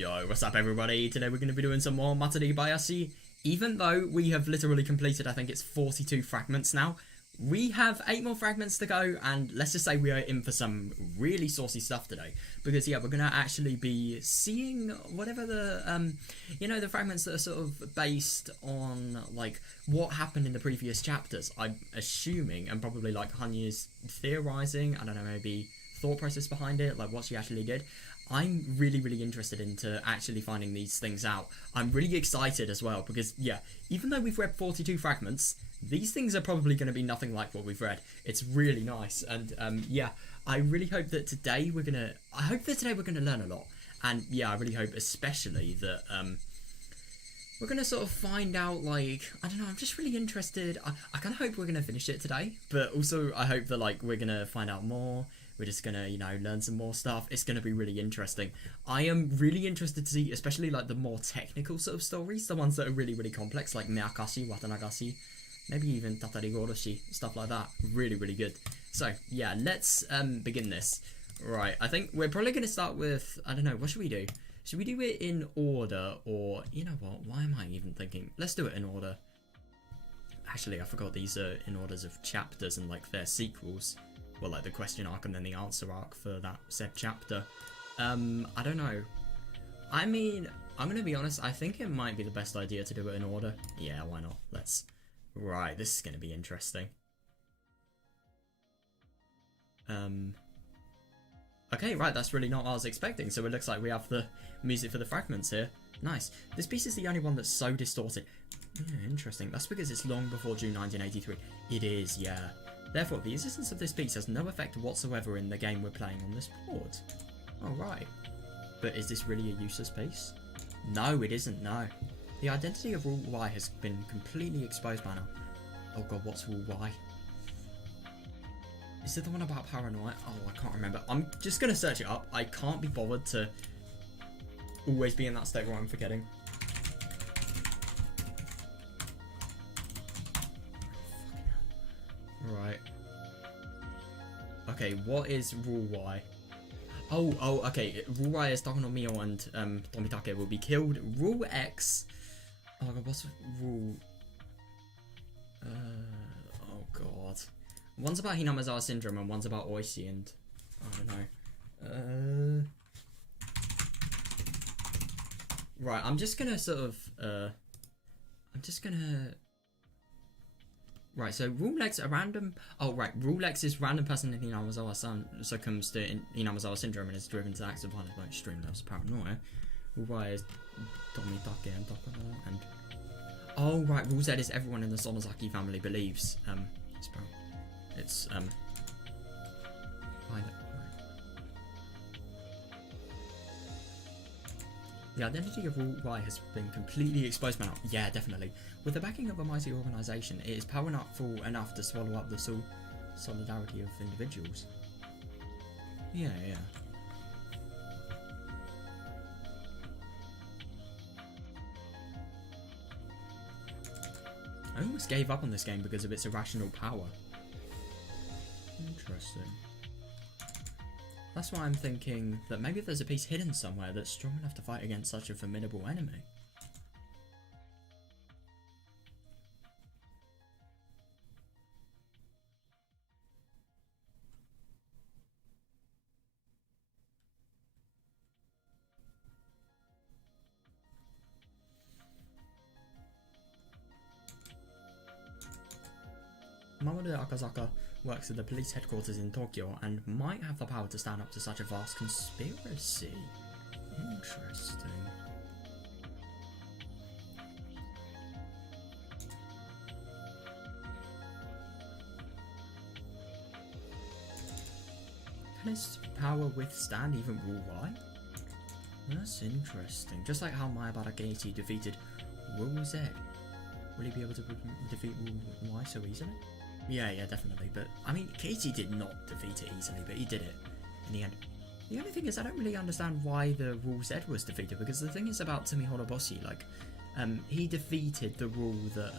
Yo, what's up everybody? Today we're going to be doing some more Matsuribayashi. Even though we have literally completed, I think it's 42 fragments now, we have 8 more fragments to go, and let's just say we are in for some really saucy stuff today. Because yeah, we're going to actually be seeing whatever the, the fragments that are sort of based on, like, what happened in the previous chapters. I'm assuming, and probably like Hanya's theorizing, I don't know, maybe thought process behind it, like what she actually did. I'm really interested into actually finding these things out. I'm really excited as well because, yeah, even though we've read 42 fragments, these things are probably going to be nothing like what we've read. It's really nice, and yeah, I really hope that today we're gonna learn a lot. And yeah, I really hope especially that we're gonna sort of find out, like, I don't know, I'm just really interested. I kind of hope we're gonna finish it today, but also I hope that, like, we're gonna find out more. We're just gonna, learn some more stuff. It's gonna be really interesting. I am really interested to see, especially like the more technical sort of stories, the ones that are really complex, like Meakashi, Watanagashi, maybe even Tatarigoroshi, stuff like that. Really good. So yeah, let's begin this. Right, I think we're probably gonna start with, I don't know, what should we do? Should we do it in order, or you know what? Why am I even thinking? Let's do it in order. Actually, I forgot these are in orders of chapters and like their sequels. Well, like the question arc and then the answer arc for that said chapter. I don't know. I mean, I'm gonna be honest, I think it might be the best idea to do it in order. Yeah, why not? Let's... Right, this is gonna be interesting. Okay, right, that's really not what I was expecting. So it looks like we have the music for the fragments here. Nice. This piece is the only one that's so distorted. Interesting. That's because it's long before June 1983. It is, yeah. Therefore, the existence of this piece has no effect whatsoever in the game we're playing on this board. Oh, right. But is this really a useless piece? No, it isn't, no. The identity of Rule Y has been completely exposed by now. Oh god, what's Rule Y? Is it the one about paranoia? Oh, I can't remember. I'm just going to search it up. I can't be bothered to always be in that state where I'm forgetting. Right. Okay, what is Rule Y? Oh, okay. Rule Y is Takunomiya and Tomitake will be killed. Rule X... Oh god, what's Rule... oh god. One's about Hinamazawa syndrome and one's about Oishi and... I don't know. Right, I'm just gonna sort of... I'm just gonna... Right, so Rule X, a random... Oh, right, Rule X is random person in Hinamazawa succumbs to Hinamazawa syndrome and is driven to acts of violence by extreme levels of paranoia. Rule Y is Tomitake and Takano and... Oh, right, Rule Z is everyone in the Sonozaki family believes. It's The identity of Rule Y has been completely exposed by now. Yeah, definitely. With the backing of a mighty organisation, it is powerful enough to swallow up the solidarity of individuals. Yeah. I almost gave up on this game because of its irrational power. Interesting. That's why I'm thinking that maybe there's a piece hidden somewhere that's strong enough to fight against such a formidable enemy. Mamoru Akazaka works at the police headquarters in Tokyo and might have the power to stand up to such a vast conspiracy. Interesting. Can his power withstand even Rule Y? That's interesting. Just like how Mayabara Geichi defeated Rule Z. Will he be able to defeat Rule Y so easily? Yeah, definitely. But, I mean, Keiichi did not defeat it easily, but he did it in the end. The only thing is, I don't really understand why the Rule Z was defeated, because the thing is about Tumi Horoboshi, like, he defeated the rule that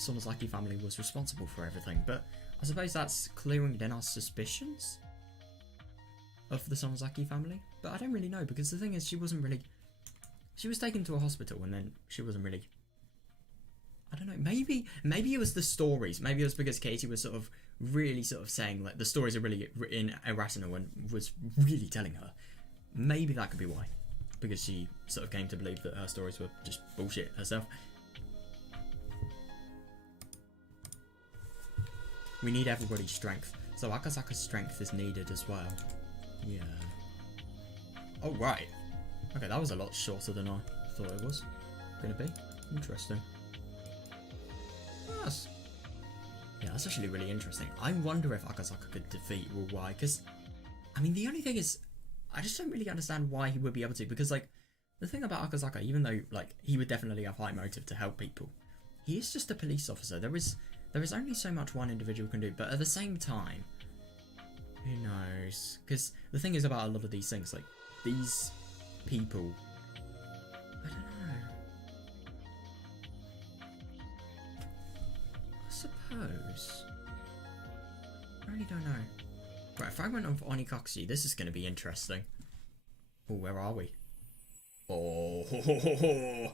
Sonozaki family was responsible for everything, but I suppose that's clearing Rena's suspicions of the Sonozaki family. But I don't really know, because the thing is, she wasn't really... She was taken to a hospital, and then she wasn't really... I don't know, maybe it was the stories. Maybe it was because Katie was sort of really sort of saying, like, the stories are really irrational and was really telling her. Maybe that could be why. Because she sort of came to believe that her stories were just bullshit herself. We need everybody's strength. So Akasaka's strength is needed as well. Yeah. Oh, right. Okay, that was a lot shorter than I thought it was going to be. Interesting. Yes. Yeah, that's actually really interesting. I wonder if Akasaka could defeat Ruwai, because, I mean, the only thing is, I just don't really understand why he would be able to, because, like, the thing about Akasaka, even though, like, he would definitely have high motive to help people, he is just a police officer. There is only so much one individual can do, but at the same time, who knows? Because the thing is about a lot of these things, like, these people, I don't know. I suppose. I really don't know. Right, Fragment of Onikakushi. This is going to be interesting. Oh, where are we? Oh, ho, ho, ho, ho.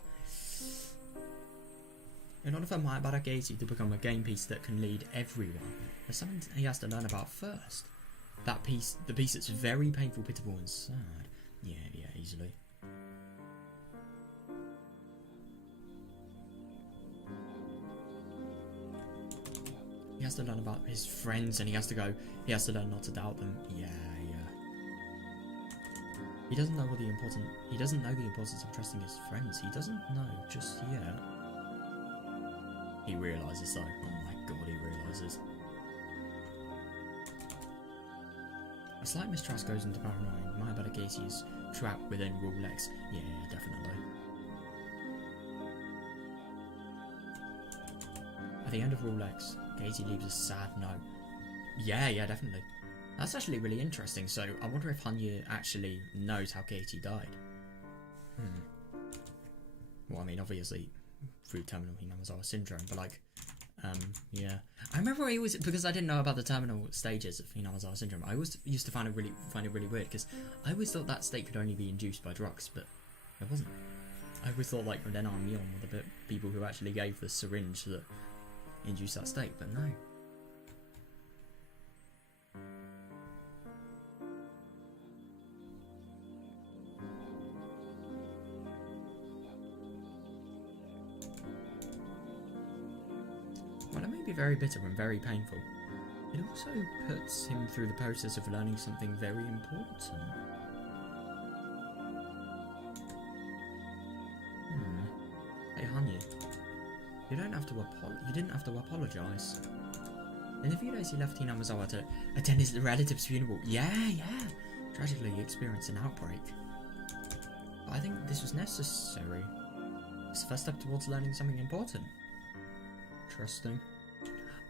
In order for Matsuribayashi to become a game piece that can lead everyone, there's something he has to learn about first. That piece, the piece that's very painful, pitiful, and sad. Yeah, easily. He has to learn about his friends, and he has to learn not to doubt them. Yeah. He doesn't know the importance of trusting his friends. He doesn't know just yet. He realises though. Oh my god, he realises. A slight mistrust goes into paranoia. Matsuribayashi is trapped within Rule X. Yeah, definitely. At the end of Rule X, Casey leaves a sad note. Yeah, definitely. That's actually really interesting. So I wonder if Hanya actually knows how Katie died. Well, I mean, obviously through terminal Hinamazawa syndrome, but like, yeah. I remember because I didn't know about the terminal stages of Hinamazawa syndrome. I always used to find it really weird, because I always thought that state could only be induced by drugs, but it wasn't. I always thought like Ren and Mion were the people who actually gave the syringe that induced that state, but no. While it may be very bitter and very painful, it also puts him through the process of learning something very important. Hey Hanya, you didn't have to apologise. In the few days he left Hinamazawa to attend his relative's funeral. Yeah. Tragically he experienced an outbreak. But I think this was necessary. It's the first step towards learning something important. Interesting.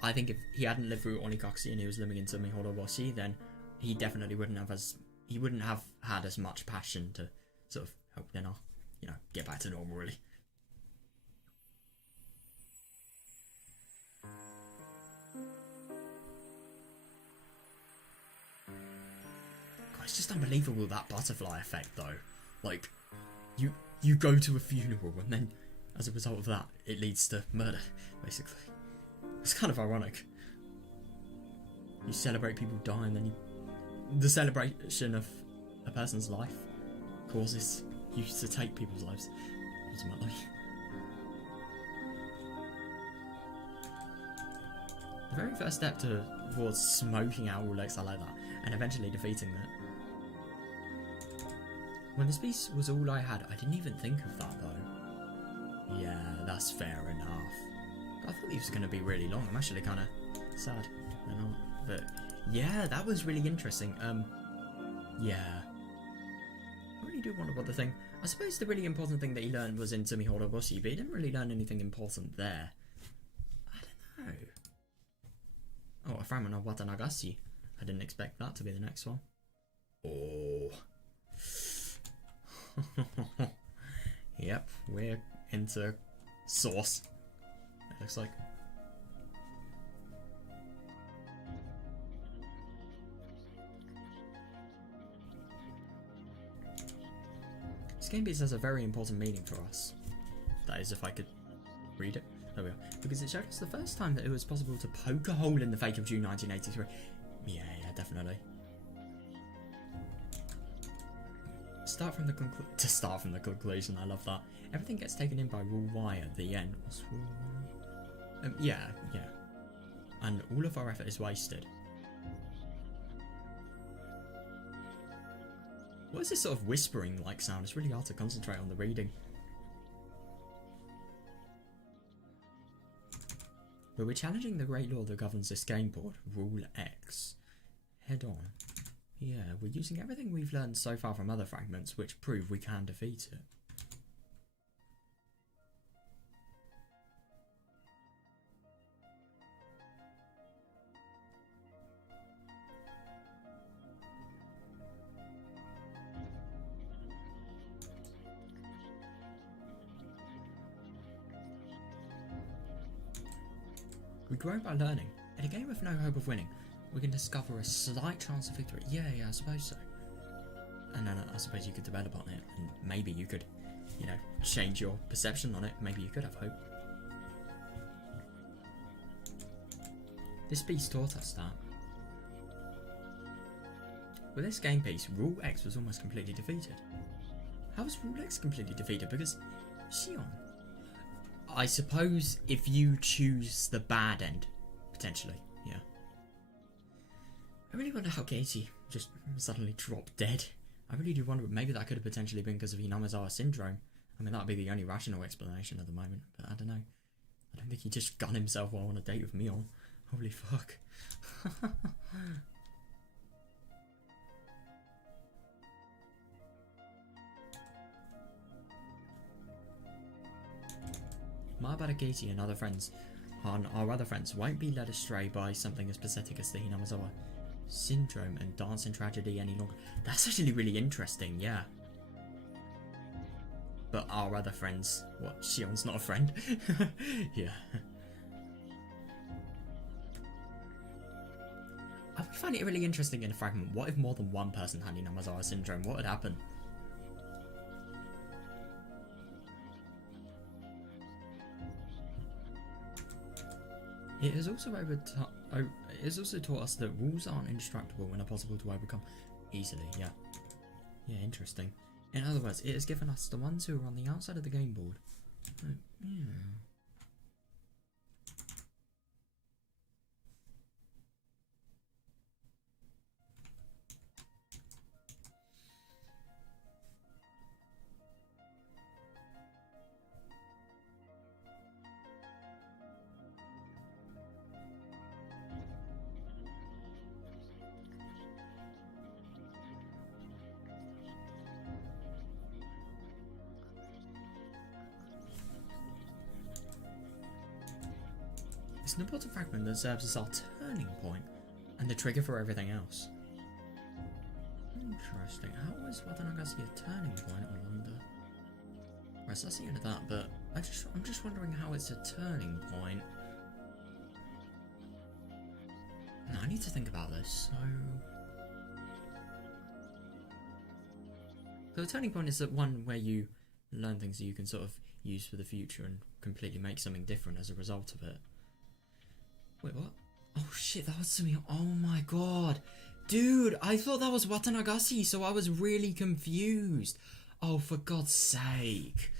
I think if he hadn't lived through Onikakushi and he was living in Higurashi, then he definitely wouldn't have had as much passion to sort of help Nena, get back to normal, really. God, it's just unbelievable, that butterfly effect though. Like, you go to a funeral and then as a result of that, it leads to murder, basically. It's kind of ironic. You celebrate people dying, then the celebration of a person's life causes you to take people's lives, ultimately. The very first step towards smoking out all legs, I like that, and eventually defeating that. When this piece was all I had, I didn't even think of that though. Yeah, that's fair enough. I thought these were going to be really long. I'm actually kind of sad they're not. But yeah, that was really interesting. Yeah. I really do wonder what the thing... I suppose the really important thing that he learned was in Higurashi, but he didn't really learn anything important there. I don't know. Oh, a fragment of Watanagashi. I didn't expect that to be the next one. Oh. Yep, we're into sauce. It looks like. This game piece has a very important meaning for us. That is, if I could read it. There we are. Because it showed us the first time that it was possible to poke a hole in the fake of June 1983. Yeah, definitely. Start from the conclusion, I love that. Everything gets taken in by rule Y at the end. What's rule Y? Yeah. And all of our effort is wasted. What is this sort of whispering like sound? It's really hard to concentrate on the reading. But we're challenging the great law that governs this game board, Rule X. Head on. Yeah, we're using everything we've learned so far from other fragments, which prove we can defeat it. We grow by learning. In a game with no hope of winning, we can discover a slight chance of victory. Yeah, I suppose so. And then I suppose you could develop on it, and maybe you could, you know, change your perception on it. Maybe you could have hope. This piece taught us that. With this game piece, Rule X was almost completely defeated. How was Rule X completely defeated? Because Xion. I suppose if you choose the bad end, potentially, yeah. I really wonder how Casey just suddenly dropped dead. I really do wonder, maybe that could have potentially been because of Hinamizawa syndrome. I mean, that would be the only rational explanation at the moment, but I don't know. I don't think he just gunned himself while on a date with Mion. Holy fuck. Matsuribayashi and other friends, our other friends, won't be led astray by something as pathetic as the Hinamizawa syndrome and dancing tragedy any longer. That's actually really interesting, yeah. But our other friends, what, Shion's not a friend? Yeah. I would find it really interesting in a fragment. What if more than one person had Hinamizawa syndrome? What would happen? It has also taught us that rules aren't indestructible and are possible to overcome easily. Yeah, interesting. In other words, it has given us the ones who are on the outside of the game board. Yeah. It's an important fragment that serves as our turning point and the trigger for everything else. Interesting. How is Watanagashi a turning point, I wonder? Right, so that's the end of that, but I'm just wondering how it's a turning point. Now I need to think about this. So the turning point is that one where you learn things that you can sort of use for the future and completely make something different as a result of it. Wait, what? Oh shit, that was something. Oh my god. Dude, I thought that was Watanagashi, so I was really confused. Oh, for God's sake.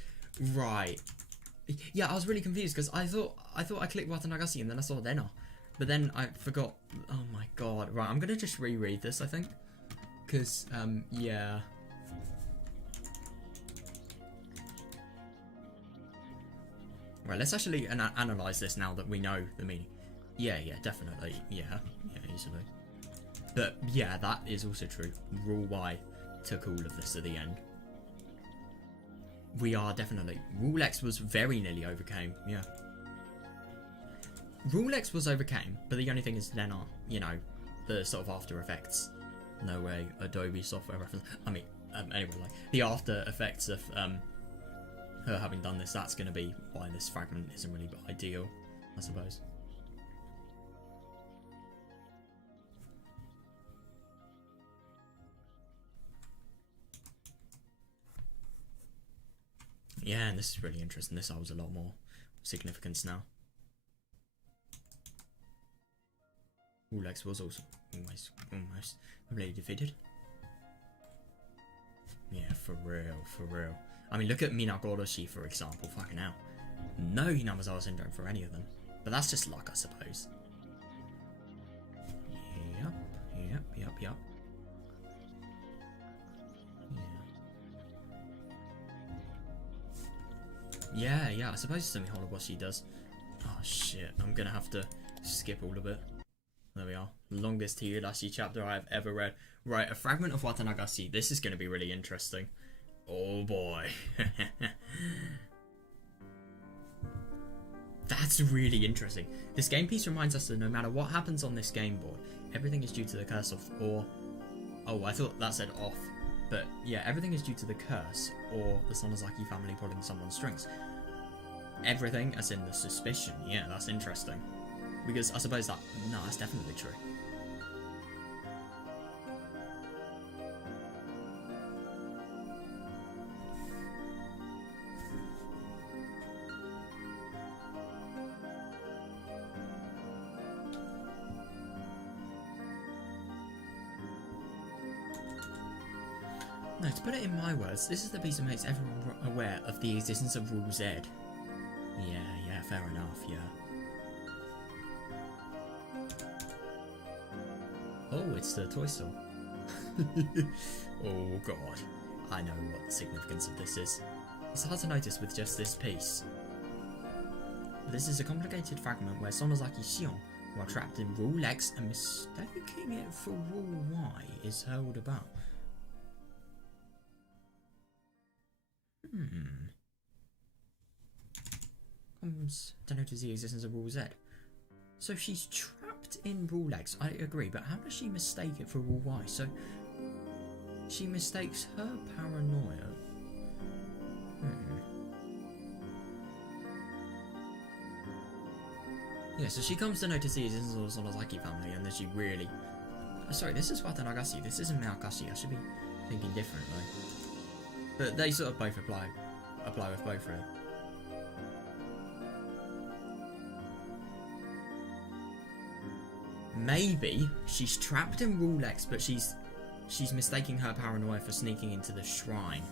Right. Yeah, I was really confused because I thought I clicked Watanagashi and then I saw Dena. But then I forgot. Oh my god. Right, I'm gonna just reread this, I think. Because, yeah. Right, let's actually analyse this now that we know the meaning. Yeah, definitely. Yeah, easily. But yeah, that is also true. Rule Y took all of this at the end. We are definitely. Rule X was very nearly overcame, yeah. Rule X was overcame, but the only thing is then are, you know, the sort of After Effects. No way, Adobe software reference. I mean, anyway, like, the after effects of her having done this, that's going to be why this fragment isn't really ideal, I suppose. Yeah, and this is really interesting. This holds a lot more significance now. Lex was also almost completely defeated. Yeah, for real, for real. I mean, look at Higurashi, for example. Fucking hell. No Hinamazawa syndrome for any of them. But that's just luck, I suppose. Yep. Yeah, I suppose Sumi Holoboshi does. Oh shit, I'm gonna have to skip all of it. There we are. Longest Higurashi chapter I have ever read. Right, a fragment of Watanagashi. This is gonna be really interesting. Oh boy. That's really interesting. This game piece reminds us that no matter what happens on this game board, everything is due to the curse of, or... Oh, I thought that said off. But yeah, everything is due to the curse, or the Sonozaki family pulling someone's strings. Everything, as in the suspicion. Yeah, that's interesting. Because I suppose that... No, that's definitely true. No, to put it in my words, this is the piece that makes everyone aware of the existence of Rule Z. Yeah, fair enough, yeah. Oh, it's the toy store. Oh god, I know what the significance of this is. It's hard to notice with just this piece. But this is a complicated fragment where Sonozaki Shion, while trapped in Rule X and mistaking it for Rule Y, is hurled about. Comes to notice the existence of Rule Z. So she's trapped in Rule X, I agree, but how does she mistake it for Rule Y? So she mistakes her paranoia. Yeah, so she comes to notice the existence of the Sonozaki family, and then she really... Sorry, this is Watanagashi, this isn't Miyakashi, I should be thinking differently. But they sort of both apply with both, really. Maybe she's trapped in Rule X, but she's mistaking her paranoia for sneaking into the shrine,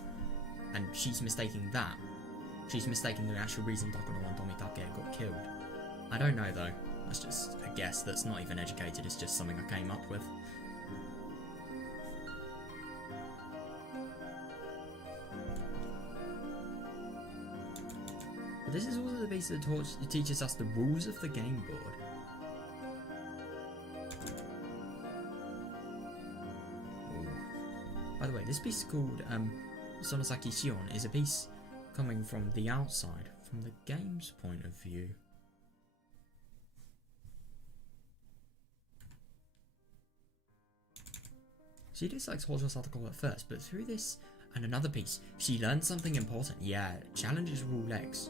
and she's mistaking that. She's mistaking the actual reason Takano and Tomitake got killed. I don't know though. That's just a guess. That's not even educated. It's just something I came up with. But this is also the piece that teaches us the rules of the game board. By the way, this piece called Sonozaki Shion is a piece coming from the outside, from the game's point of view. She dislikes Hojo Satoko at first, but through this and another piece, she learns something important. Yeah, challenges Rule X.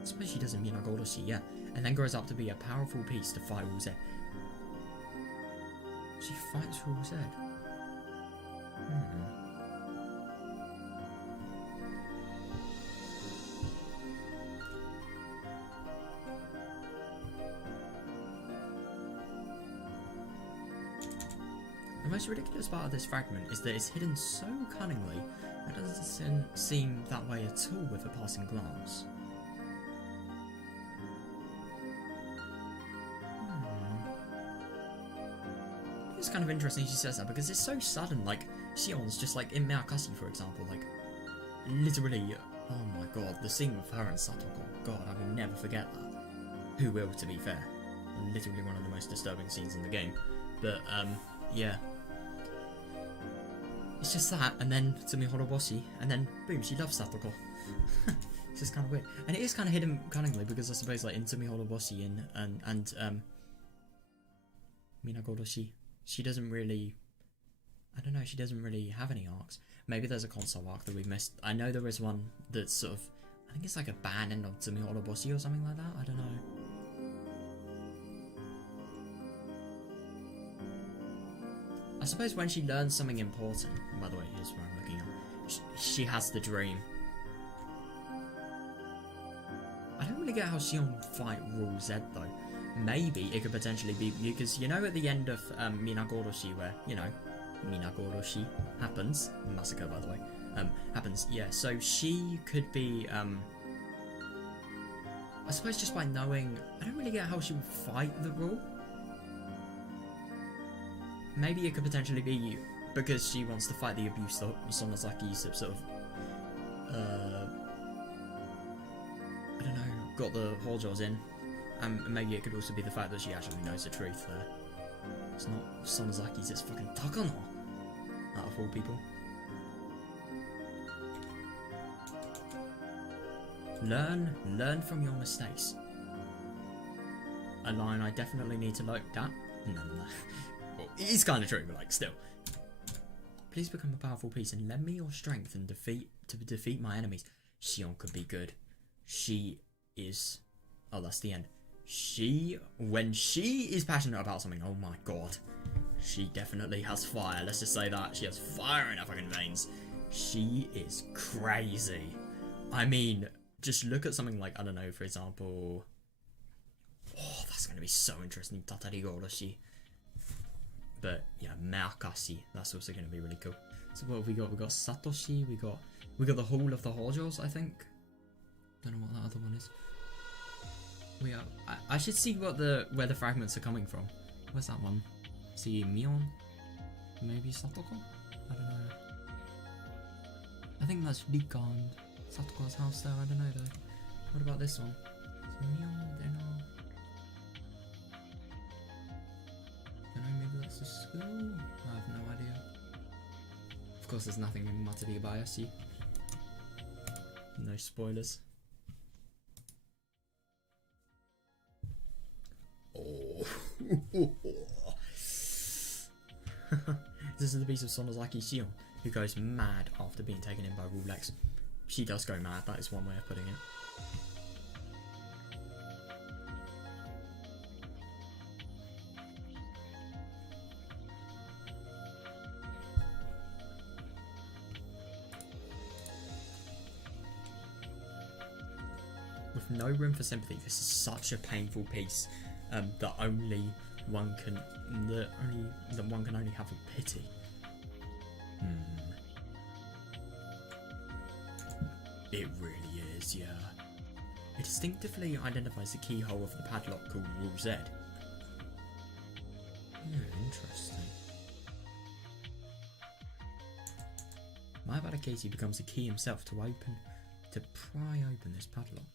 I suppose she does in Higurashi, yeah, and then grows up to be a powerful piece to fight Rule Z. She fights Rule Z. The most ridiculous part of this fragment is that it's hidden so cunningly that it doesn't seem that way at all with a passing glance. It's kind of interesting she says that because it's so sudden. Like, Shion's just like in Miyakashi, for example, like literally, oh my god, the scene with her and Satoko, god, I will never forget that. Who will, to be fair. Literally one of the most disturbing scenes in the game. But yeah, it's just that, and then Sumi Holoboshi, and then boom, she loves Satoko. It's just kind of weird, and it is kind of hidden cunningly because I suppose like in Sumi Holoboshi and Minagoroshi, she doesn't really, I don't know, she doesn't really have any arcs. Maybe there's a console arc that we've missed. I know there is one that's sort of, I think it's like a ban end of Sumi Holoboshi or something like that. I don't know. I suppose when she learns something important, by the way, here's where I'm looking at. she has the dream. I don't really get how Shion fight Rule Z though. Maybe it could potentially be because you know at the end of Minagoroshi where, you know, Minagoroshi happens, massacre by the way, happens, yeah, so she could be, I suppose just by knowing, I don't really get how she would fight the Rule. Maybe it could potentially be because she wants to fight the abuse that Sonozaki's sort of, I don't know, got the Hojo's in. And maybe it could also be the fact that she actually knows the truth there. It's not Sonozaki's, it's fucking Takano, out of all people. Learn from your mistakes. A line I definitely need to look at. No. Well, it's kind of true, but like, still. Please become a powerful piece and lend me your strength and defeat my enemies. Shion could be good. She is... Oh, that's the end. When she is passionate about something, oh my god. She definitely has fire. Let's just say that. She has fire in her fucking veins. She is crazy. I mean, just look at something like, I don't know, for example... Oh, that's going to be so interesting. Tatarigoroshi. But, yeah, Meakashi. That's also going to be really cool. So what have we got? We got Satoshi. We got the Hall of the Hojos, I think. Don't know what that other one is. I should see where the fragments are coming from. Where's that one? See Mion? Maybe Satoko? I don't know. I think that's Rika and Satoko's house there. I don't know though. What about this one? Mion, don't know. Don't know, maybe that's a school? I have no idea. Of course there's nothing in Matsuribayashi. No spoilers. Oh. This is the piece of Sonozaki Shion, who goes mad after being taken in by Rule X. She does go mad, that is one way of putting it. With no room for sympathy, this is such a painful piece that one can only have a pity. It really is, yeah. It distinctively identifies the keyhole of the padlock called Rule Z. Interesting. Mahabara Casey becomes the key himself to pry open this padlock.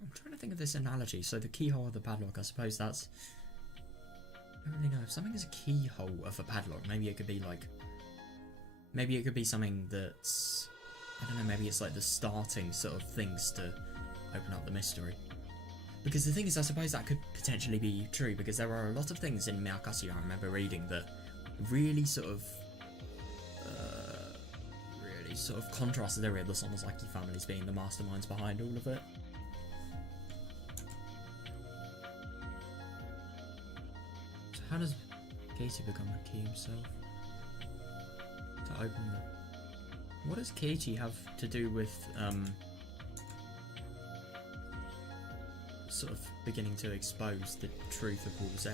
I'm trying to think of this analogy. So the keyhole of the padlock, I suppose that's... I don't really know. If something is a keyhole of a padlock, maybe it could be like... Maybe it could be something that's... I don't know, maybe it's like the starting sort of things to open up the mystery. Because the thing is, I suppose that could potentially be true, because there are a lot of things in Meakashi I remember reading that really sort of contrast the area of the Sonozaki families being the masterminds behind all of it. So how does Casey become a key himself? To open the... What does Keiichi have to do with sort of beginning to expose the truth of Rule Z?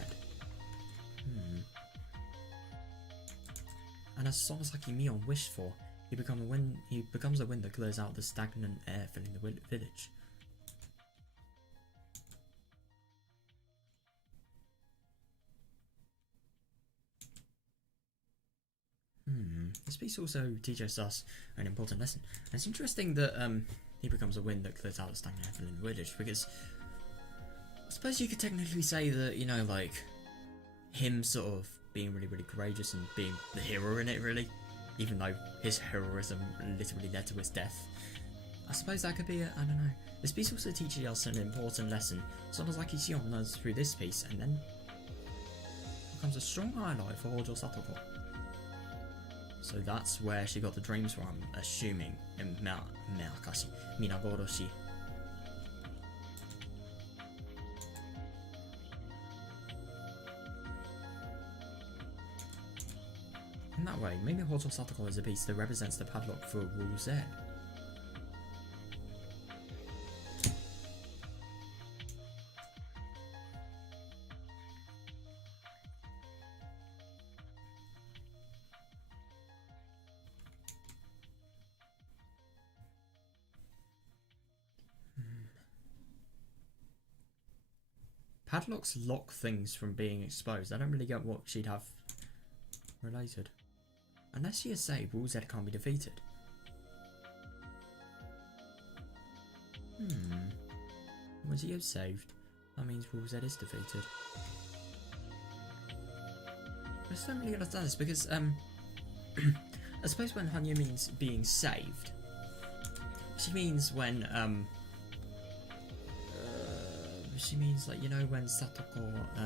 And as Sonozaki Mion wished for, he becomes a wind that clears out the stagnant air filling the village. This piece also teaches us an important lesson. And it's interesting that he becomes a wind that clears out the stagnant air filling the village, because I suppose you could technically say that, you know, like, him sort of being really, really courageous and being the hero in it, really, even though his heroism literally led to his death. I suppose that could be it, I don't know. This piece also teaches us an important lesson. Sonozaki Shion learns through this piece and then becomes a strong highlight for Hojo Satoko. So that's where she got the dreams from, assuming, in Minagoroshi. In that way, maybe Hojo Satoko is a piece that represents the padlock for Rule Z. Padlocks lock things from being exposed. I don't really get what she'd have related. Unless she is saved, Rule Z can't be defeated. When she is saved, that means Rule Z is defeated. I just don't really understand this because, I suppose when Hanyu means being saved, she means when, she means, like, you know, when Satoko, what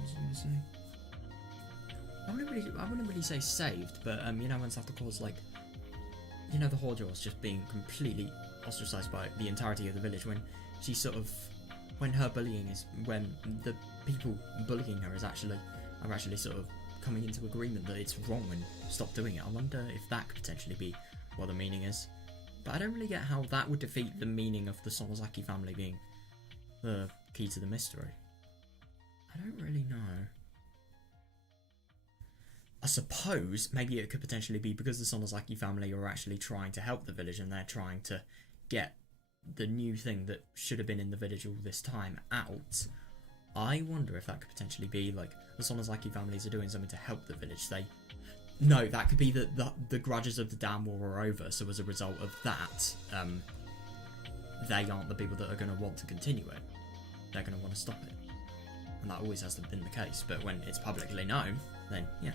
was I gonna say? I wouldn't really say saved, but, you know, when Satoko's, like, you know, the Hojo's just being completely ostracized by the entirety of the village, when she sort of, when her bullying is, when the people bullying her are actually sort of coming into agreement that it's wrong and stop doing it. I wonder if that could potentially be what the meaning is. But I don't really get how that would defeat the meaning of the Sonozaki family being the key to the mystery. I don't really know. I suppose maybe it could potentially be because the Sonozaki family are actually trying to help the village and they're trying to get the new thing that should have been in the village all this time out. I wonder if that could potentially be like the Sonozaki families are doing something to help the village. No, that could be that the grudges of the Dam War are over, so as a result of that, they aren't the people that are going to want to continue it. They're going to want to stop it. And that always has been the case, but when it's publicly known, then, yeah.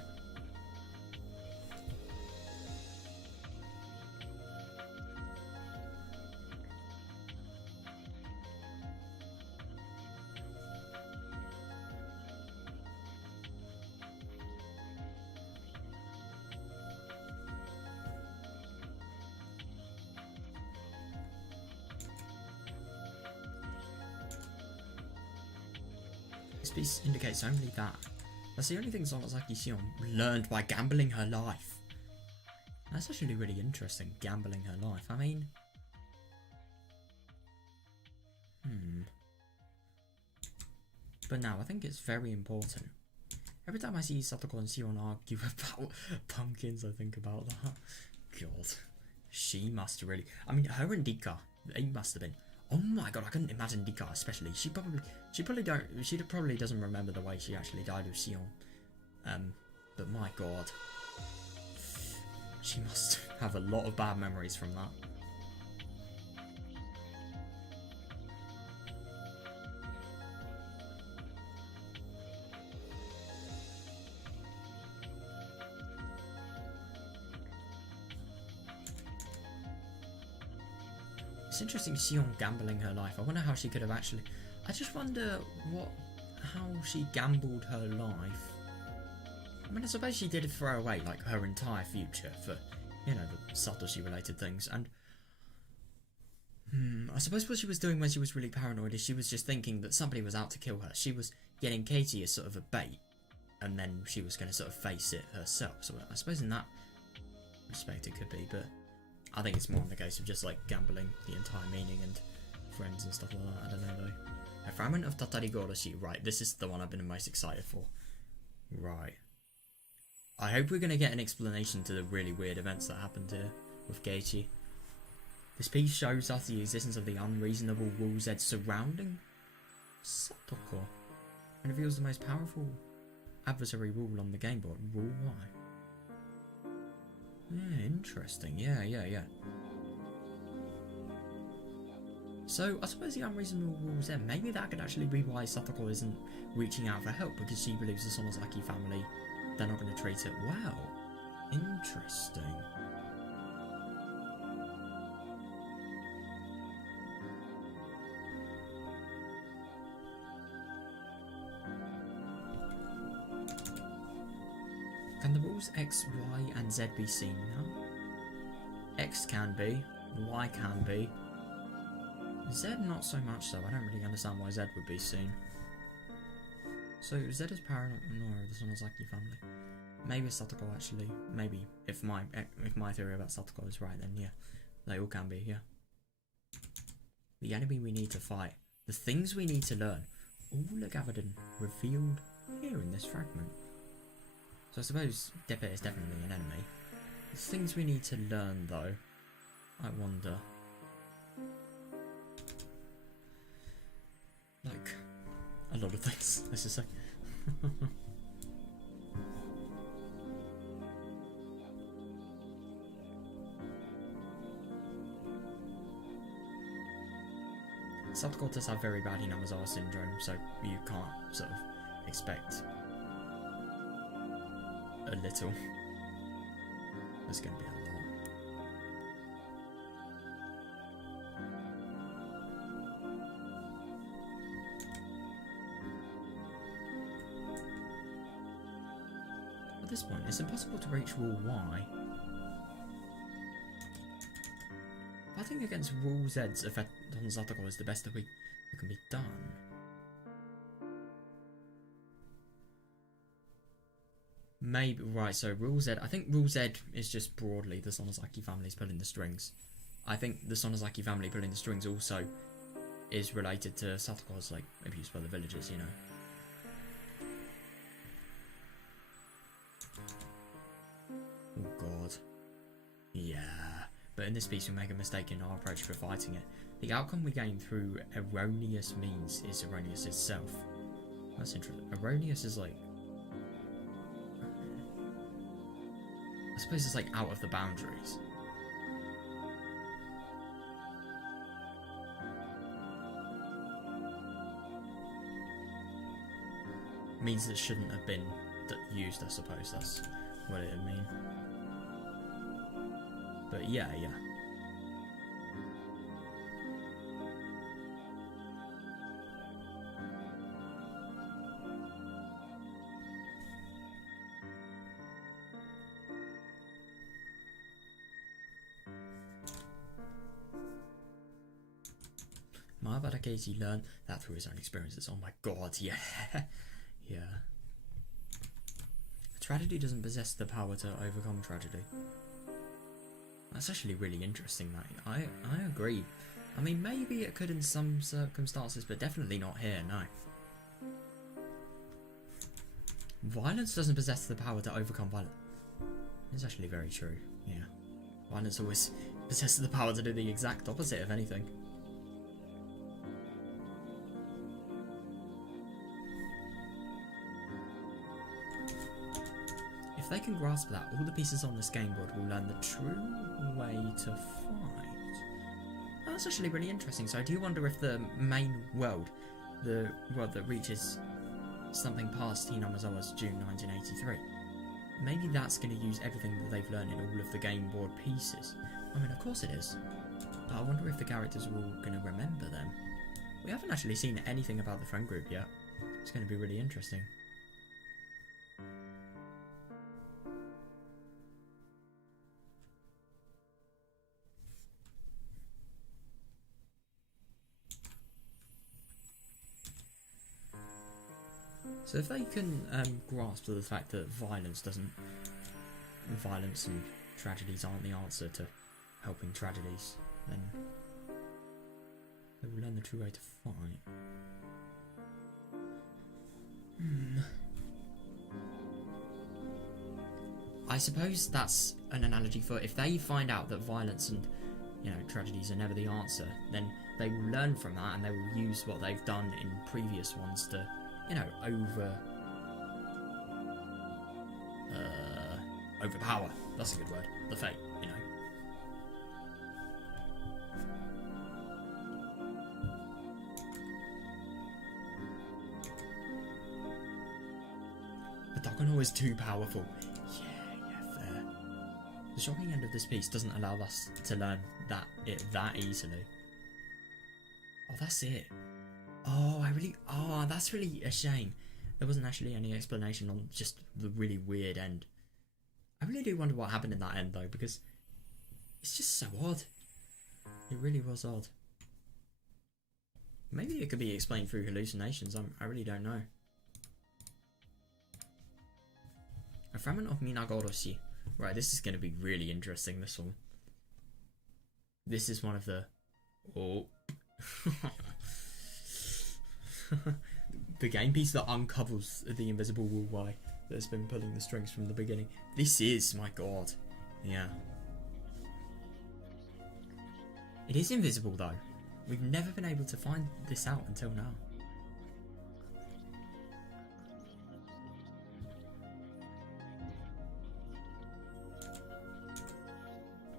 This piece indicates only that. That's the only thing Sonozaki Shion learned by gambling her life. That's actually really interesting, gambling her life. I mean... But now, I think it's very important. Every time I see Satoko and Shion argue about pumpkins, I think about that. God. She must really... I mean, her and Dika, they must have been... Oh my god, I couldn't imagine Dika especially. She probably doesn't remember the way she actually died with Shion. But my god. She must have a lot of bad memories from that. It's interesting Shion gambling her life. I wonder how she could have actually... I just wonder how she gambled her life. I mean, I suppose she did throw away, like, her entire future for, you know, the Satoshi related things, and... I suppose what she was doing when she was really paranoid is she was just thinking that somebody was out to kill her. She was getting Katie as sort of a bait, and then she was going to sort of face it herself. So I suppose in that respect it could be, but... I think it's more in the case of just like gambling the entire meaning and friends and stuff like that. I don't know though. A fragment of Tatarigoroshi. Right, this is the one I've been most excited for. Right. I hope we're going to get an explanation to the really weird events that happened here with Geichi. This piece shows us the existence of the unreasonable Rule Z surrounding Satoko and reveals the most powerful adversary rule on the game board, Rule Y. Yeah, interesting. Yeah. So, I suppose the unreasonable rules then, maybe that could actually be why Satoko isn't reaching out for help, because she believes the Sonozaki family, they're not going to treat it well. Interesting. rules X, Y, and Z be seen? No. X can be, Y can be. Z not so much so. I don't really understand why Z would be seen. So Z is paranoid of the Sonozaki family. Maybe Satoko actually. Maybe if my theory about Satoko is right, then yeah, they all can be. Yeah. The enemy we need to fight, the things we need to learn, all are gathered and revealed here in this fragment. So I suppose Depe is definitely an enemy. The things we need to learn, though, I wonder. Like, a lot of things, let's just say. Satoko does have very bad Hinamazawa syndrome, so you can't sort of expect a little. There's going to be a lot. At this point, it's impossible to reach Rule Y. I think against Rule Z's effect on Satoko is the best that can be done. Maybe, right, so Rule Z, I think Rule Z is just broadly the Sonozaki family's pulling the strings. I think the Sonozaki family pulling the strings also is related to Satoko's, like, abuse by the villagers, you know. Oh god. Yeah. But in this piece we make a mistake in our approach for fighting it. The outcome we gain through erroneous means is erroneous itself. That's interesting. Erroneous is like... I suppose it's like out of the boundaries. Means it shouldn't have been used, I suppose. That's what it would mean. But yeah. Matsuribayashi learned that through his own experiences. Oh my god, yeah. Yeah. Tragedy doesn't possess the power to overcome tragedy. That's actually really interesting, that. I agree. I mean, maybe it could in some circumstances, but definitely not here, no. Violence doesn't possess the power to overcome violence. It's actually very true, yeah. Violence always possesses the power to do the exact opposite of anything. If they can grasp that, all the pieces on this game board will learn the true way to fight. Oh, that's actually really interesting. So I do wonder if the main world, the world that reaches something past Hinamazawa's June 1983, maybe that's going to use everything that they've learned in all of the game board pieces. I mean, of course it is. But I wonder if the characters are all going to remember them. We haven't actually seen anything about the friend group yet. It's going to be really interesting. So if they can grasp the fact that violence and tragedies aren't the answer to helping tragedies, then they will learn the true way to fight. I suppose that's an analogy for if they find out that violence and, you know, tragedies are never the answer, then they will learn from that and they will use what they've done in previous ones to, you know, overpower. That's a good word. The fate, you know. But Takano is too powerful. Yeah, fair. The shocking end of this piece doesn't allow us to learn that easily. Oh, that's it. Oh, that's really a shame. There wasn't actually any explanation on just the really weird end. I really do wonder what happened in that end though, because it's just so odd. It really was odd. Maybe it could be explained through hallucinations. I really don't know. A fragment of Minagoroshi. Right, this is going to be really interesting, this one. This is one of the... Oh. The game piece that uncovers the invisible wool Y that's been pulling the strings from the beginning. This is, my god. Yeah. It is invisible though. We've never been able to find this out until now.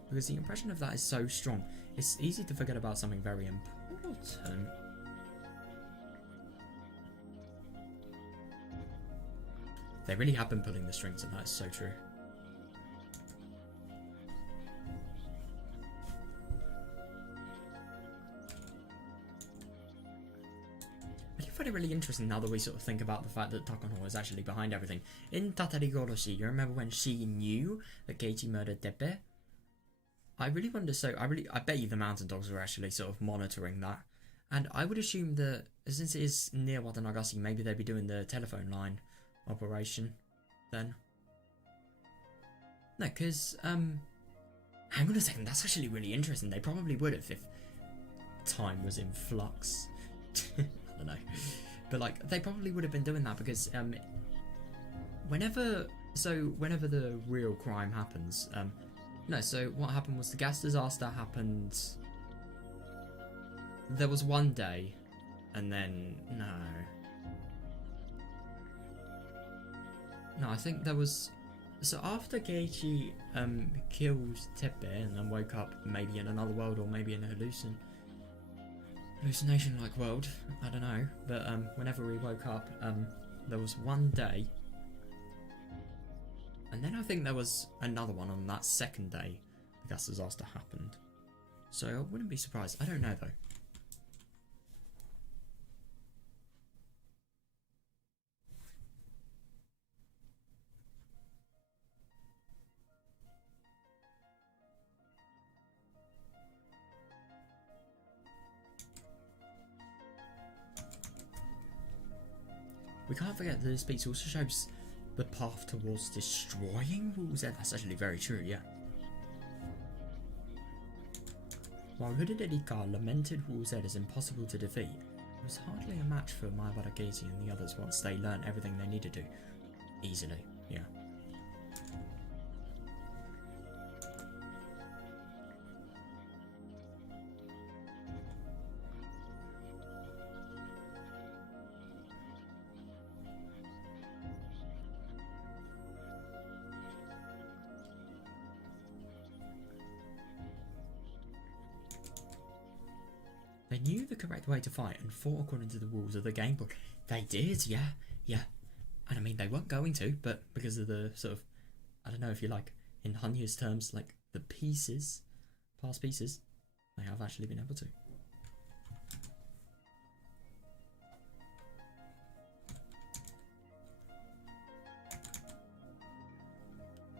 Because the impression of that is so strong, it's easy to forget about something very important. They really have been pulling the strings, and that is so true. I do find it really interesting now that we sort of think about the fact that Takono is actually behind everything. In Tatarigoroshi, you remember when she knew that Keiichi murdered Teppei? I really wonder, I bet you the mountain dogs were actually sort of monitoring that. And I would assume that, since it is near Watanagasi, maybe they'd be doing the telephone line operation then. No, because, hang on a second, that's actually really interesting. They probably would have if time was in flux. I don't know. But, like, they probably would have been doing that because, whenever the real crime happens, no, so what happened was the gas disaster happened... There was one day, and then... No, I think there was... So after Keiichi killed Teppei and then woke up maybe in another world or maybe in a hallucination-like world, I don't know. But whenever he woke up, there was one day... And then I think there was another one on that second day the gas disaster happened. So I wouldn't be surprised. I don't know though. We can't forget that this piece also shows the path towards destroying Wool Z. That's actually very true, yeah. While Hooded Erika lamented Wool Z as impossible to defeat, it was hardly a match for Maebara Keiji and the others once they learned everything they needed to. Easily, yeah. They knew the correct way to fight and fought according to the rules of the game book. They did, yeah. And I mean, they weren't going to, but because of the sort of, I don't know if you like, in Hanya's terms, like the pieces, past pieces, they have actually been able to.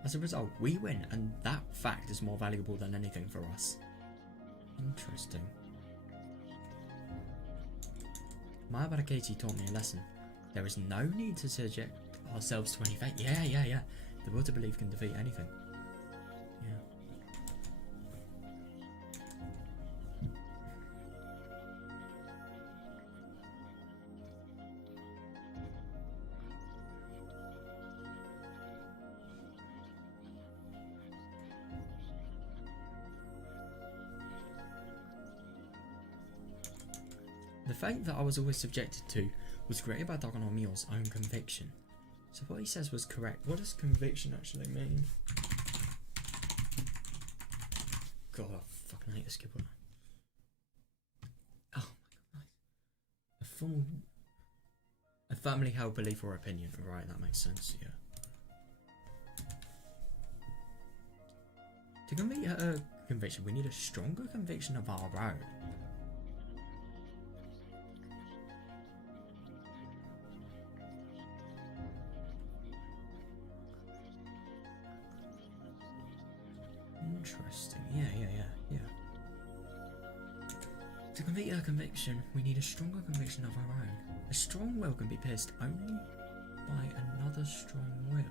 As a result, we win, and that fact is more valuable than anything for us. Interesting. Maebara Keiji taught me a lesson. There is no need to subject ourselves to any fate. Yeah. The will to believe can defeat anything. Yeah. The fate that I was always subjected to was created by Dagono Mio's own conviction. So what he says was correct. What does conviction actually mean? God, I fucking hate this kid. Oh my god. A firmly held belief or opinion. Right, that makes sense, yeah. To complete a conviction, we need a stronger conviction of our own. Interesting. Yeah. To complete our conviction, we need a stronger conviction of our own. A strong will can be pierced only by another strong will.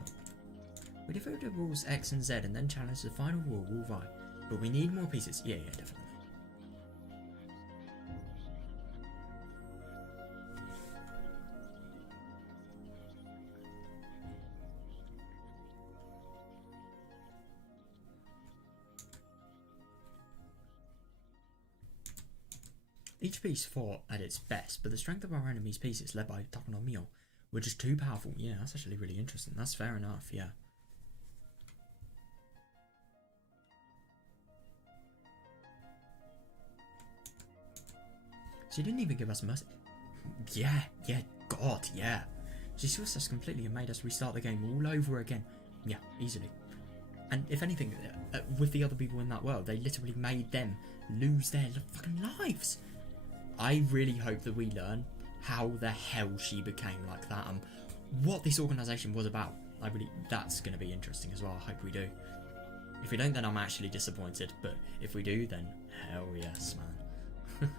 We devote the rules X and Z and then challenge the final rule Y. But we need more pieces. Yeah, definitely. Each piece fought at its best, but the strength of our enemy's pieces, led by Takano Mio, were just too powerful. Yeah, that's actually really interesting. That's fair enough, yeah. She didn't even give us mercy. Yeah, God, yeah. She swiss us completely and made us restart the game all over again. Yeah, easily. And if anything, with the other people in that world, they literally made them lose their fucking lives. I really hope that we learn how the hell she became like that and what this organisation was about. That's going to be interesting as well. I hope we do. If we don't, then I'm actually disappointed. But if we do, then hell yes, man.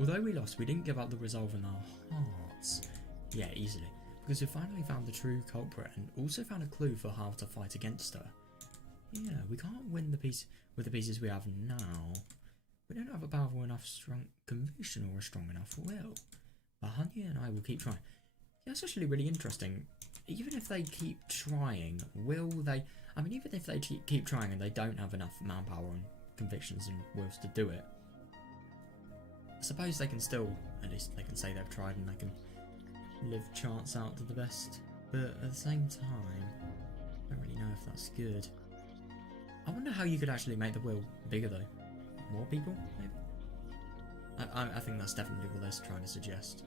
Although we lost, we didn't give up the resolve in our hearts. Yeah, easily. Because we finally found the true culprit and also found a clue for how to fight against her. Yeah, we can't win the piece with the pieces we have now. We don't have a powerful enough strong conviction or a strong enough will. But Hanya and I will keep trying. Yeah, that's actually really interesting. Even if they keep trying, will they... I mean, even if they keep trying and they don't have enough manpower and convictions and wills to do it, I suppose they can still, at least they can say they've tried and they can live chance out to the best. But at the same time, I don't really know if that's good. I wonder how you could actually make the will bigger though. More people, maybe? I think that's definitely what they're trying to suggest.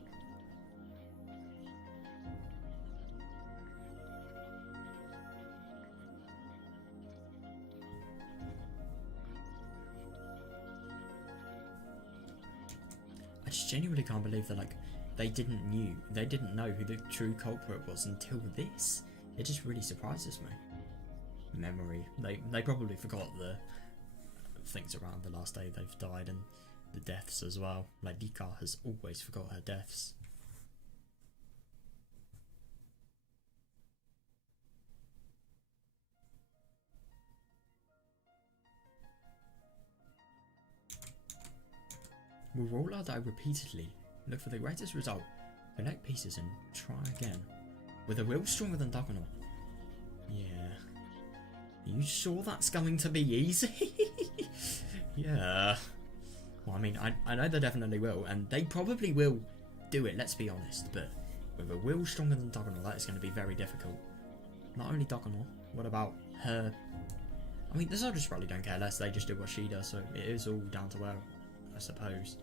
I just genuinely can't believe that they didn't know who the true culprit was until this. It just really surprises me. Memory. They probably forgot the things around the last day they've died and the deaths as well. Like Rika has always forgot her deaths. We'll roll our die repeatedly, look for the greatest result, connect pieces and try again. With a will stronger than Takano. Yeah. Are you sure that's going to be easy? Yeah. Well, I mean, I know they definitely will, and they probably will do it, let's be honest, but with a will stronger than Takano, that is going to be very difficult. Not only Takano, what about her? I mean, the soldiers probably don't care less, they just do what she does, so it is all down to her, I suppose.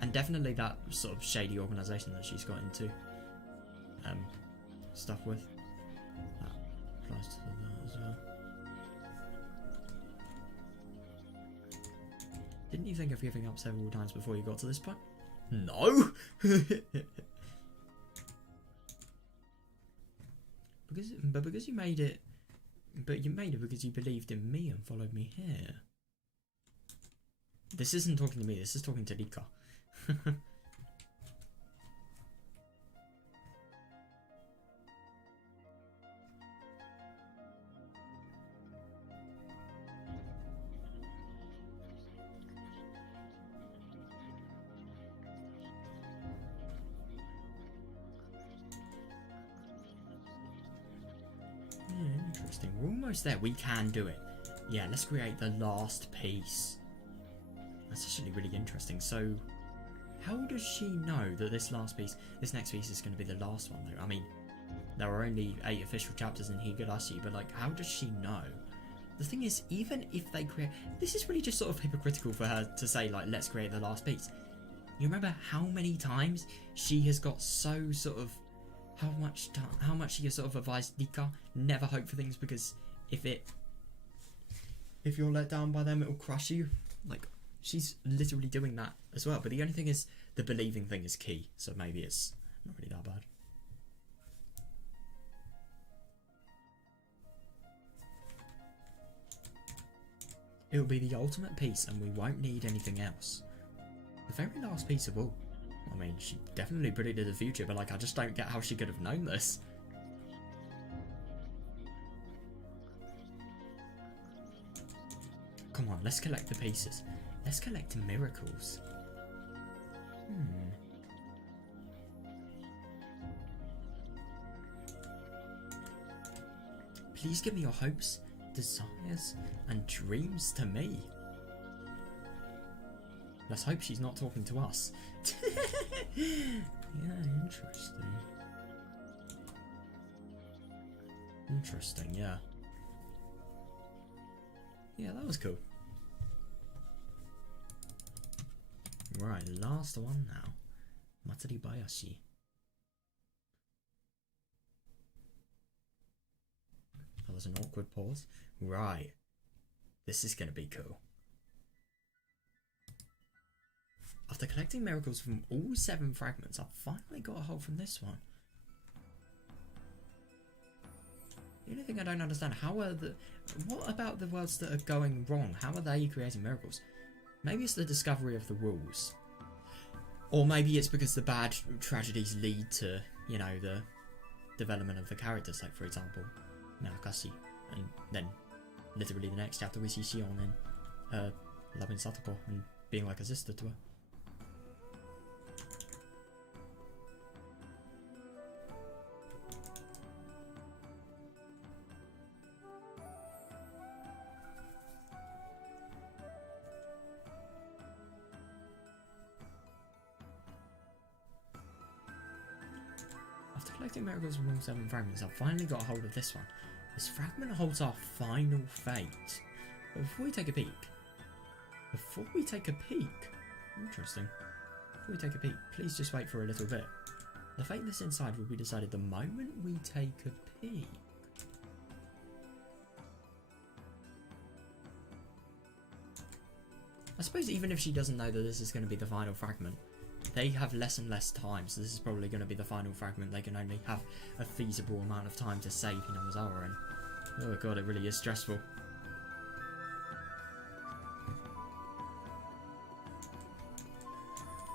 And definitely that sort of shady organisation that she's got into stuff with. That applies to that as well. Didn't you think of giving up several times before you got to this point? No! because you made it... But you made it because you believed in me and followed me here. This isn't talking to me, this is talking to Rika. Interesting. We're almost there. We can do it. Yeah, let's create the last piece. That's actually really interesting. So, how does she know that this next piece is going to be the last one though? I mean, there are only 8 official chapters in Higurashi, but how does she know? The thing is, even if they create... This is really just sort of hypocritical for her to say, let's create the last piece. You remember how many times she has got so sort of... How much she has sort of advised Rika, never hope for things because if you're let down by them, it'll crush you. She's literally doing that as well. But the only thing is, the believing thing is key. So maybe it's not really It'll be the ultimate piece and we won't need anything else. The very last piece of all. I mean, she definitely predicted the future, but like, I just don't get how she could have known this. Come on, let's collect the pieces. Let's collect miracles. Please give me your hopes, desires, and dreams to me. Let's hope she's not talking to us. Yeah, interesting. Interesting, yeah. Yeah, that was cool. Right, last one now. Matsuribayashi. That was an awkward pause. Right. This is going to be cool. After collecting miracles from all 7 fragments, I've finally got a hold from this one. The only thing I don't understand, what about the worlds that are going wrong? How are they creating miracles? Maybe it's the discovery of the rules. Or maybe it's because the bad tragedies lead to, you know, the development of the characters, like for example, Higurashi. And then, literally the next chapter we see Shion and loving Satoko and being like a sister to her. After collecting miracles from all 7 fragments, I've finally got a hold of this one. This fragment holds our final fate. But before we take a peek... Interesting. Before we take a peek, please just wait for a little bit. The fate that's inside will be decided the moment we take a peek. I suppose even if she doesn't know that this is going to be the final fragment, they have less and less time, so this is probably going to be the final fragment. They can only have a feasible amount of time to save Hinazawa, and oh god, it really is stressful.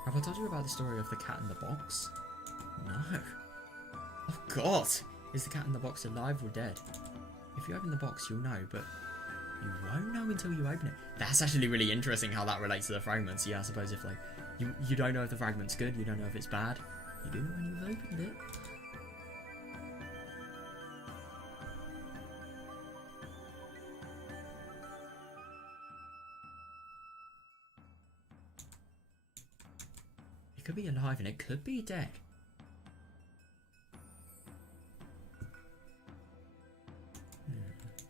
Have I told you about the story of the cat in the box? No. Oh god! Is the cat in the box alive or dead? If you open the box, you'll know, but you won't know until you open it. That's actually really interesting how that relates to the fragments. Yeah, I suppose if like you don't know if the fragment's good, you don't know if it's bad. You do when you've opened it. It could be alive and it could be dead.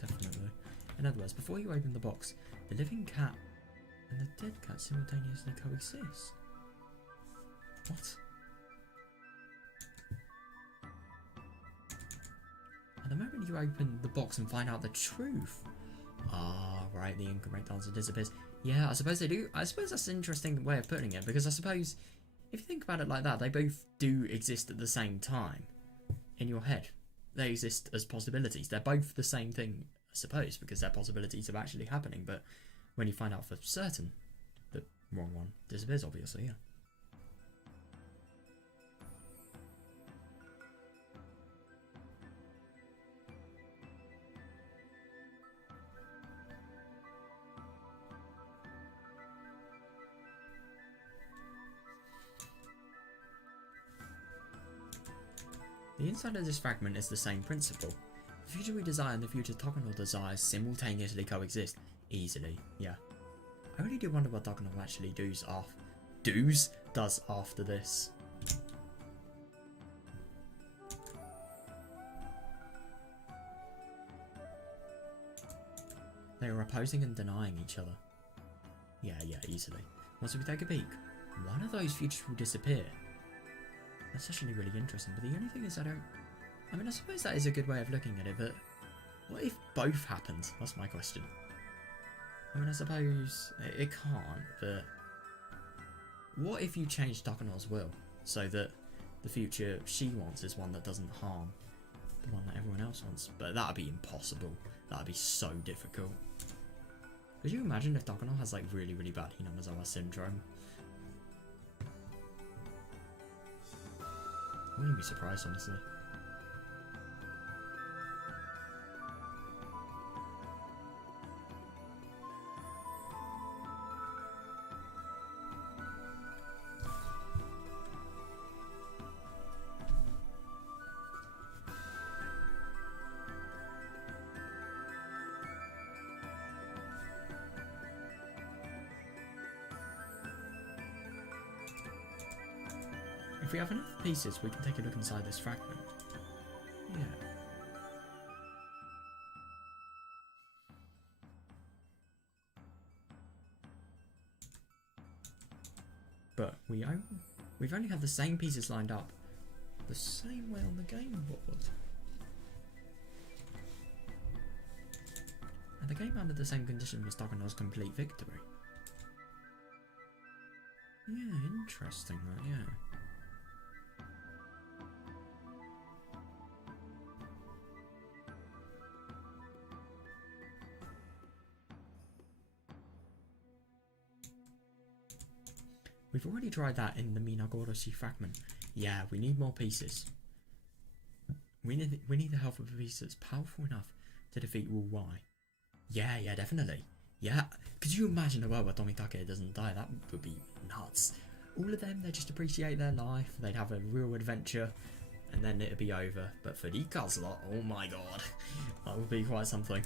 Definitely. In other words, before you open the box, the living cat and the dead cat simultaneously coexist. What? At the moment you open the box and find out the truth. Ah, right, the incorrect answer disappears. Yeah, I suppose they do. I suppose that's an interesting way of putting it, because I suppose if you think about it like that, they both do exist at the same time in your head. They exist as possibilities. They're both the same thing, I suppose, because they're possibilities of actually happening, but when you find out for certain, the wrong one disappears, obviously, yeah. The inside of this fragment is the same principle. The future we desire and the future Takano desires simultaneously coexist. Easily, yeah. I really do wonder what Takano actually does after this. They are opposing and denying each other. Yeah, easily. Once we take a peek, one of those futures will disappear. That's actually really interesting, but the only thing is I suppose that is a good way of looking at it, but what if both happened? That's my question. I mean, I suppose it can't, but what if you change Takano's will so that the future she wants is one that doesn't harm the one that everyone else wants? But that'd be impossible. That'd be so difficult. Could you imagine if Docono has like really, really bad Hinamizawa syndrome? I wouldn't be surprised, honestly. If we have enough pieces, we can take a look inside this fragment. Yeah. But we've only had the same pieces lined up the same way on the game board. And the game under the same condition was Docono's complete victory. Yeah, interesting that, yeah. We've already tried that in the Higurashi fragment. Yeah, we need more pieces. We need the help of a piece that's powerful enough to defeat Rule Y. Yeah, definitely. Yeah, could you imagine a world where Tomitake doesn't die? That would be nuts. All of them, they just appreciate their life, they'd have a real adventure, and then it'd be over. But for Rika's lot, oh my god, that would be quite something.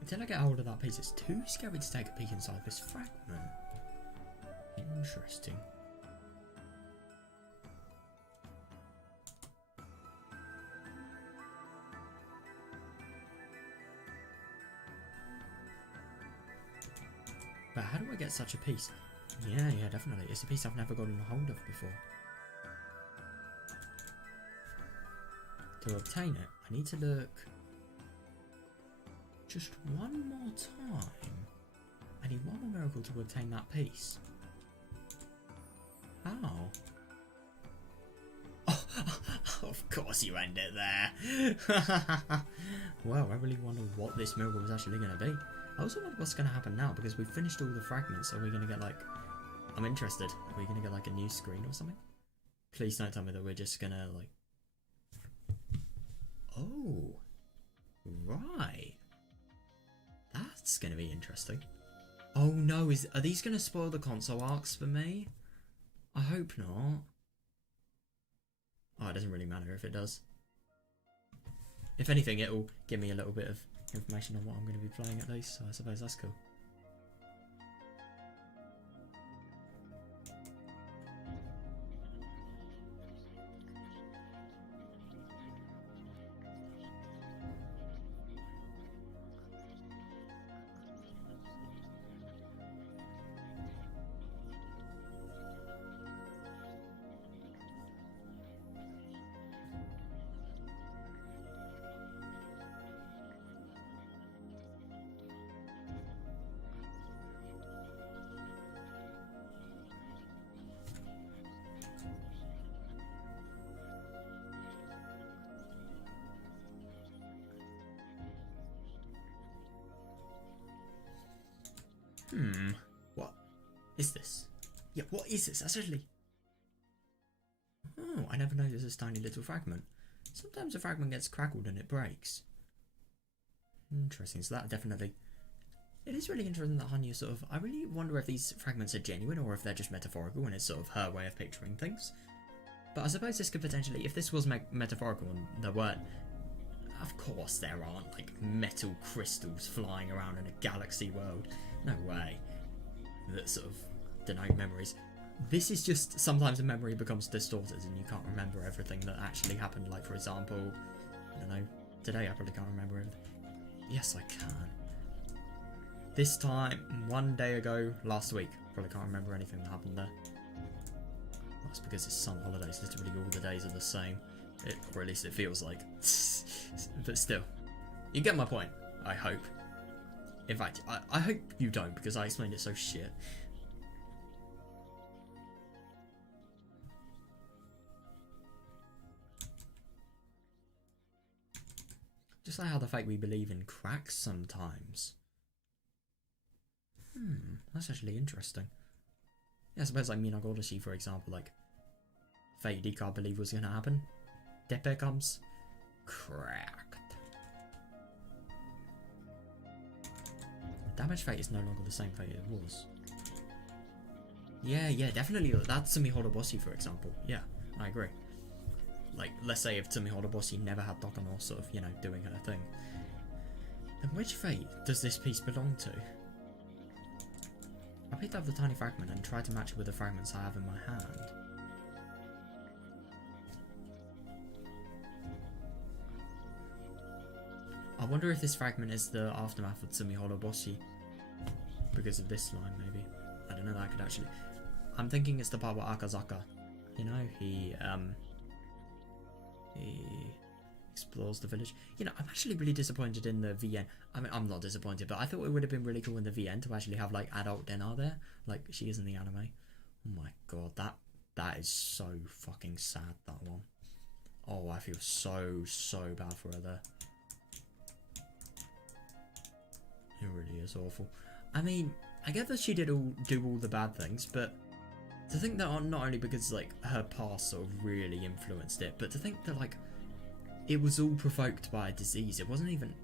Until I get hold of that piece, it's too scary to take a peek inside this fragment. Interesting. But how do I get such a piece? Yeah, definitely. It's a piece I've never gotten a hold of before. To obtain it, I need to look just one more time. I need one more miracle to obtain that piece. How? Oh, of course you end it there. Well, I really wonder what this miracle was actually going to be. I also wonder what's going to happen now, because we've finished all the fragments. Are we going to get like... I'm interested. Are we going to get like a new screen or something? Please don't tell me that we're just going to like... Oh. Right. That's going to be interesting. Oh no, are these going to spoil the console arcs for me? I hope not. Oh, it doesn't really matter if it does. If anything, it'll give me a little bit of information on what I'm going to be playing at least, so I suppose that's cool. What is this? Yeah, what is this actually? Oh, I never noticed this tiny little fragment. Sometimes a fragment gets crackled and it breaks. Interesting, so that definitely... It is really interesting that Hanya sort of... I really wonder if these fragments are genuine or if they're just metaphorical and it's sort of her way of picturing things. But I suppose this could potentially... If this was metaphorical and there weren't... Of course there aren't, like, metal crystals flying around in a galaxy world. No way. That sort of denote memories. This is just sometimes a memory becomes distorted and you can't remember everything that actually happened. Like, for example, I don't know, today I probably can't remember everything. Yes, I can. This time, 1 day ago, last week, probably can't remember anything that happened there. That's because it's summer holidays, literally all the days are the same. Or at least it feels like. But still, you get my point, I hope. In fact, I hope you don't, because I explained it so shit. Just like how the fate we believe in cracks sometimes. That's actually interesting. Yeah, I suppose like Higurashi, for example, like fate you can't believe was gonna happen. Depe comes. Cracked. Damage fate is no longer the same fate it was. Yeah, definitely. That's Higurashi, for example. Yeah, I agree. Like, let's say if Higurashi never had Dokono sort of, you know, doing her thing. Then which fate does this piece belong to? I picked up the tiny fragment and tried to match it with the fragments I have in my hand. I wonder if this fragment is the aftermath of Higurashi. Because of this line, maybe. I don't know, that could actually... I'm thinking it's the part where Akazaka, you know, he explores the village. You know, I'm actually really disappointed in the VN. I mean, I'm not disappointed, but I thought it would have been really cool in the VN to actually have, like, adult Denna there, like she is in the anime. Oh my god, that is so fucking sad, that one. Oh, I feel so bad for her there. It really is awful. I mean, I get that she did do all the bad things, but to think that not only because like her past sort of really influenced it, but to think that like it was all provoked by a disease. It wasn't even...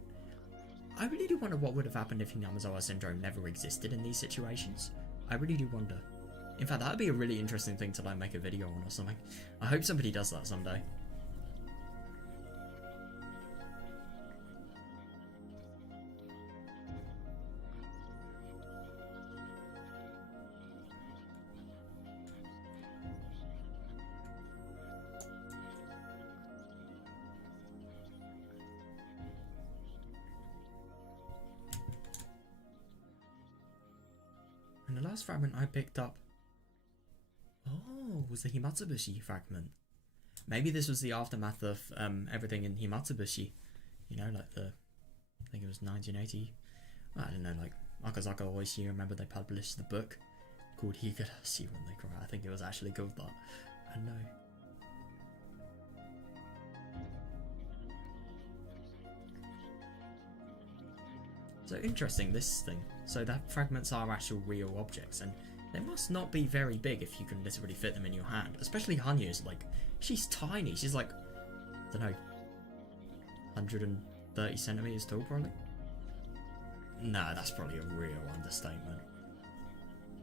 I really do wonder what would have happened if Hinamizawa syndrome never existed in these situations. I really do wonder. In fact, that would be a really interesting thing to like make a video on or something. I hope somebody does that someday. And the last fragment I picked up... Oh, was the Matsuribayashi fragment. Maybe this was the aftermath of everything in Matsuribayashi. You know, like the... I think it was 1980. I don't know, like... Akazaka always here, remember they published the book called Higurashi when they cry. I think it was actually called that. I know. So interesting, this thing. So that fragments are actual real objects, and they must not be very big if you can literally fit them in your hand. Especially Hanyu's, like, she's tiny. She's like, I don't know, 130 centimeters tall, probably? No, that's probably a real understatement.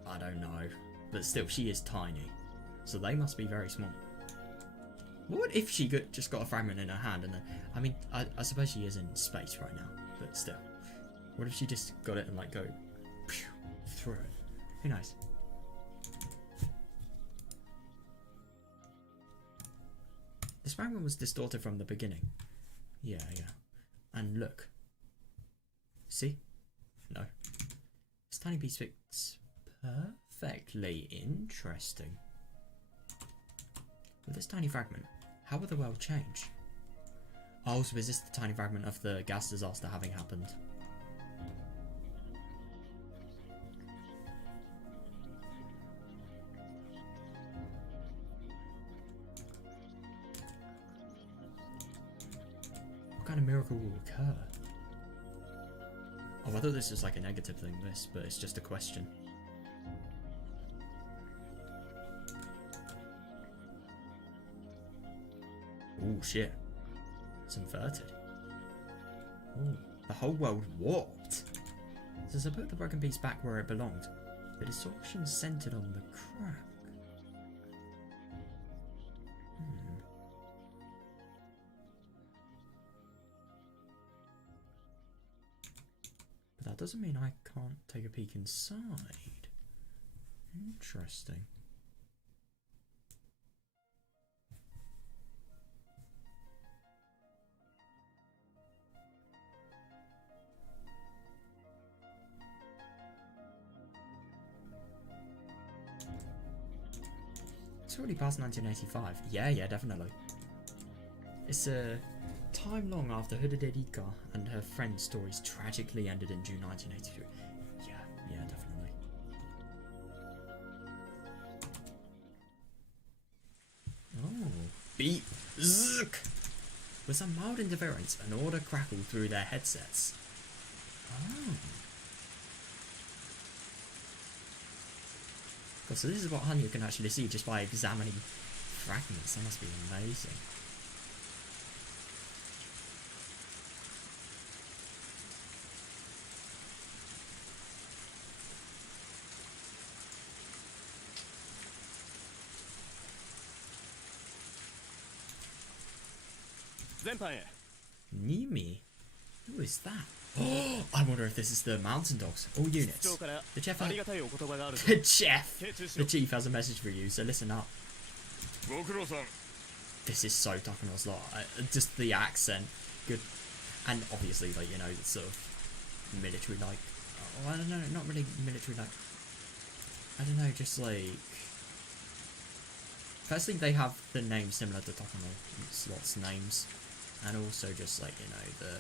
I don't know. But still, she is tiny. So they must be very small. What if she just got a fragment in her hand and then... I mean, I suppose she is in space right now, but still. What if she just got it and like go through it? Who knows? This fragment was distorted from the beginning. Yeah. And look. See? No. This tiny piece fits perfectly. Interesting. With this tiny fragment, how will the world change? Oh, so is this the tiny fragment of the gas disaster having happened? What kind of miracle will occur? Oh, I thought this was like a negative thing, but it's just a question. Oh shit. It's inverted. Oh, the whole world warped. So I put the broken piece back where it belonged. The distortion centered on the crack. But that doesn't mean I can't take a peek inside. Interesting. It's already past 1985. Yeah, definitely. It's a time long after Higurashi and her friend's stories tragically ended in June 1983. Yeah, definitely. Oh, beep, zook! With some mild interference, an order crackled through their headsets. Oh. God, so this is what Hanya can actually see just by examining fragments. That must be amazing. Nimi? Who is that? Oh, I wonder if this is the mountain dogs. All units. The chief has a message for you, so listen up. This is so Takano's lot. Just the accent. Good. And obviously, like, you know, it's sort of military-like. Oh, I don't know, not really military-like. I don't know, just like... Firstly, they have the name similar to Takano Slot's names. And also just like, you know, the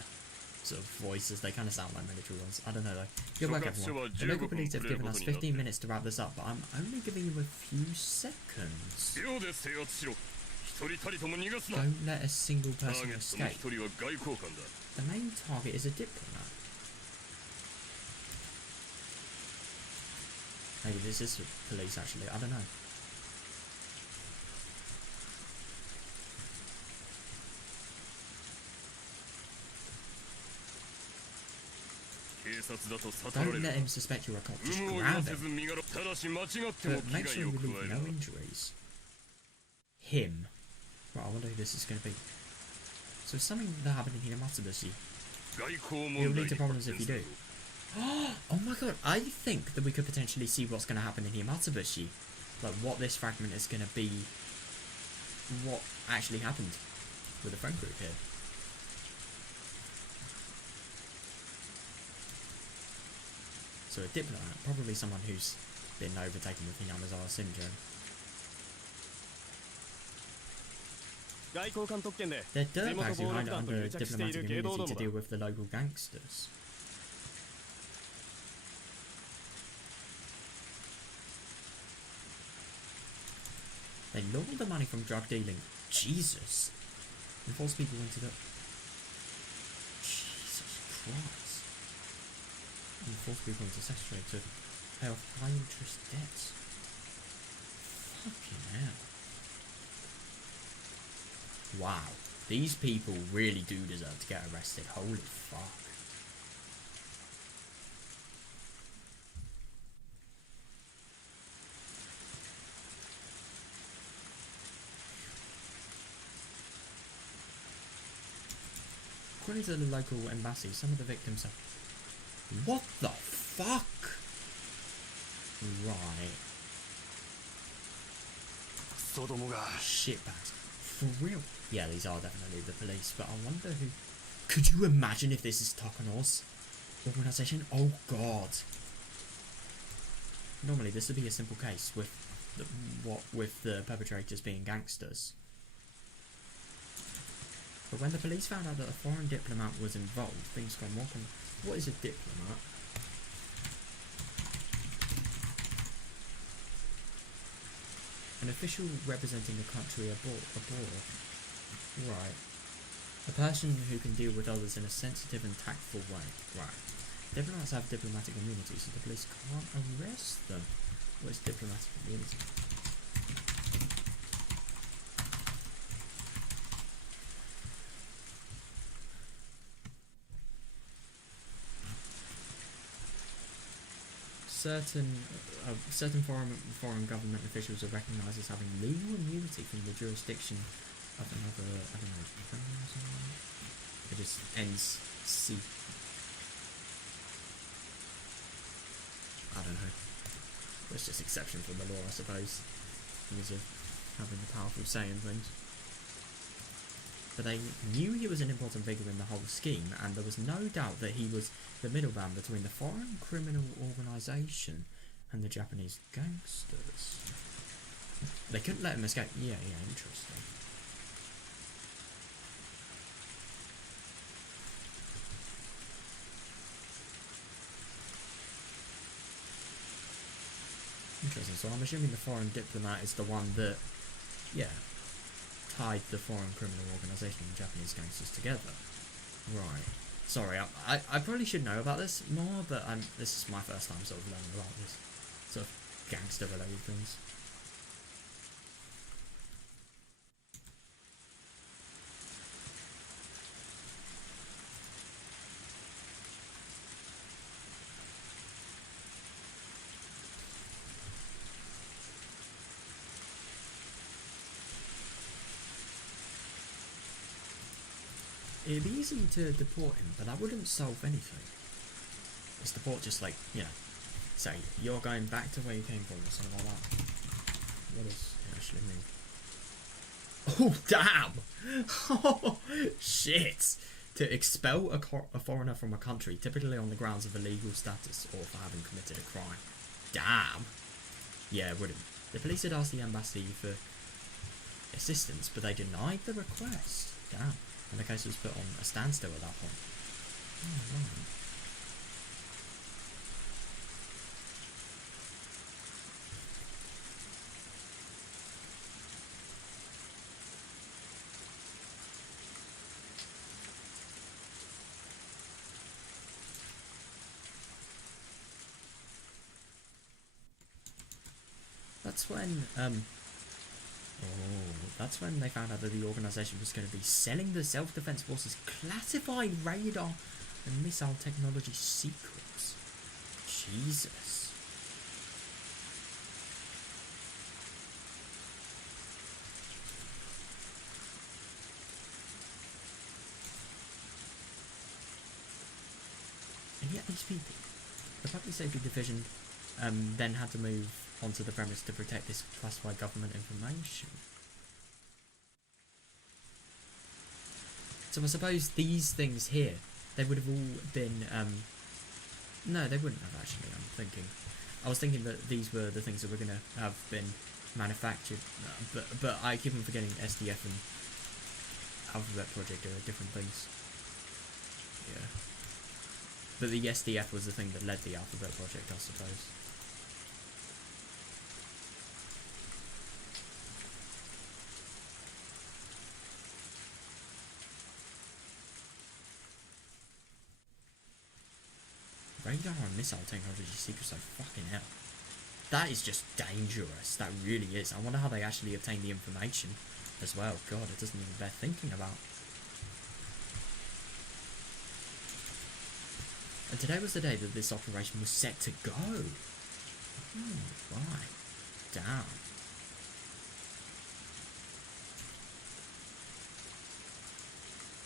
sort of voices, they kind of sound like military ones. I don't know though. Good work everyone. The local police have given us 15 minutes to wrap this up, but I'm only giving you a few seconds. Don't let a single person escape. The main target is a diplomat. Maybe this is police actually, I don't know. Don't let him suspect you're a cop, just grab him. But make sure you leave no injuries. Him. Right, I wonder who this is going to be. So something that happened in Matsuribayashi. It'll lead to problems if you do. Oh my god, I think that we could potentially see what's going to happen in Matsuribayashi. Like what this fragment is going to be. What actually happened with the friend group here. So a diplomat, probably someone who's been overtaken with Hinamizawa syndrome. They're dirtbags who hide under diplomatic immunity to deal with the local gangsters. They launder the money from drug dealing. Jesus! And force people into the... Jesus Christ. And force people into sex trade to pay off high interest debts. Fucking hell. Wow. These people really do deserve to get arrested. Holy fuck. According to the local embassy, some of the victims are... What the fuck? Right. Shitbags. For real? Yeah, these are definitely the police, but I wonder who... Could you imagine if this is Takano's organisation? Oh god. Normally this would be a simple case with the perpetrators being gangsters. But when the police found out that a foreign diplomat was involved, things got more What is a diplomat? An official representing a country abroad. Right. A person who can deal with others in a sensitive and tactful way. Right. Diplomats have diplomatic immunity, so the police can't arrest them. What is diplomatic immunity? Certain foreign government officials are recognised as having legal immunity from the jurisdiction of another, I don't know, it just ends C. I don't know. There's just exception from the law, I suppose, because of having a powerful say in things. But they knew he was an important figure in the whole scheme, and there was no doubt that he was the middleman between the foreign criminal organisation and the Japanese gangsters. They couldn't let him escape. Yeah, interesting. Interesting. So I'm assuming the foreign diplomat is the one that, yeah, tied the foreign criminal organisation and Japanese gangsters together. Right. Sorry, I probably should know about this more, but this is my first time sort of learning about this sort of gangster-related things. It'd be easy to deport him, but that wouldn't solve anything. Is deport just like, you know, say, you're going back to where you came from or something like that? What does it actually mean? Oh, damn! Oh, shit! To expel a foreigner from a country, typically on the grounds of illegal status or for having committed a crime. Damn! Yeah, it wouldn't. The police had asked the embassy for assistance, but they denied the request. Damn. And the case was put on a standstill at that point. Oh, right. That's when they found out that the organisation was going to be selling the self-defense forces classified radar and missile technology secrets. Jesus. And yet these people, the Public Safety Division, then had to move onto the premise to protect this classified government information. So I suppose these things here, they would have all been, no, they wouldn't have actually, I was thinking that these were the things that were going to have been manufactured, but I keep on forgetting SDF and Alphabet Project are different things. Yeah. But the SDF was the thing that led the Alphabet Project, I suppose. Radar and missile technology secrets, so fucking hell. That is just dangerous. That really is. I wonder how they actually obtained the information as well. God, it doesn't even bear thinking about. And today was the day that this operation was set to go. Oh, right. Damn.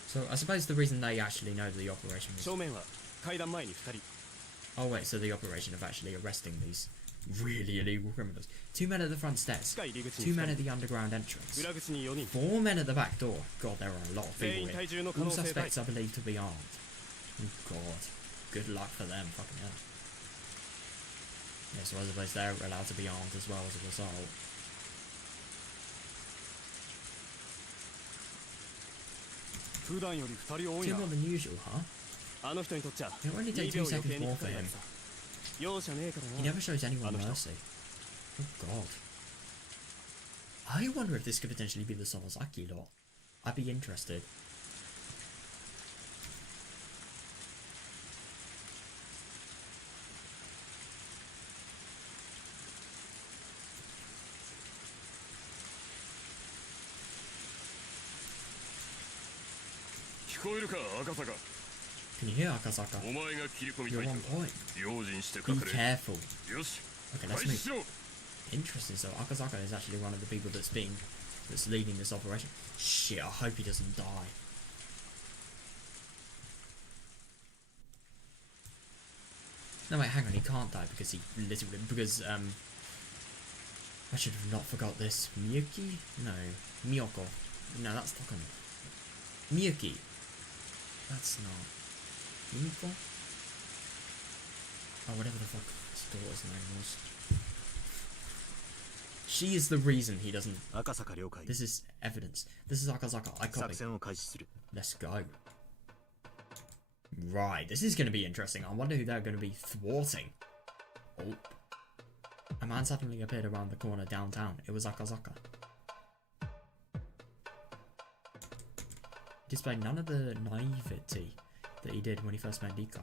So I suppose the reason they actually know the operation was... Oh wait, so the operation of actually arresting these really illegal criminals. 2 men at the front steps, 2 men at the underground entrance, 4 men at the back door. God, there are a lot of people here. All suspects are believed to be armed. Oh God, good luck for them, fucking hell. Yeah, so I suppose they're allowed to be armed as well as a result. Two more than usual, huh? It only takes 2 seconds more for him. He never shows anyone mercy. Oh God. I wonder if this could potentially be the Sawasaki lot. I'd be interested. Can you hear Akasaka? You're on point. Be careful. Okay, let's move. Interesting, so Akasaka is actually one of the people that's leading this operation. Shit, I hope he doesn't die. No wait, hang on, he can't die because I should have not forgot this. Miyuki? No. Miyoko. No, that's Takano. Miyuki. That's not. Yumiko? Oh, whatever the fuck his daughter's name was. She is the reason he doesn't... This is evidence. This is Akasaka. I copy. Let's go. Right, this is going to be interesting. I wonder who they're going to be thwarting. Oh. A man suddenly appeared around the corner downtown. It was Akazaka. He displayed none of the naivety that he did when he first met Rika.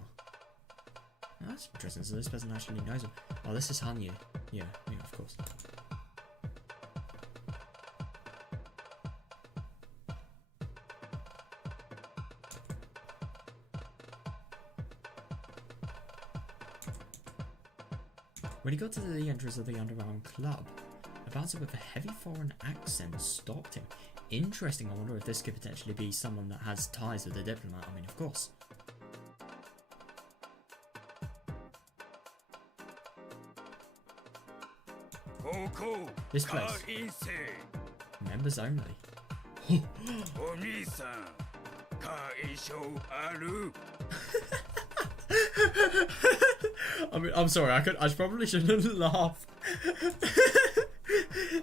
Oh, that's interesting, so this person actually knows him. Oh, this is Hanyu. Yeah, of course. When he got to the entrance of the underground club, a bouncer with a heavy foreign accent stopped him. Interesting, I wonder if this could potentially be someone that has ties with a diplomat. I mean, of course. This place. Members only. I mean, I'm sorry, I probably shouldn't laugh.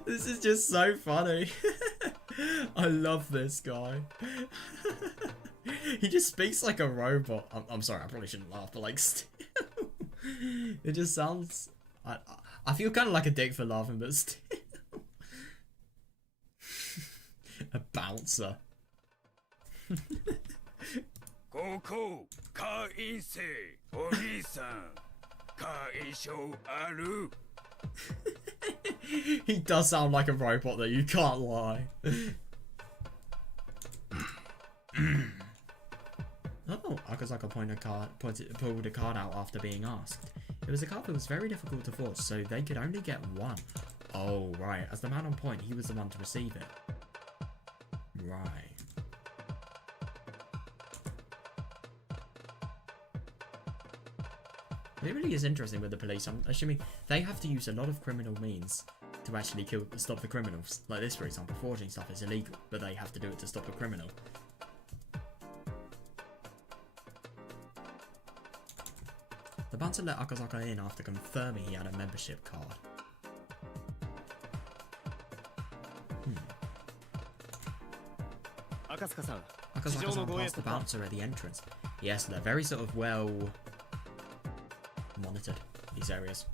This is just so funny. I love this guy. He just speaks like a robot. I'm sorry, I probably shouldn't laugh, but like, still. It just sounds... I feel kind of like a dick for laughing, but still. A bouncer. He does sound like a robot though, you can't lie. Oh, Akazaka pulled a card out after being asked. It was a card that was very difficult to force, so they could only get one. Oh, right. As the man on point, he was the one to receive it. Right. It really is interesting with the police. I'm assuming they have to use a lot of criminal means to actually stop the criminals. Like this, for example, forging stuff is illegal, but they have to do it to stop a criminal. The bouncer let Akazaka in after confirming he had a membership card. Akazaka passed the bouncer at the entrance. Yes, they're very sort of well monitored, these areas.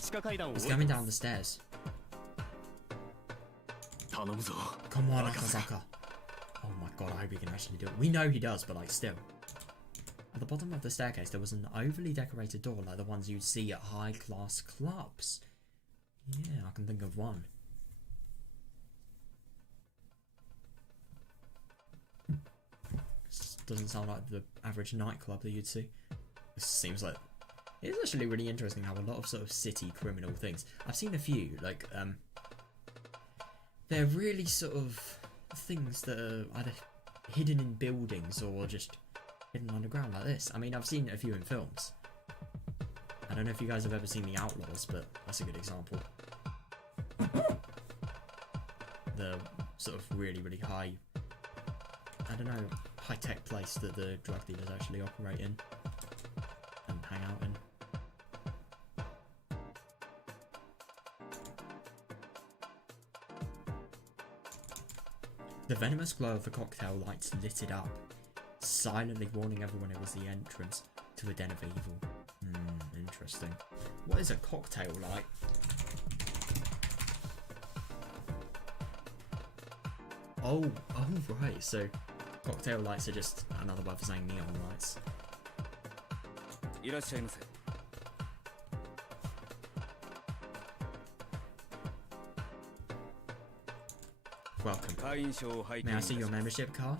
He's coming down the stairs. Come on, Akazaka. Oh my god, I hope he can actually do it. We know he does, but like still. At the bottom of the staircase, there was an overly decorated door like the ones you'd see at high-class clubs. Yeah, I can think of one. This doesn't sound like the average nightclub that you'd see. This seems like... It's actually really interesting how a lot of sort of city criminal things... I've seen a few, like, they're really sort of things that are either hidden in buildings or just hidden underground like this. I mean, I've seen a few in films. I don't know if you guys have ever seen The Outlaws, but that's a good example. The sort of really, really high... I don't know, high-tech place that the drug dealers actually operate in and hang out in. The venomous glow of the cocktail lights lit it up, silently warning everyone it was the entrance to a den of evil. Interesting. What is a cocktail light? Oh, right, so cocktail lights are just another word for saying neon lights. Welcome. May I see your membership card?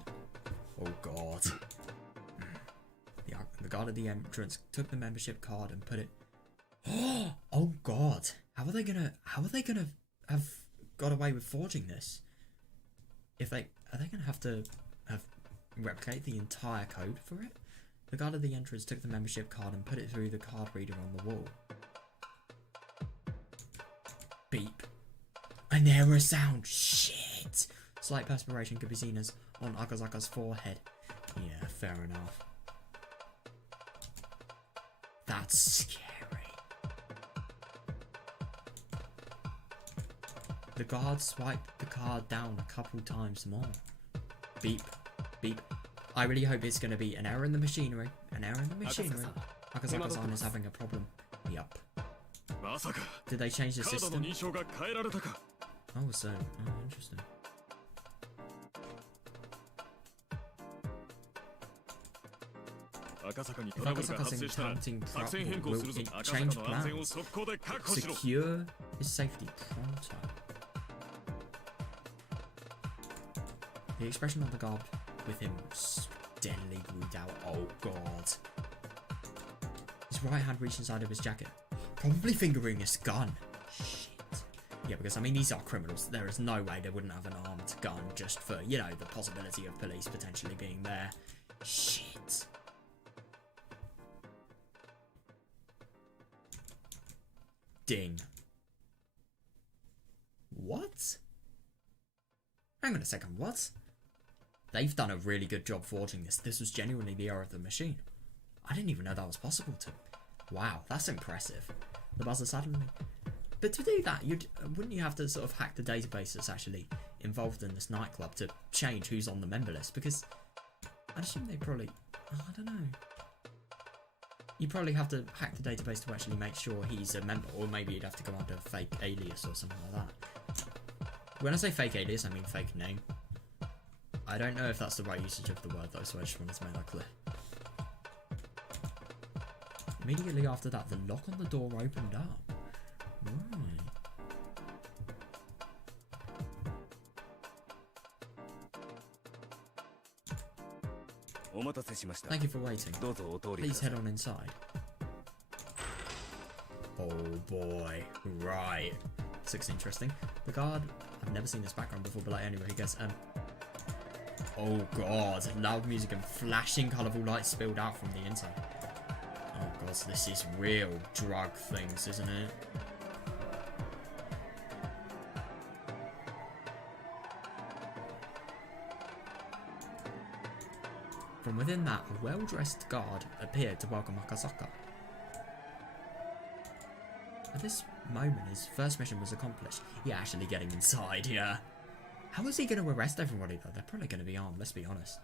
Oh god. The guard at the entrance took the membership card and put it... Oh god. How are they gonna have got away with forging this? Are they gonna have to replicate the entire code for it? The guard at the entrance took the membership card and put it through the card reader on the wall. Beep. An error sound. Shit. Slight perspiration could be seen as on Akazaka's forehead. Yeah, fair enough. That's scary. The guard swiped the card down a couple times more. Beep. Beep. I really hope it's going to be an error in the machinery. An error in the machinery. Akazaka-san is having a problem. Yup. Did they change the system? Oh, so, interesting. If Akasaka's encountering trouble, will it change plans? Secure his safety pronto. The expression on the guard with him steadily grew out. Oh god. His right hand reached inside of his jacket, probably fingering his gun. Shit. Yeah, because I mean, these are criminals. There is no way they wouldn't have an armed gun just for, you know, the possibility of police potentially being there. Shit. Ding. What? Hang on a second, what? They've done a really good job forging this. This was genuinely the era of the machine. I didn't even know that was possible to. Wow, that's impressive. The buzzer suddenly. But to do that, wouldn't you have to sort of hack the database that's actually involved in this nightclub to change who's on the member list? Because I'd assume they probably. Oh, I don't know. You probably have to hack the database to actually make sure he's a member, or maybe you'd have to go under a fake alias or something like that. When I say fake alias, I mean fake name. I don't know if that's the right usage of the word though, so I just wanted to make that clear. Immediately after that, the lock on the door opened up. Right. Thank you for waiting. Please head on inside. Oh boy. Right. This looks interesting. The guard, I've never seen this background before, but like anyway, he goes, oh god. Loud music and flashing colourful lights spilled out from the inside. Oh god, so this is real drug things, isn't it? From within that, a well-dressed guard appeared to welcome Akasaka. At this moment, his first mission was accomplished. Yeah, actually getting inside, yeah. How is he going to arrest everybody, though? They're probably going to be armed, let's be honest.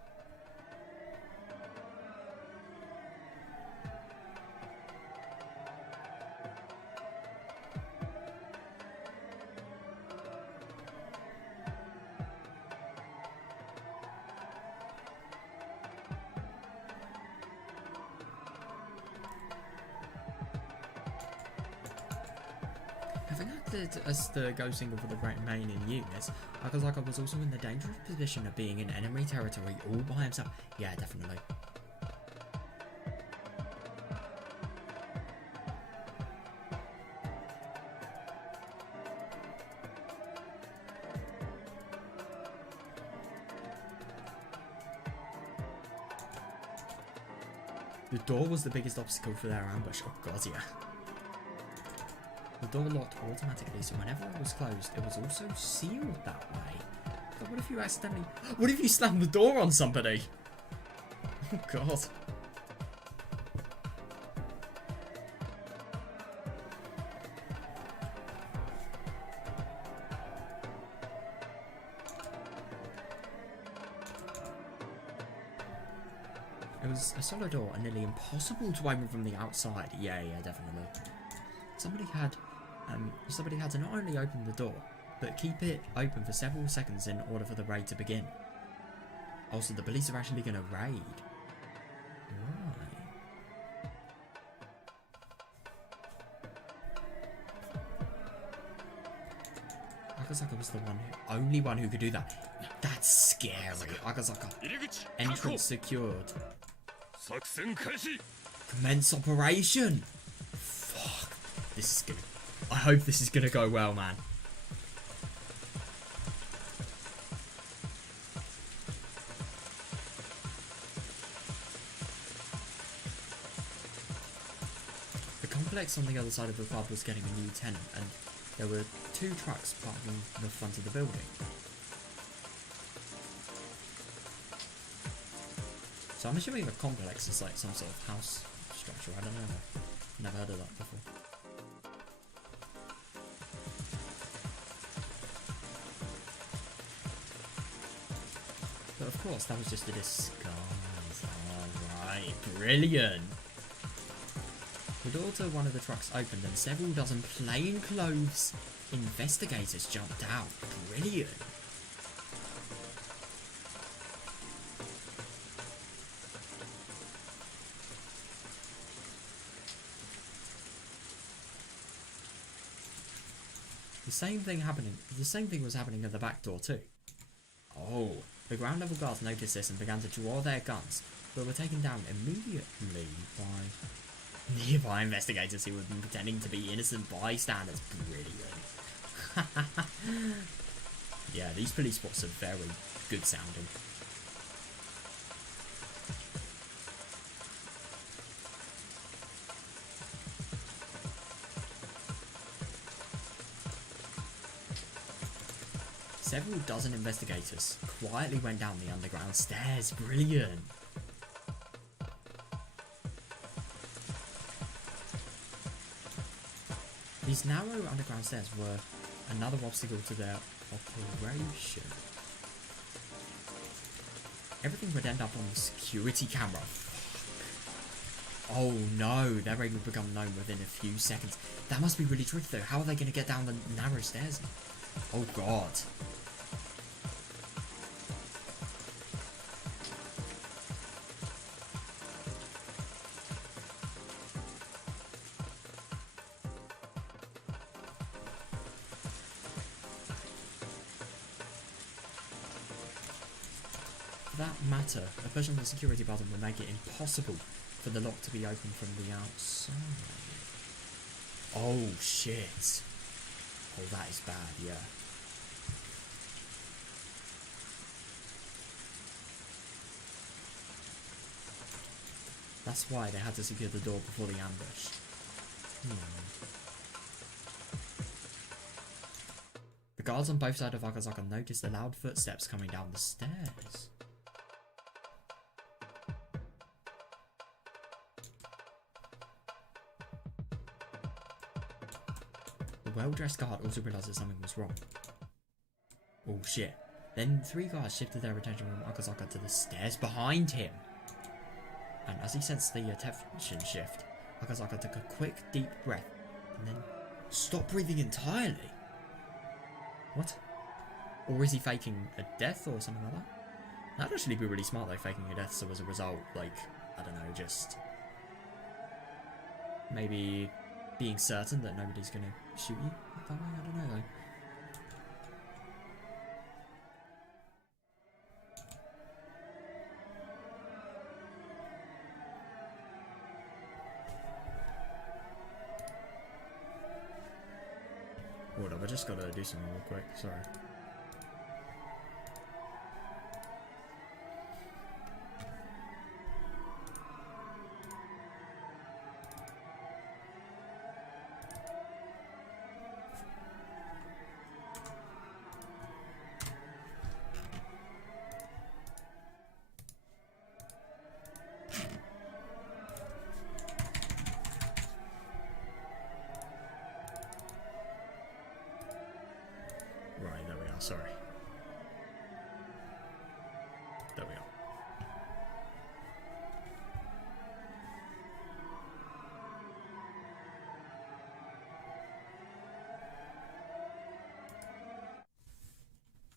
Having acted as the go single for the remaining units, Akasaka was also in the dangerous position of being in enemy territory all by himself. Yeah, definitely. The door was the biggest obstacle for their ambush. Oh god, yeah. The door locked automatically, so whenever it was closed, it was also sealed that way. But what if you accidentally... What if you slammed the door on somebody? Oh god. It was a solid door and nearly impossible to open from the outside. Yeah, definitely. Somebody had to not only open the door, but keep it open for several seconds in order for the raid to begin. Also, the police are actually going to raid. Right. Akasaka was the only one who could do that. That's scary. Akasaka. Entrance secured. Commence operation. Fuck. This is gonna... I hope this is gonna go well, man. The complex on the other side of the pub was getting a new tenant, and there were 2 trucks parked in the front of the building. So I'm assuming the complex is like some sort of house structure. I don't know. Never heard of that before. But of course, that was just a disguise. Alright, brilliant. The The door to one of the trucks opened and several dozen plainclothes investigators jumped out. Brilliant. The same thing was happening at the back door too. Oh, the ground level guards noticed this and began to draw their guns, but were taken down immediately by nearby investigators who had been pretending to be innocent bystanders. Brilliant. Yeah, these police spots are very good sounding. Several dozen investigators quietly went down the underground stairs. Brilliant. These narrow underground stairs were another obstacle to their operation. Everything would end up on the security camera. Oh no, they're able to become known within a few seconds. That must be really tricky though. How are they going to get down the narrow stairs? Oh god. For that matter, a push on the security button will make it impossible for the lock to be opened from the outside. Oh shit. Oh, that is bad, yeah. That's why they had to secure the door before the ambush. The guards on both sides of Akazaka noticed the loud footsteps coming down the stairs. The well-dressed guard also realised that something was wrong. Oh shit. Then 3 guards shifted their attention from Akazaka to the stairs behind him. And as he sensed the attention shift, Akazaka took a quick, deep breath and then stopped breathing entirely. What? Or is he faking a death or something like that? That'd actually be really smart though, faking a death, so as a result, like, I don't know, just maybe being certain that nobody's gonna shoot you that way, I don't know though. Hold up, I just gotta do something real quick, sorry. Right, there we are, sorry. There we are.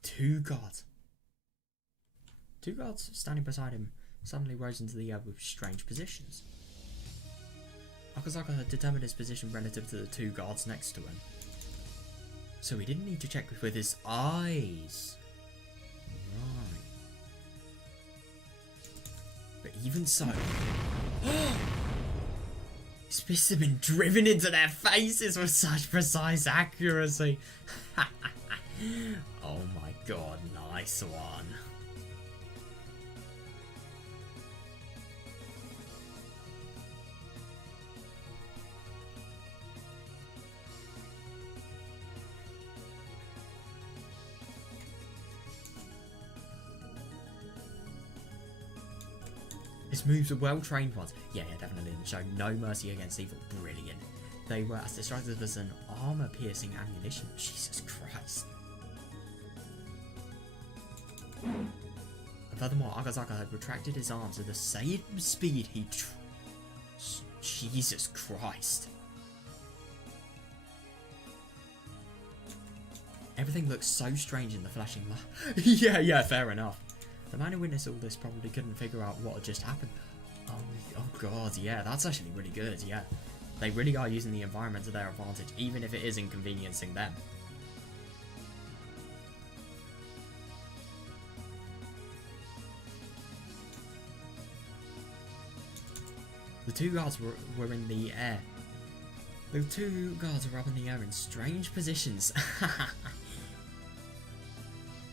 Two guards standing beside him suddenly rose into the air with strange positions. Akazaka had determined his position relative to the 2 guards next to him, so he didn't need to check with his eyes. Right. But even so, his fists have been driven into their faces with such precise accuracy. Oh my god, nice one. His moves were well-trained ones. Yeah, definitely. And showed no mercy against evil. Brilliant. They were as destructive as an armor-piercing ammunition. Jesus Christ. And furthermore, Akazaka had retracted his arms at the same speed he... Jesus Christ. Everything looks so strange in the flashing light. yeah, fair enough. The man who witnessed all this probably couldn't figure out what had just happened. Oh god, yeah, that's actually really good, yeah. They really are using the environment to their advantage, even if it is inconveniencing them. The two guards were in the air. The two guards were up in the air in strange positions.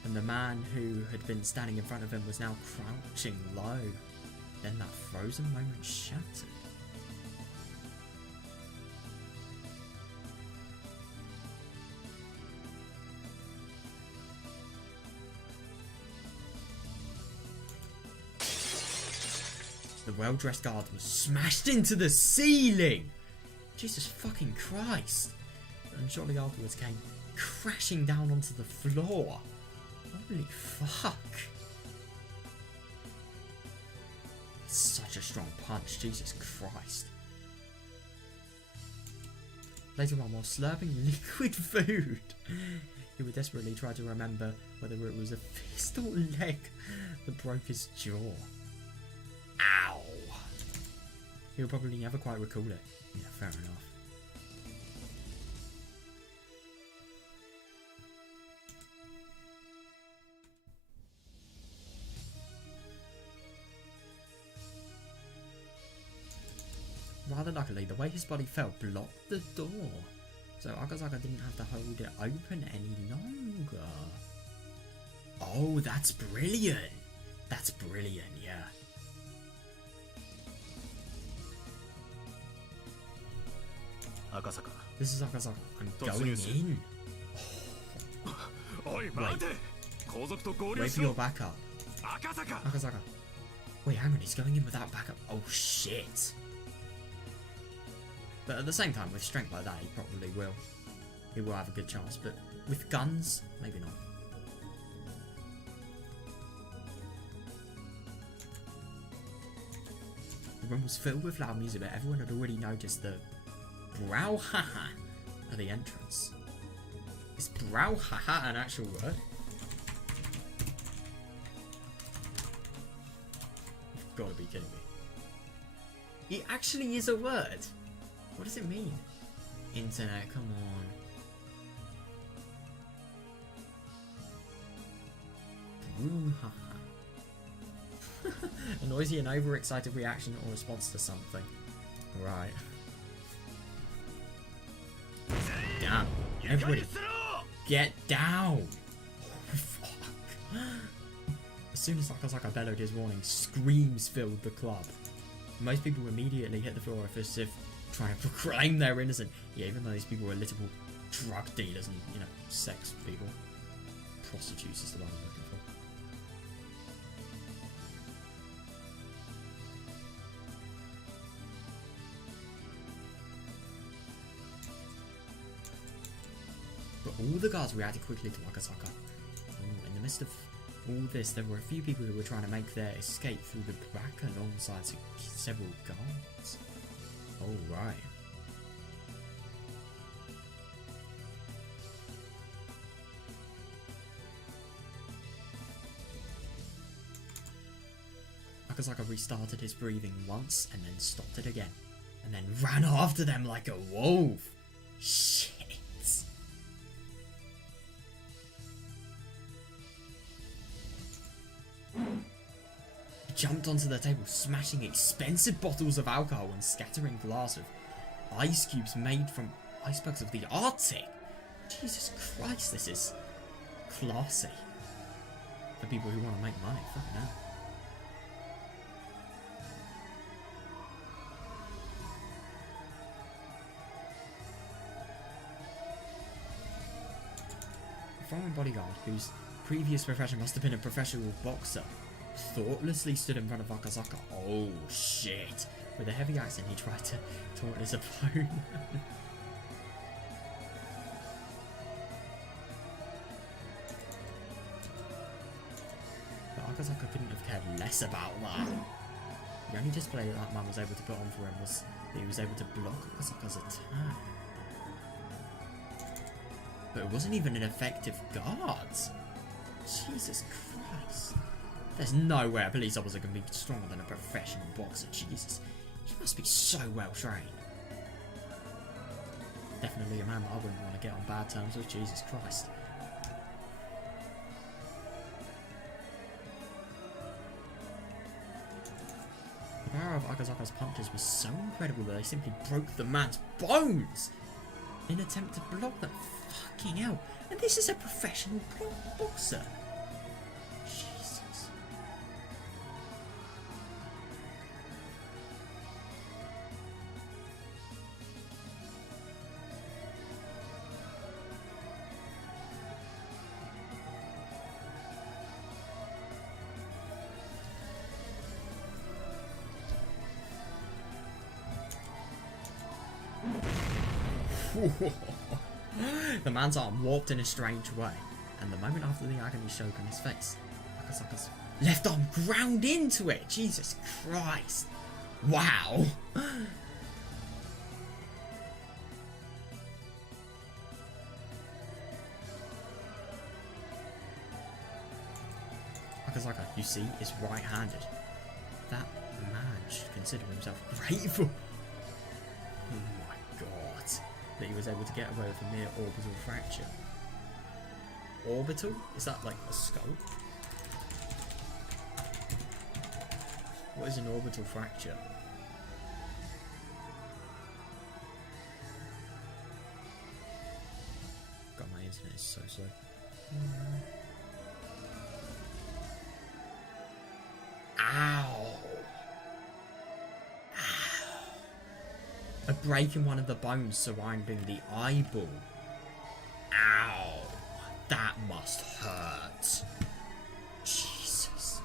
And the man who had been standing in front of him was now crouching low. Then that frozen moment shattered. The well-dressed guard was smashed into the ceiling! Jesus fucking Christ! And shortly afterwards came crashing down onto the floor. Holy fuck. Such a strong punch, Jesus Christ. Later on, while slurping liquid food, he would desperately try to remember whether it was a fist or leg that broke his jaw. Ow! He would probably never quite recall it. Yeah, fair enough. Rather luckily, the way his body fell blocked the door, so Akazaka didn't have to hold it open any longer. Oh, that's brilliant! That's brilliant, yeah. Akasaka. This is Akazaka. I'm going in. Wait for your backup. Akazaka. Wait, hang on, he's going in without backup. Oh shit. But at the same time, with strength like that, he probably will. He will have a good chance, but with guns, maybe not. The room was filled with loud music, but everyone had already noticed the brouhaha at the entrance. Is brouhaha an actual word? You've got to be kidding me. It actually is a word. What does it mean? Internet, come on. Brouhaha. A noisy and overexcited reaction or response to something. Right. Damn. Everybody, get down! Oh, fuck. As soon as Akazaka bellowed his warning, screams filled the club. Most people immediately hit the floor as if trying to proclaim their innocence. Yeah, even though these people were literal drug dealers and, you know, sex people. Prostitutes is the one I'm looking for. But all the guards reacted quickly to Akazaka. In the midst of all this, there were a few people who were trying to make their escape through the back alongside several guards. Oh, right. Akazaka restarted his breathing once and then stopped it again. And then ran after them like a wolf. Shit. He jumped onto the table, smashing expensive bottles of alcohol and scattering glass of ice cubes made from icebergs of the Arctic. Jesus Christ, this is classy. For people who want to make money, fucking hell. A foreign bodyguard, whose previous profession must have been a professional boxer, thoughtlessly stood in front of Akazaka. Oh shit. With a heavy accent, he tried to taunt his opponent. But Akazaka couldn't have cared less about that. The only display that man was able to put on for him was He was able to block Akasaka's attack. But it wasn't even an effective guard. Jesus Christ. There's no way a police officer can be stronger than a professional boxer. Jesus. He must be so well trained. Definitely a man that I wouldn't want to get on bad terms with. Jesus Christ. The power of Akasaka's punches was so incredible that they simply broke the man's bones in an attempt to block them. Fucking hell. And this is a professional boxer. Jesus. The man's arm warped in a strange way, and the moment after the agony showed on his face, Akasaka's left arm ground into it. Jesus Christ. Wow. Akasaka, you see, is right-handed. That man should consider himself grateful. Oh my god. That he was able to get away with a mere orbital fracture. Orbital? Is that like a skull? What is an orbital fracture? God, my internet is so slow. Ow! A break in one of the bones surrounding the eyeball. Ow! That must hurt. Jesus.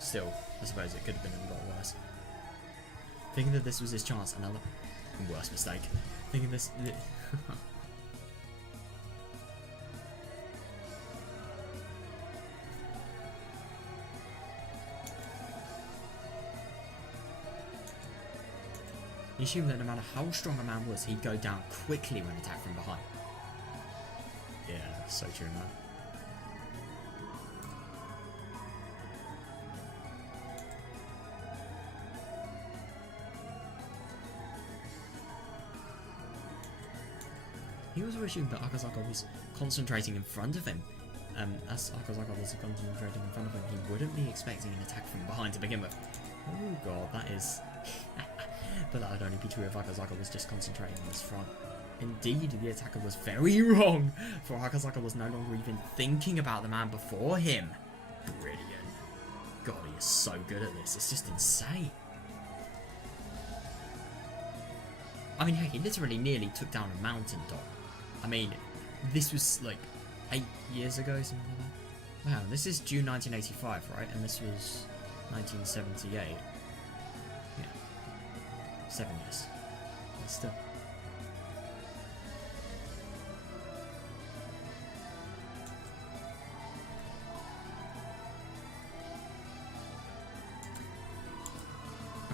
Still, I suppose it could have been a lot worse. Thinking that this was his chance, another worse mistake. Thinking this... He assumed that no matter how strong a man was, he'd go down quickly when attacked from behind. Yeah, so true, man. He also assumed that Akasaka was concentrating in front of him. As Akasaka was concentrating in front of him, he wouldn't be expecting an attack from behind to begin with. Oh god, that is... But that would only be true if Akasaka was just concentrating on his front. Indeed, the attacker was very wrong, for Akasaka was no longer even thinking about the man before him. Brilliant. God, he is so good at this, it's just insane. I mean, heck, he literally nearly took down a mountain dog. I mean, this was like 8 years ago, something like that. Wow, this is June 1985, right? And this was 1978. 7 years. But still.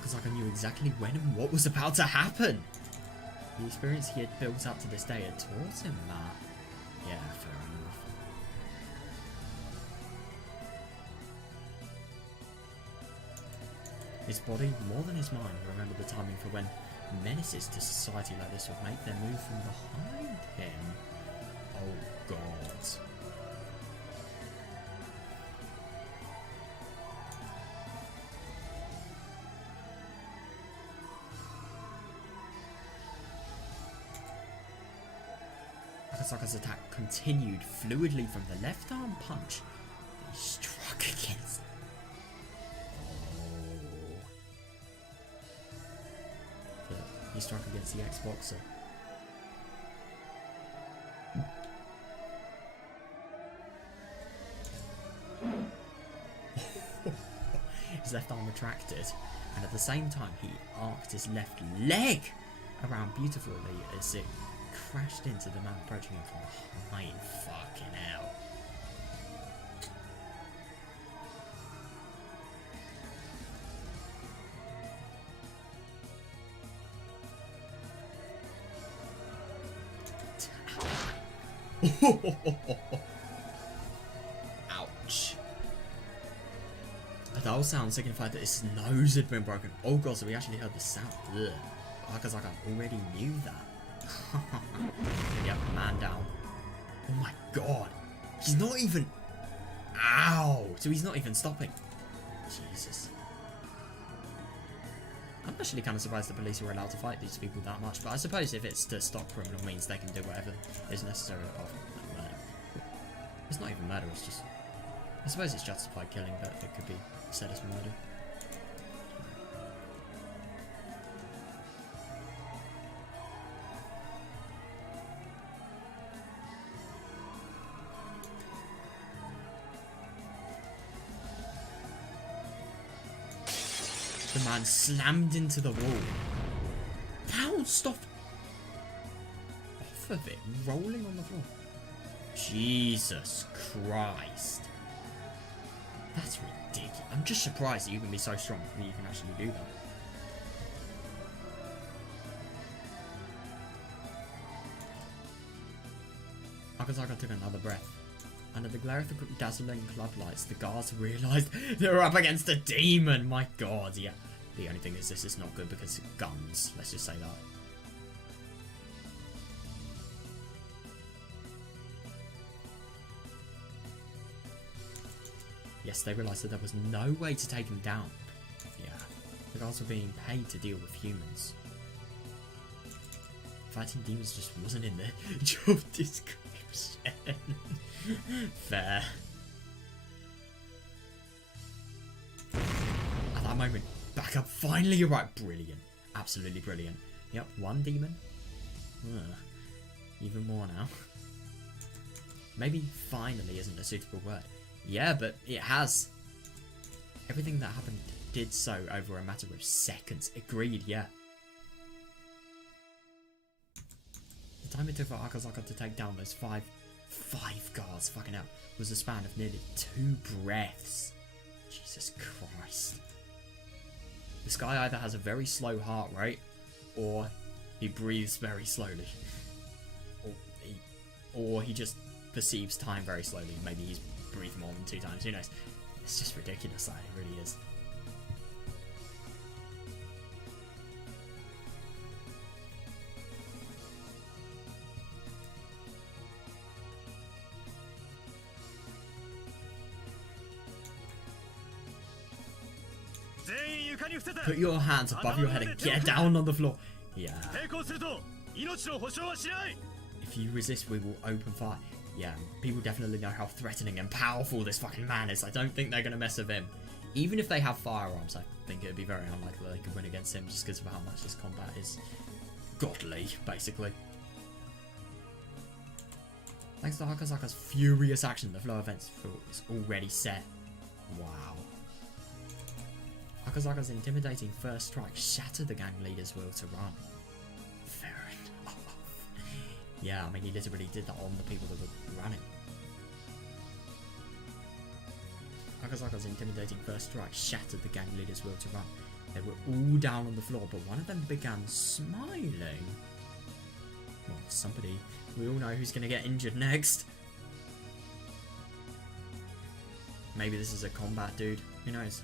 Akasaka knew exactly when and what was about to happen. The experience he had built up to this day had taught him that. Yeah, fair enough. His body, more than his mind, remembered the timing for when menaces to society like this would make their move from behind him. Oh god. Akasaka's attack continued fluidly from the left arm punch that he struck against. He struck against the ex-boxer. His left arm retracted, and at the same time he arced his left leg around beautifully as it crashed into the man approaching him from behind. Fucking hell. Ouch. That old sound signified that his nose had been broken. Oh god, so we actually heard the sound. Ugh. Akazaka already knew that. Yep, man down. Oh my god. He's not even... Ow! So he's not even stopping. Jesus. I'm actually kind of surprised the police were allowed to fight these people that much, but I suppose if it's to stop criminal means they can do whatever is necessary apart from murder. It's not even murder, it's just... I suppose it's justified killing, but it could be said as murder. The man slammed into the wall. Bounced off of it, rolling on the floor. Jesus Christ. That's ridiculous. I'm just surprised that you can be so strong that you can actually do that. Akazaka took another breath. Under the glare of the dazzling club lights, the guards realised they were up against a demon. My god, yeah. The only thing is this is not good because of guns. Let's just say that. Yes, they realised that there was no way to take him down. Yeah, the guards were being paid to deal with humans. Fighting demons just wasn't in their job description. Fair. At that moment, back up. Finally, you're right. Brilliant. Absolutely brilliant. Yep, one demon. Ugh. Even more now. Maybe finally isn't a suitable word. Yeah, but it has. Everything that happened did so over a matter of seconds. Agreed, yeah. The time it took for Akazaka to take down those five guards, fucking hell, was a span of nearly 2 breaths. Jesus Christ. This guy either has a very slow heart rate, or he breathes very slowly. Or he just perceives time very slowly. Maybe he's breathed more than 2 times, who knows. It's just ridiculous, like, it really is. Put your hands above your head and get down on the floor. Yeah. If you resist, we will open fire. Yeah, people definitely know how threatening and powerful this fucking man is. I don't think they're going to mess with him. Even if they have firearms, I think it would be very unlikely they could win against him just because of how much his combat is godly, basically. Thanks to Akazaka's furious action, the flow of events was already set. Wow. Akazaka's intimidating first strike shattered the gang leader's will to run. Fair enough. Yeah, I mean, he literally did that on the people that were running. Akazaka's intimidating first strike shattered the gang leader's will to run. They were all down on the floor, but one of them began smiling. Well, somebody. We all know who's going to get injured next. Maybe this is a combat dude. Who knows?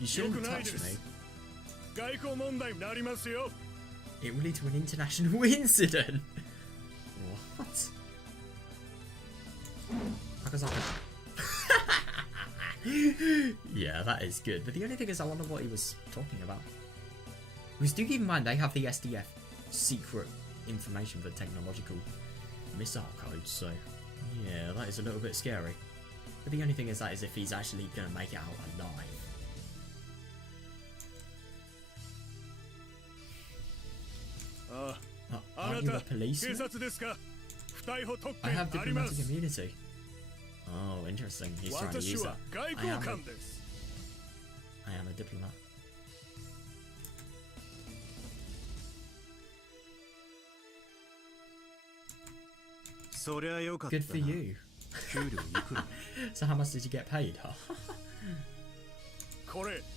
You shouldn't touch me. It will lead to an international incident. What? Akazaka. Yeah, that is good. But the only thing is, I wonder what he was talking about. Because do keep in mind, they have the SDF secret information for technological missile codes, so yeah, that is a little bit scary. But the only thing is that is if he's actually going to make it out alive. Aren't you a policeman? I have diplomatic immunity. Oh, interesting. He's trying to use that. I am a diplomat. Good for you. So how much did you get paid?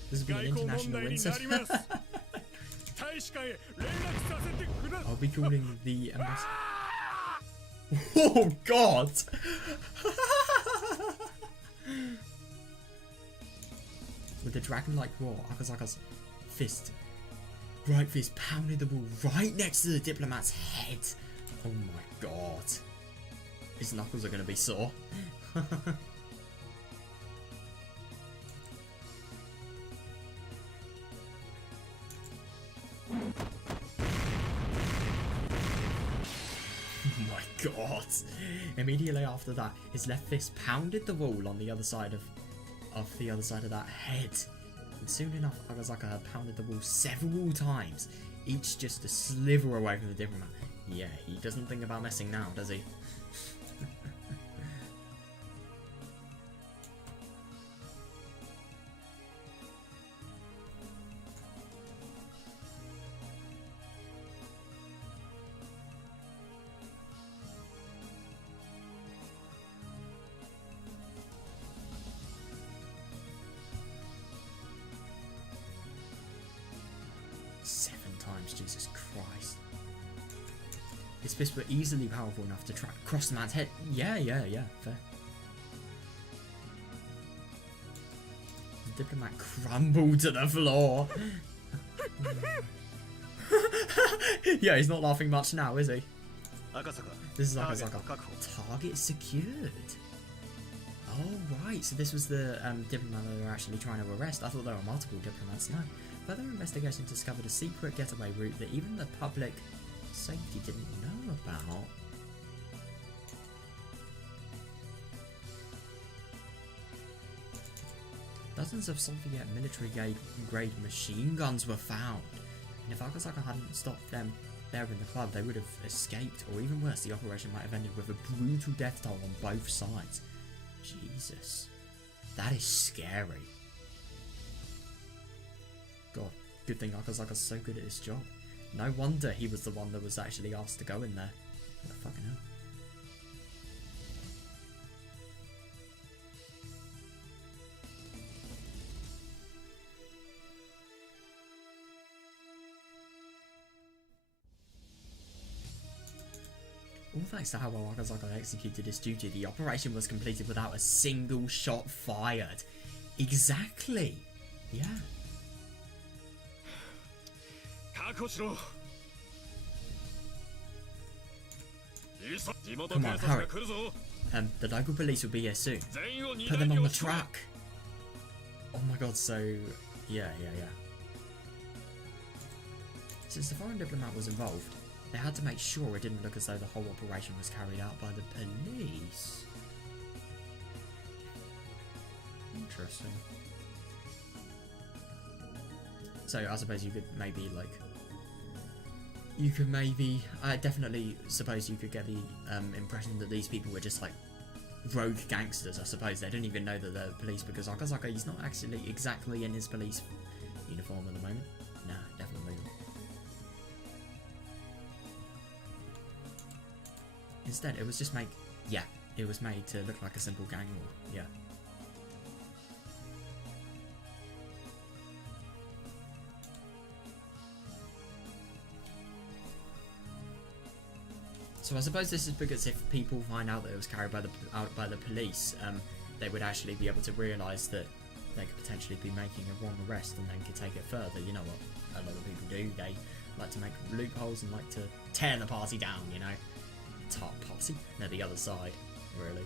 This has been an international incident. I'll be calling the ambassador. Oh God! With the dragon-like roar, Akazaka's right fist pounded the wall right next to the diplomat's head. Oh my God. His knuckles are going to be sore. Oh my God. Immediately after that, his left fist pounded the wall on the other side of that head. And soon enough, Akazaka had pounded the wall several times, each just a sliver away from the diplomat. Yeah, he doesn't think about messing now, does he? Jesus Christ. His fists were easily powerful enough to cross the man's head. Yeah, fair. The diplomat crumbled to the floor. Yeah, he's not laughing much now, is he? This is Akazaka. Target secured. Oh, right. So this was the diplomat they were actually trying to arrest. I thought there were multiple diplomats. No. Further investigation discovered a secret getaway route that even the public safety didn't know about. Dozens of Soviet military-grade machine guns were found. And if Akazaka hadn't stopped them there in the club, they would have escaped. Or even worse, the operation might have ended with a brutal death toll on both sides. Jesus. That is scary. God, good thing Akazaka's so good at his job. No wonder he was the one that was actually asked to go in there. What the fucking hell. All thanks to how well Akazaka executed his duty, the operation was completed without a single shot fired. Exactly. Yeah. Come on, hurry. The local police will be here soon. Put them on the track. Oh my god, so... Yeah. Since the foreign diplomat was involved, they had to make sure it didn't look as though the whole operation was carried out by the police. Interesting. So I suppose you could maybe like... I definitely suppose you could get the impression that these people were just like rogue gangsters, I suppose. They didn't even know that they're police because Akazaka, he's not actually exactly in his police uniform at the moment. Nah, definitely not. Instead, it was just made... Yeah, it was made to look like a simple gang war. Yeah. So I suppose this is because if people find out that it was carried out by the police, they would actually be able to realise that they could potentially be making a wrong arrest and then could take it further. You know what a lot of people do, they like to make loopholes and like to tear the party down, you know. Party? No, the other side, really.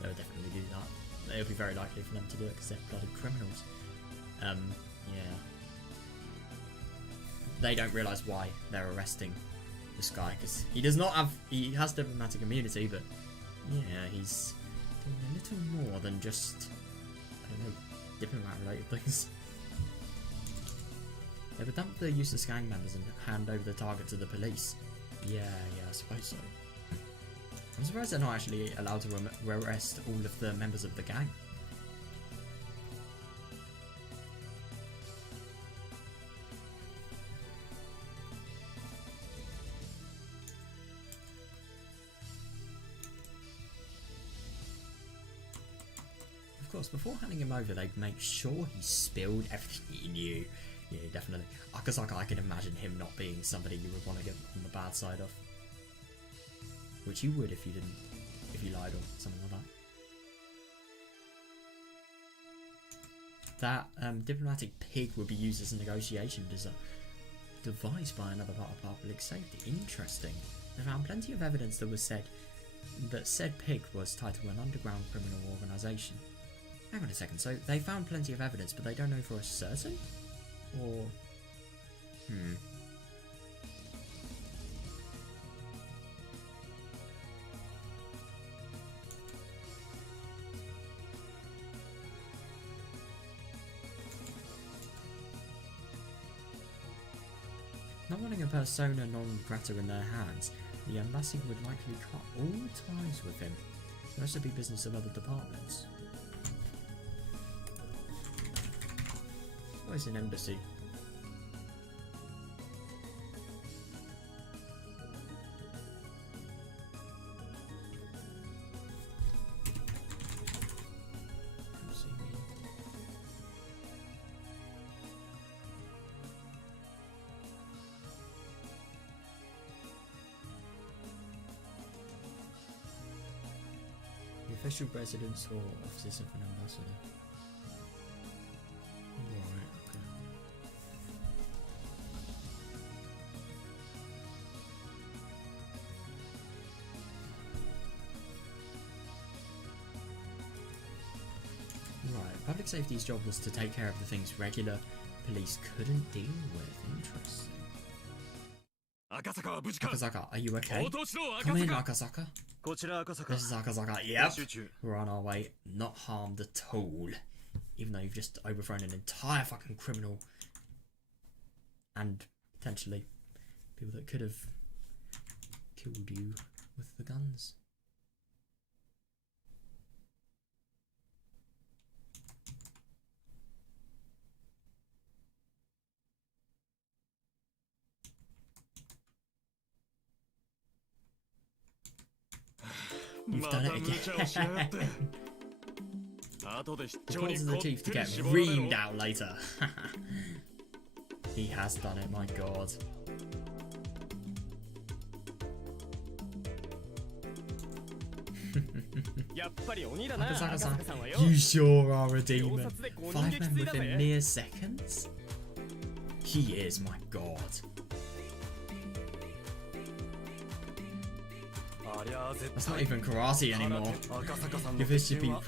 They would definitely do that. It would be very likely for them to do it because they're bloody criminals. Yeah. They don't realise why they're arresting this guy, because he does not have... He has diplomatic immunity, but yeah, he's doing a little more than just, I don't know, diplomat-related things. They would dump the useless gang members and hand over the target to the police. Yeah, I suppose so. I'm surprised they're not actually allowed to arrest all of the members of the gang. Of course, before handing him over, they'd make sure he spilled everything he knew. Yeah, definitely. Akazaka, I can imagine him not being somebody you would want to get on the bad side of. Which you would if you lied or something like that. That diplomatic pig would be used as a negotiation device by another part of public safety. Interesting. They found plenty of evidence that said pig was tied to an underground criminal organisation. Hang on a second, so they found plenty of evidence, but they don't know for a certain? Or... Not wanting a persona non grata in their hands, the embassy would likely cut all ties with him. The rest would be business of other departments. What is an embassy? The official residence or offices of an ambassador. Right, okay. Right, public safety's job was to take care of the things regular police couldn't deal with. Interesting. Akazaka, are you okay? Come in, Akazaka. This is Akazaka. Yep. We're on our way. Not harmed at all. Even though you've just overthrown an entire fucking criminal. And potentially people that could have killed you with the guns. You've done it again. Report to the chief to get reamed out later. He has done it, my god. Akazaka-san, you sure are a demon. 5 men within mere seconds? He is, my god. That's not even karate anymore. Your fist should be red.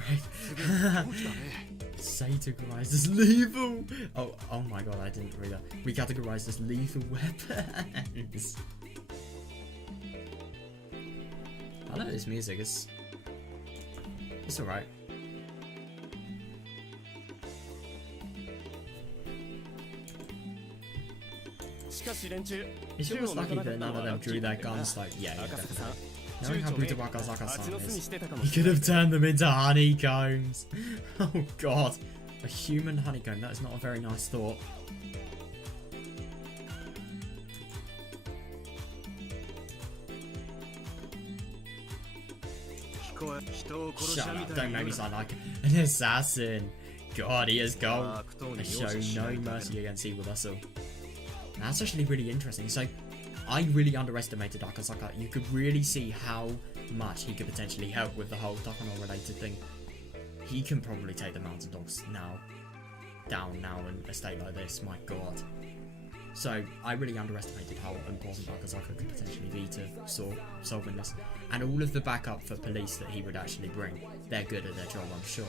Categorized as lethal. Oh my god, I didn't read that. We categorized as lethal weapons. I like this music. It's alright. It's almost lucky that none of them drew their guns like, yeah, definitely. Knowing how brutal Akazaka-san is, he could have turned them into honeycombs. Oh god, a human honeycomb, that is not a very nice thought. Shut up, don't make me sound like an assassin. God, he is gold. I show no mercy against evil, that's all. That's actually really interesting. So, I really underestimated Akazaka. You could really see how much he could potentially help with the whole Takano related thing. He can probably take the mountain dogs down now in a state like this, my god. So, I really underestimated how important Akazaka could potentially be to solving this. And all of the backup for police that he would actually bring, they're good at their job, I'm sure.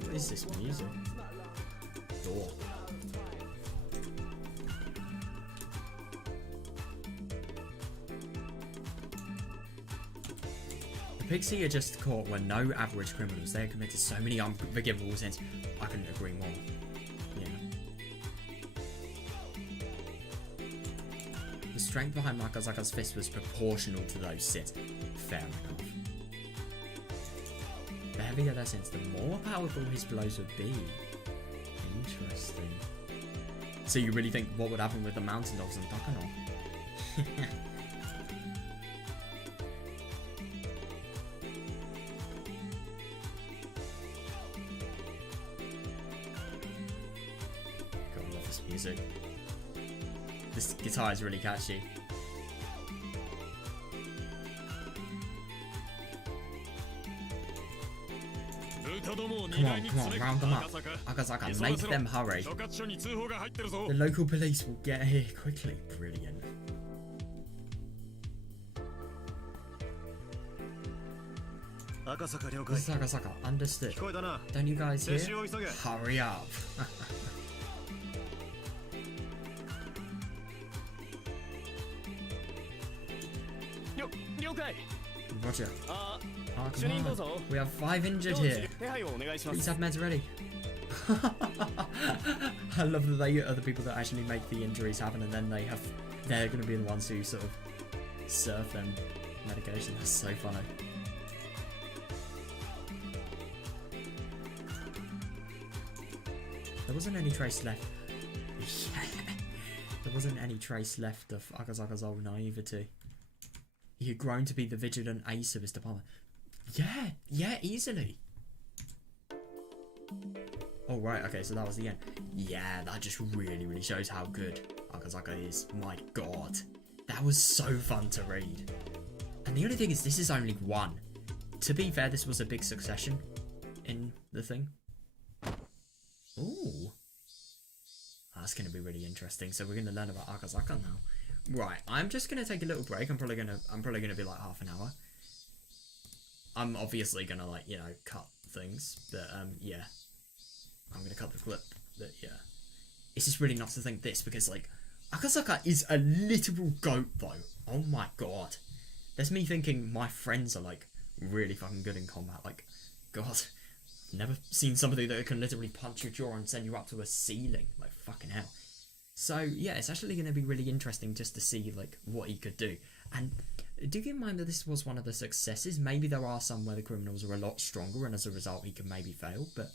What is this music? Door. The pigs here are just caught were no average criminals. They have committed so many unforgivable sins. I couldn't agree more. Yeah. The strength behind Akazaka's fist was proportional to those sins. Fair enough. The heavier their sins, the more powerful his blows would be. Interesting. So you really think what would happen with the mountain dogs and Takano? music. This guitar is really catchy. Come on, round them up. Akazaka, make them hurry. The local police will get here quickly. Brilliant. This is Akazaka, understood. Don't you guys hear? Hurry up. Roger. Come on. We have 5 injured here. Please have meds ready. I love that they are the people that actually make the injuries happen, and then they're going to be the ones who sort of serve them medication. That's so funny. There wasn't any trace left. There wasn't any trace left of Akazaka's old naivety. He had grown to be the vigilant ace of his department. Yeah, easily. Oh, right, okay, so that was the end. Yeah, that just really shows how good Akazaka is. My god. That was so fun to read. And the only thing is, this is only 1. To be fair, this was a big succession in the thing. Ooh. That's going to be really interesting. So we're going to learn about Akazaka now. Right, I'm just going to take a little break. I'm probably going to be like half an hour. I'm obviously going to, like, you know, cut things. But, yeah. I'm going to cut the clip. But, yeah. It's just really nuts to think this, because, like, Akazaka is a literal goat, though. Oh my god. There's me thinking my friends are, like, really fucking good in combat. Like, god. Never seen somebody that can literally punch your jaw and send you up to a ceiling. Like, fucking hell. So, yeah, it's actually going to be really interesting just to see, like, what he could do. And do keep in mind that this was one of the successes. Maybe there are some where the criminals are a lot stronger, and as a result he can maybe fail. But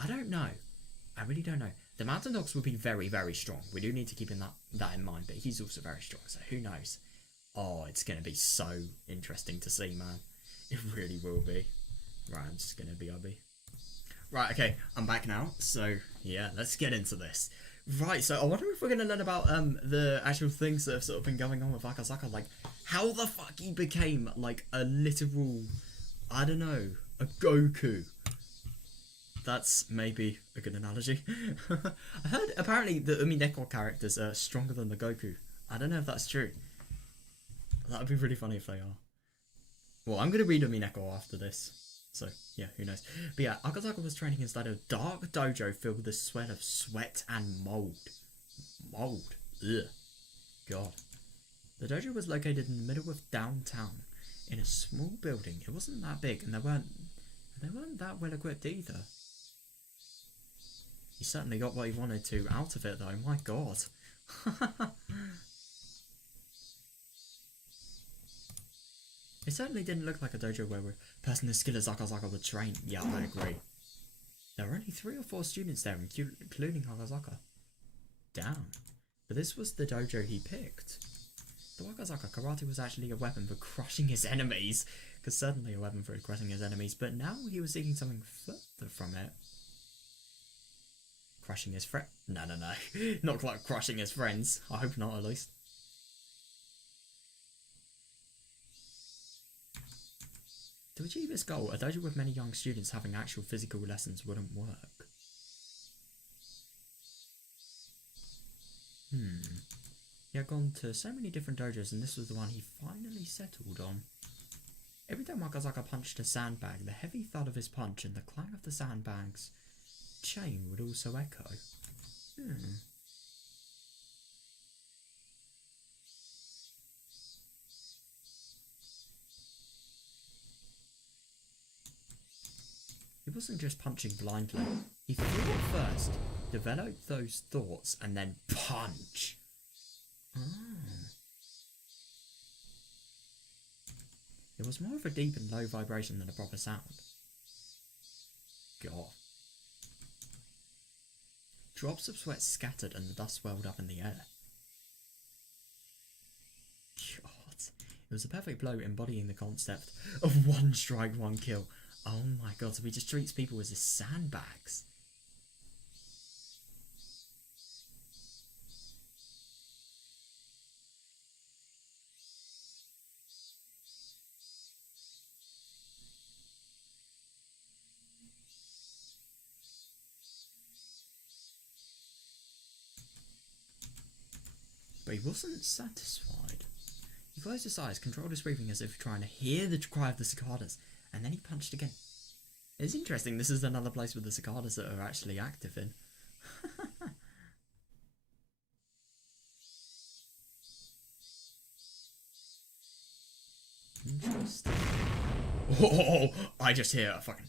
I don't know. I really don't know. The Mountain Dogs would be very strong. We do need to keep that in mind. But he's also very strong, so who knows? Oh, it's going to be so interesting to see, man. It really will be. Right, I'm just going to BRB. Right, okay, I'm back now, so yeah, let's get into this. Right, so I wonder if we're going to learn about the actual things that have sort of been going on with Akazaka, like how the fuck he became like a literal, I don't know, a Goku. That's maybe a good analogy. I heard apparently the Umineko characters are stronger than the Goku. I don't know if that's true. That would be really funny if they are. Well, I'm going to read Umineko after this. So, yeah, who knows. But yeah, Akazaka was training inside a dark dojo filled with the sweat of sweat and mold. Mold. Ugh. God. The dojo was located in the middle of downtown, in a small building. It wasn't that big, and they weren't that well equipped either. He certainly got what he wanted to out of it, though. My God. It certainly didn't look like a dojo where a person as skilled as Akazaka would train. Yeah, I agree. There were only 3 or 4 students there, including Akazaka. Damn. But this was the dojo he picked. The Akazaka, karate was actually a weapon for crushing his enemies. Because certainly a weapon for crushing his enemies, but now he was seeking something further from it. Crushing his friend? No. Not quite crushing his friends. I hope not, at least. To achieve this goal, a dojo with many young students having actual physical lessons wouldn't work. He had gone to so many different dojos, and this was the one he finally settled on. Every time Akazaka punched a sandbag, the heavy thud of his punch and the clang of the sandbag's chain would also echo. He wasn't just punching blindly. He thought first, developed those thoughts, and then punch. It was more of a deep and low vibration than a proper sound. God. Drops of sweat scattered and the dust swelled up in the air. God. It was a perfect blow embodying the concept of one strike, one kill. Oh my god, so he just treats people as his sandbags. But he wasn't satisfied. He closed his eyes, controlled his breathing as if trying to hear the cry of the cicadas, and then he punched again. It's interesting, this is another place with the cicadas that are actually active in. Interesting. Oh, I just hear a fucking...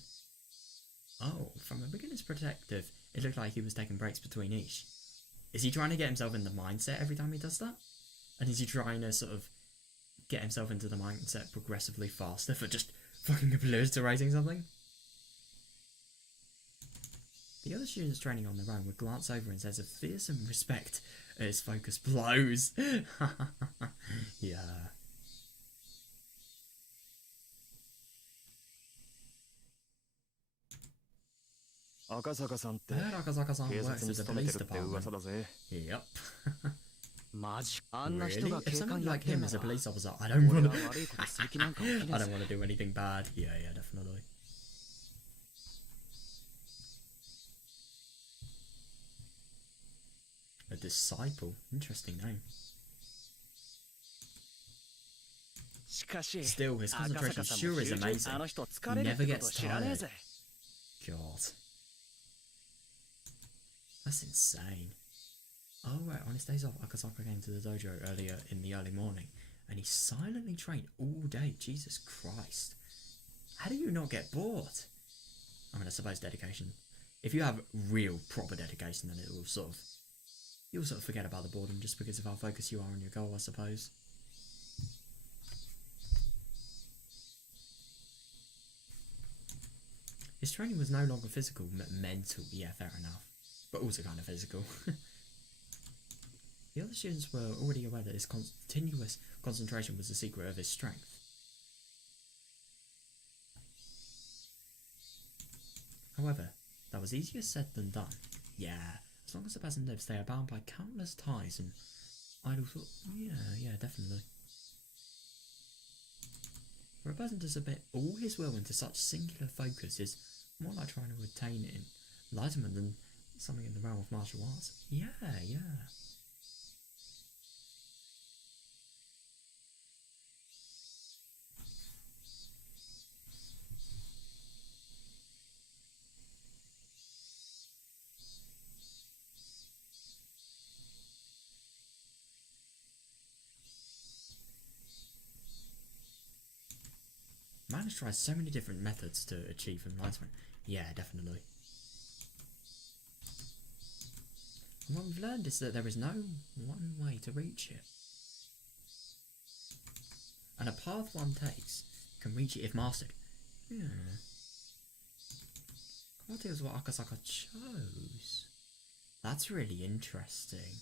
Oh, from a beginner's perspective, it looked like he was taking breaks between each. Is he trying to get himself in the mindset every time he does that? And is he trying to sort of get himself into the mindset progressively faster for just fucking obliterating something? The other students training on their own would glance over and says of fearsome respect at his focused blows. Yeah. Akasaka-san works at the police department. Yep. Really? If someone like him is a police officer, I don't want to do anything bad. Yeah, definitely. A disciple. Interesting name. Still, his concentration sure is amazing. He never gets tired. God. That's insane. Oh right, on his days off, Akasaka came to the dojo earlier in the early morning, and he silently trained all day. Jesus Christ. How do you not get bored? I mean, I suppose dedication. If you have real, proper dedication, then you'll sort of forget about the boredom just because of how focused you are on your goal, I suppose. His training was no longer physical, but mental. Yeah, fair enough. But also kind of physical. The other students were already aware that his continuous concentration was the secret of his strength. However, that was easier said than done. Yeah, as long as the person lives, they are bound by countless ties and idle thought. Yeah, definitely. For a person to submit all his will into such singular focus is more like trying to attain enlightenment than something in the realm of martial arts. Yeah. Man has tried so many different methods to achieve enlightenment. Yeah, definitely. And what we've learned is that there is no one way to reach it. And a path one takes can reach it if mastered. Yeah. What is what Akasaka chose? That's really interesting.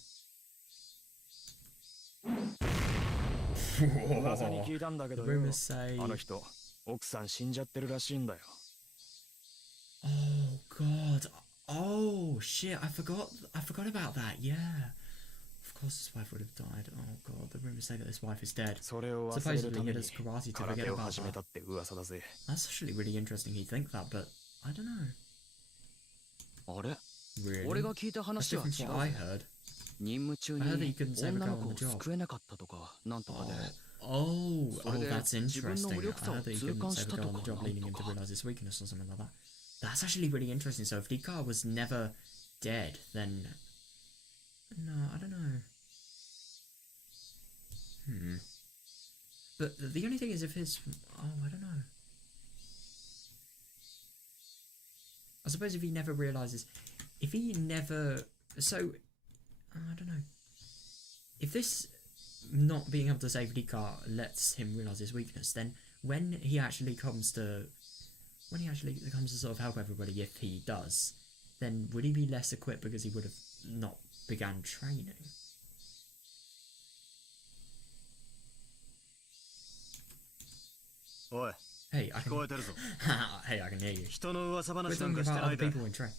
The rumors say... Oh god. Oh shit, I forgot about that, yeah. Of course his wife would have died. Oh god, the rumors say that his wife is dead. Supposedly he does karate to forget about that. That's actually really interesting he'd think that, but I don't know. Really? That's different from what I heard. I heard that he couldn't save a girl on the job. Oh, that's interesting. I heard that he couldn't save a girl on the job, leading him to realise his weakness or something like that. That's actually really interesting. So if Dika was never dead, then... No, I don't know. But the only thing is if his... Oh, I don't know. I suppose if he never realises... If he never... So... I don't know. If this not being able to save Dika lets him realise his weakness, then when he actually comes to sort of help everybody, if he does, then would he be less equipped because he would have not began training? Oi. Hey, I can hear you. We're talking about other people in train.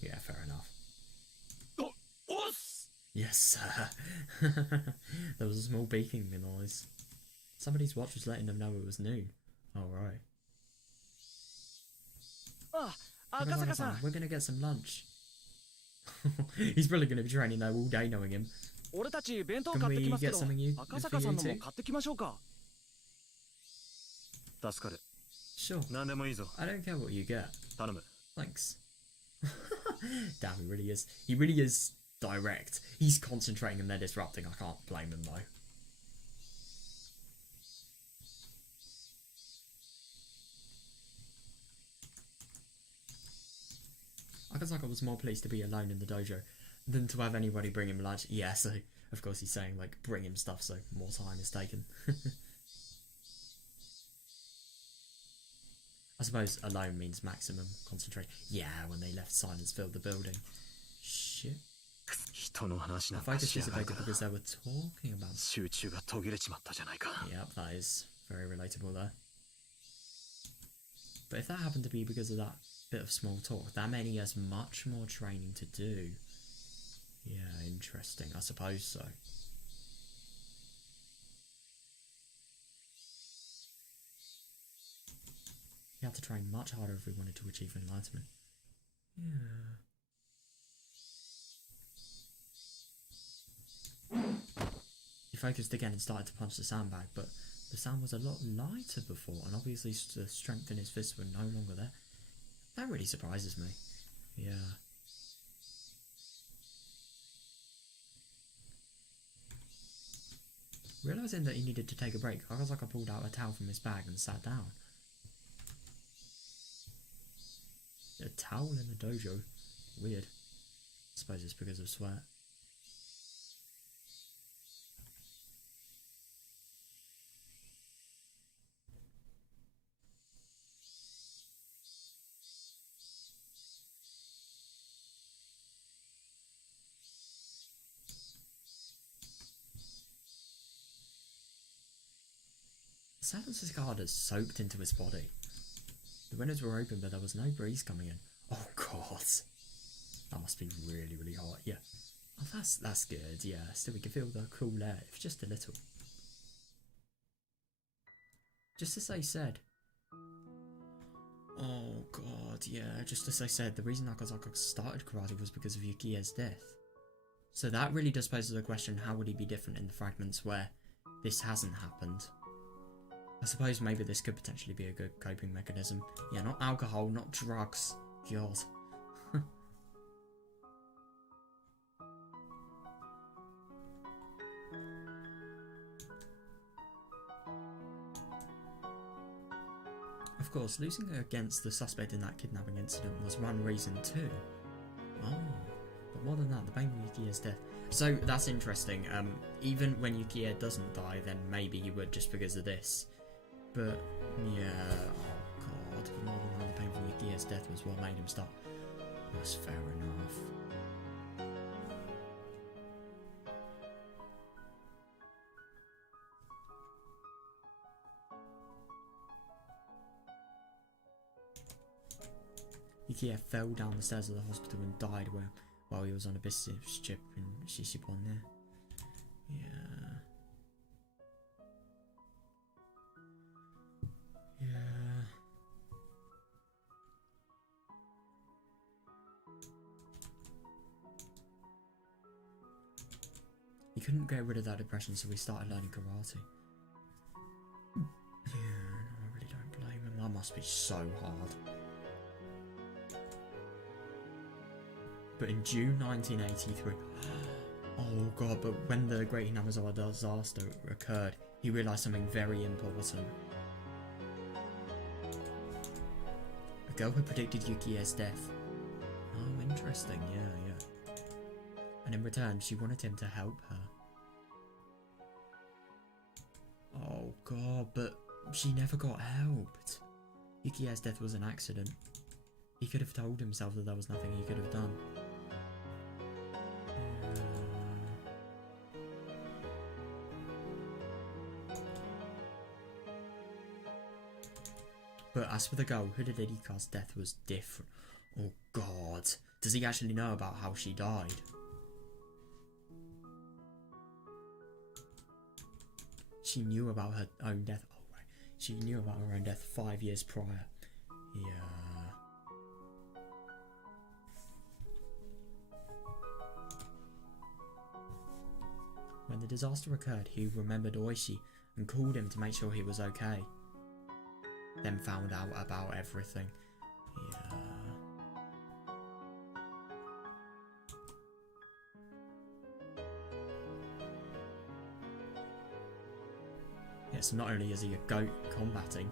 Yeah, fair enough. Yes, sir. There was a small beeping noise. Somebody's watch was letting them know it was noon. Alright. Akasaka-san, we're gonna get some lunch. He's probably going to be training there all day knowing him. Can we get something you for you too? Sure. I don't care what you get. Thanks. Damn, he really is. He really is direct. He's concentrating and they're disrupting. I can't blame him though. Akasaka was more pleased to be alone in the dojo than to have anybody bring him lunch. Yeah, so of course he's saying like bring him stuff so more time is taken. I suppose alone means maximum concentration. Yeah, when they left, silence filled the building. Shit. I focus dissipated because they were talking about. Yep, that is very relatable there. But if that happened to be because of that bit of small talk, that meant he has much more training to do. Yeah, interesting. I suppose so. He had to train much harder if we wanted to achieve enlightenment. Yeah. He focused again and started to punch the sandbag, but the sand was a lot lighter before, and obviously the strength in his fists were no longer there. That really surprises me. Yeah. Realising that he needed to take a break, Akasaka pulled out a towel from his bag and sat down. A towel in the dojo? Weird. I suppose it's because of sweat. The silence cicada soaked into his body. The windows were open, but there was no breeze coming in. Oh god. That must be really, really hot. Yeah. Oh, that's good. Yeah. Still, we can feel the cool air, if just a little. Just as I said. Oh god, yeah. Just as I said, the reason Akasaka started karate was because of Yukie's death. So that really does pose the question, how would he be different in the fragments where this hasn't happened? I suppose maybe this could potentially be a good coping mechanism. Yeah, not alcohol, not drugs. God. Of course, losing against the suspect in that kidnapping incident was one reason too. Oh, but more than that, the pain of Yukie's death. So that's interesting. Even when Yukie doesn't die, then maybe he would just because of this. But, yeah, oh god, more than that, the pain from Yukie's death was what made him stop. That's fair enough. Yukie fell down the stairs of the hospital and died while he was on a business trip in Shishibon there. Yeah. Yeah. He couldn't get rid of that depression, so he started learning karate. Yeah, I really don't blame him. That must be so hard. But in June 1983, oh god, but when the Great Hinamizawa disaster occurred, he realised something very important. A girl had predicted Yukie's death. Oh, interesting, yeah. And in return, she wanted him to help her. Oh god, but she never got helped. Yukie's death was an accident. He could have told himself that there was nothing he could have done. But as for the girl, Hidedika's death was different. Oh god. Does he actually know about how she died? She knew about her own death. Oh right. She knew about her own death 5 years prior. Yeah. the disaster occurred, he remembered Oishi and called him to make sure he was okay. Then found out about everything. Yeah. So not only is he a goat combating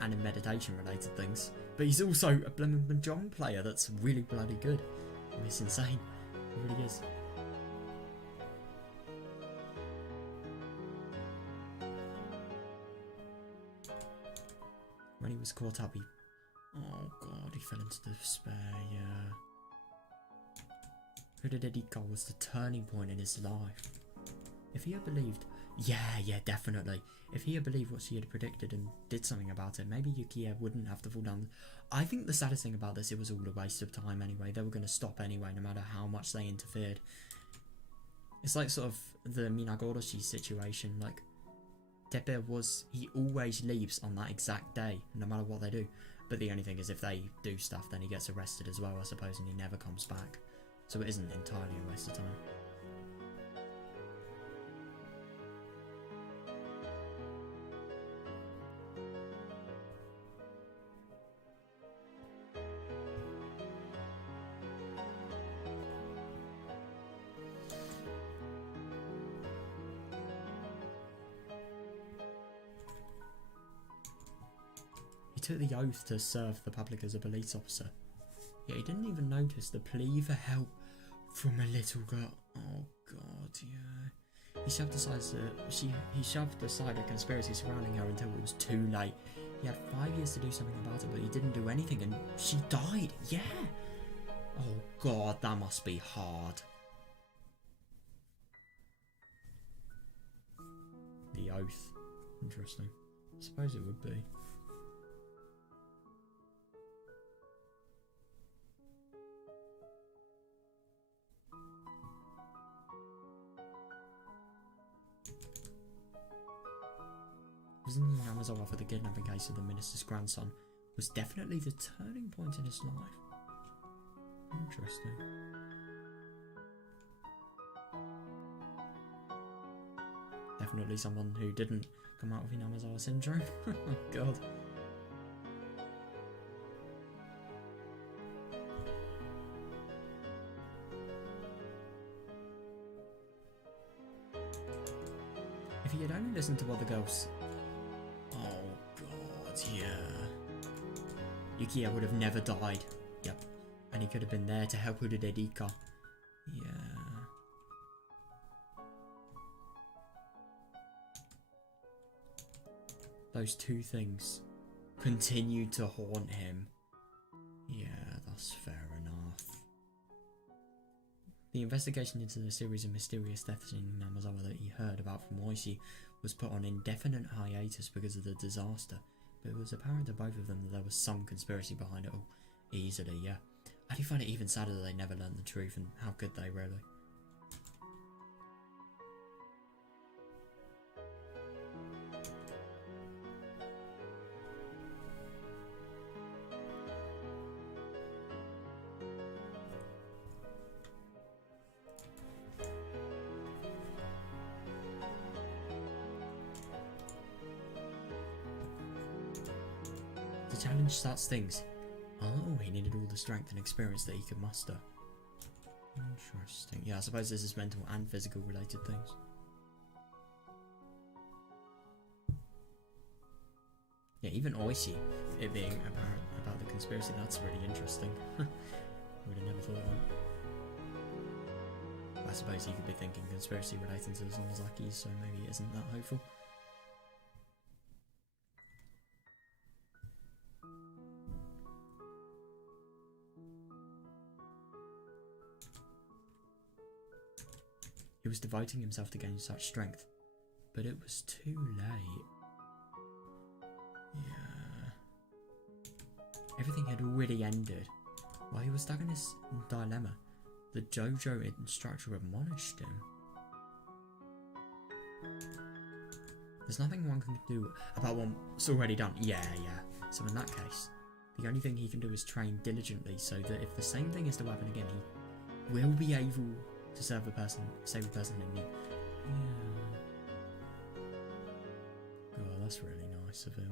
and in meditation related things, but he's also a blimmin' mahjong player that's really bloody good. I mean, it's insane. It really is. When he was caught up, oh god, he fell into despair, yeah. Higurashi was the turning point in his life. If he had believed... Yeah, definitely. If he had believed what she had predicted and did something about it, maybe Yukiya wouldn't have to fall down. I think the saddest thing about this, it was all a waste of time anyway. They were going to stop anyway, no matter how much they interfered. It's like sort of the Minagoroshi situation. Like, Tepe he always leaves on that exact day, no matter what they do. But the only thing is, if they do stuff, then he gets arrested as well, I suppose, and he never comes back. So it isn't entirely a waste of time. He took the oath to serve the public as a police officer. Yet he didn't even notice the plea for help from a little girl. Oh god, yeah. He shoved aside a conspiracy surrounding her until it was too late. He had 5 years to do something about it, but he didn't do anything, and she died. Yeah. Oh god, that must be hard. The oath. Interesting. I suppose it would be. Visiting Yamazawa for the kidnapping case of the minister's grandson was definitely the turning point in his life. Interesting. Definitely someone who didn't come out with Yamazawa syndrome. Oh god. If he had only listened to what the girls... Oh god, yeah. Yukiya would have never died. Yep. And he could have been there to help Higurashi. Yeah. Those two things continued to haunt him. Yeah, that's fair enough. The investigation into the series of mysterious deaths in Namazawa that he heard about from Oishi was put on indefinite hiatus because of the disaster, but it was apparent to both of them that there was some conspiracy behind it all. Easily, yeah. I do find it even sadder that they never learned the truth, and how could they really? The challenge starts things. Oh, he needed all the strength and experience that he could muster. Interesting. Yeah, I suppose this is mental and physical related things. Yeah, even Oishi, it being apparent about the conspiracy, that's really interesting. Would have never thought of that. I suppose he could be thinking conspiracy relating to the Sonozakis, so maybe it isn't that hopeful. He was devoting himself to gain such strength, but it was too late. Yeah. Everything had already ended. While he was stuck in this dilemma, the JoJo instructor admonished him. There's nothing one can do about what's already done. Yeah. So in that case, the only thing he can do is train diligently so that if the same thing is to happen again, he will be able to save a person in need. Oh, that's really nice of him.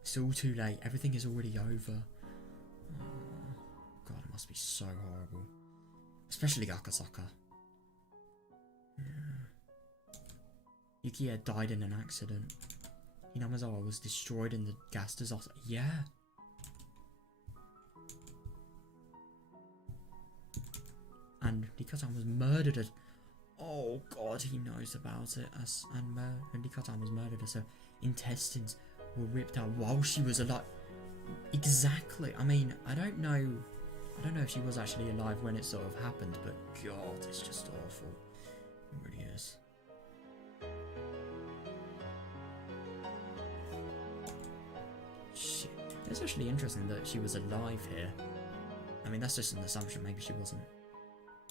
It's all too late. Everything is already over. Oh, God, it must be so horrible. Especially Akasaka. Yeah. Yukiya died in an accident. Hinamizawa was destroyed in the gas disaster. Yeah. And Nikatan was murdered. Oh God, he knows about it. And Nikatan was murdered as her intestines were ripped out while she was alive. Exactly. I mean, I don't know if she was actually alive when it sort of happened, but God, it's just awful. It really is. Shit. It's actually interesting that she was alive here. I mean, that's just an assumption. Maybe she wasn't.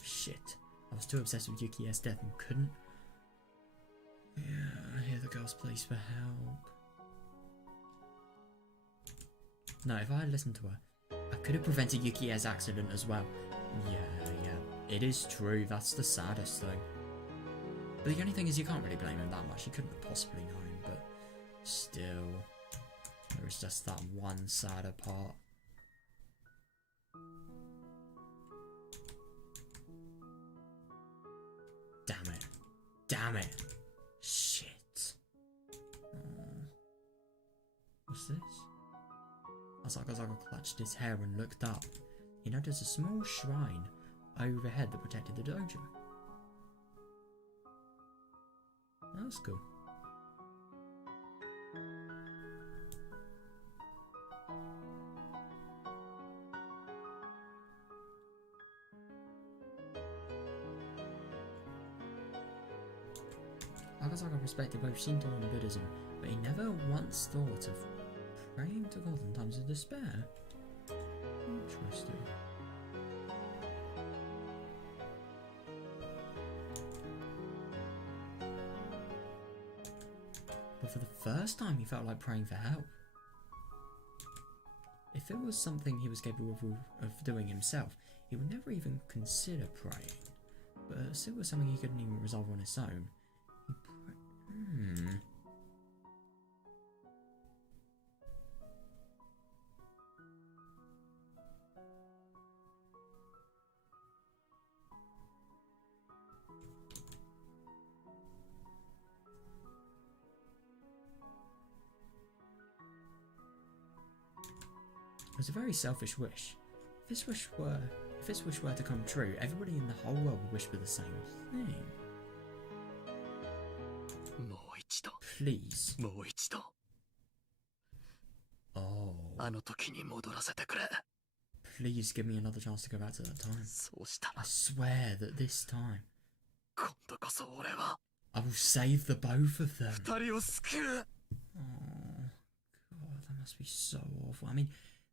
Shit. I was too obsessed with Yukiya's death and couldn't. Yeah, I hear the girl's pleas for help. No, if I had listened to her, I could have prevented Yukiya's accident as well. Yeah, it is true. That's the saddest thing. But the only thing is, you can't really blame him that much. He couldn't have possibly known, but still, there was just that one sadder part. Damn it. Damn it. Shit. What's this? Asakazaga clutched his hair and looked up. He noticed a small shrine overhead that protected the dojo. That's cool. Akasaga respected both Shinto and Buddhism, but he never once thought of praying to God in times of despair. Interesting. But for the first time, he felt like praying for help. If it was something he was capable of doing himself, he would never even consider praying. But as it was something he couldn't even resolve on his own, he prayed. It was a very selfish wish. If this wish were to come true, everybody in the whole world would wish for the same thing. Please. Oh. Please give me another chance to go back to that time. I swear that this time I will save the both of them. Oh, God, that must be so awful. I mean,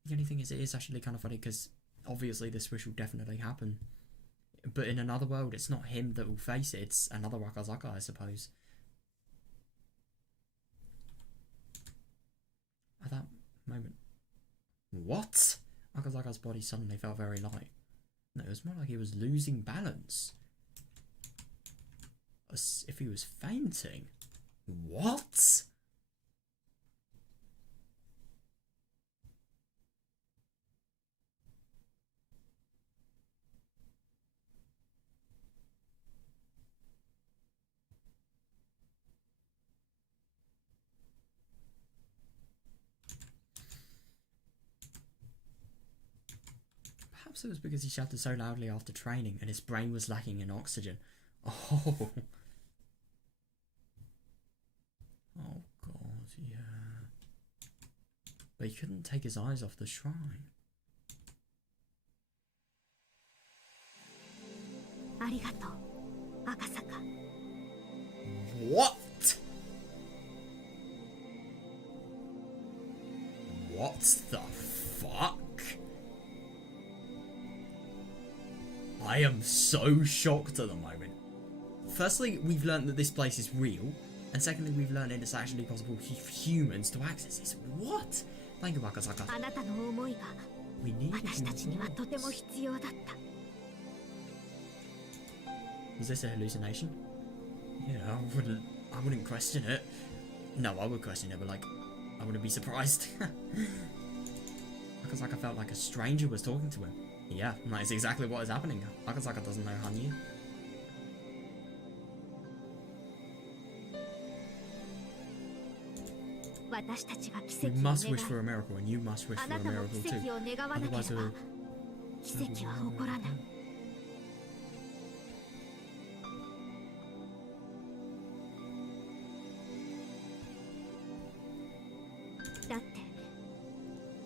the only thing is, it is actually kind of funny because obviously this wish will definitely happen. But in another world, it's not him that will face it, it's another Akasaka, I suppose. At that moment... What? Akasaka's body suddenly felt very light. No, it was more like he was losing balance. As if he was fainting. What? Perhaps it was because he shouted so loudly after training and his brain was lacking in oxygen. Oh. Oh God, yeah. But he couldn't take his eyes off the shrine. What? What the fuck? I am so shocked at the moment. Firstly, we've learned that this place is real, and secondly, we've learned that it's actually possible for humans to access this. What? Thank you, Wakasaka. We need Was this a hallucination? Yeah, I wouldn't question it. No, I would question it, but like, I wouldn't be surprised. Akasaka felt like a stranger was talking to him. Yeah, that is exactly what is happening. Akasaka doesn't know Hanyu. We must wish for a miracle, and you must wish for a miracle too. Otherwise, we'll...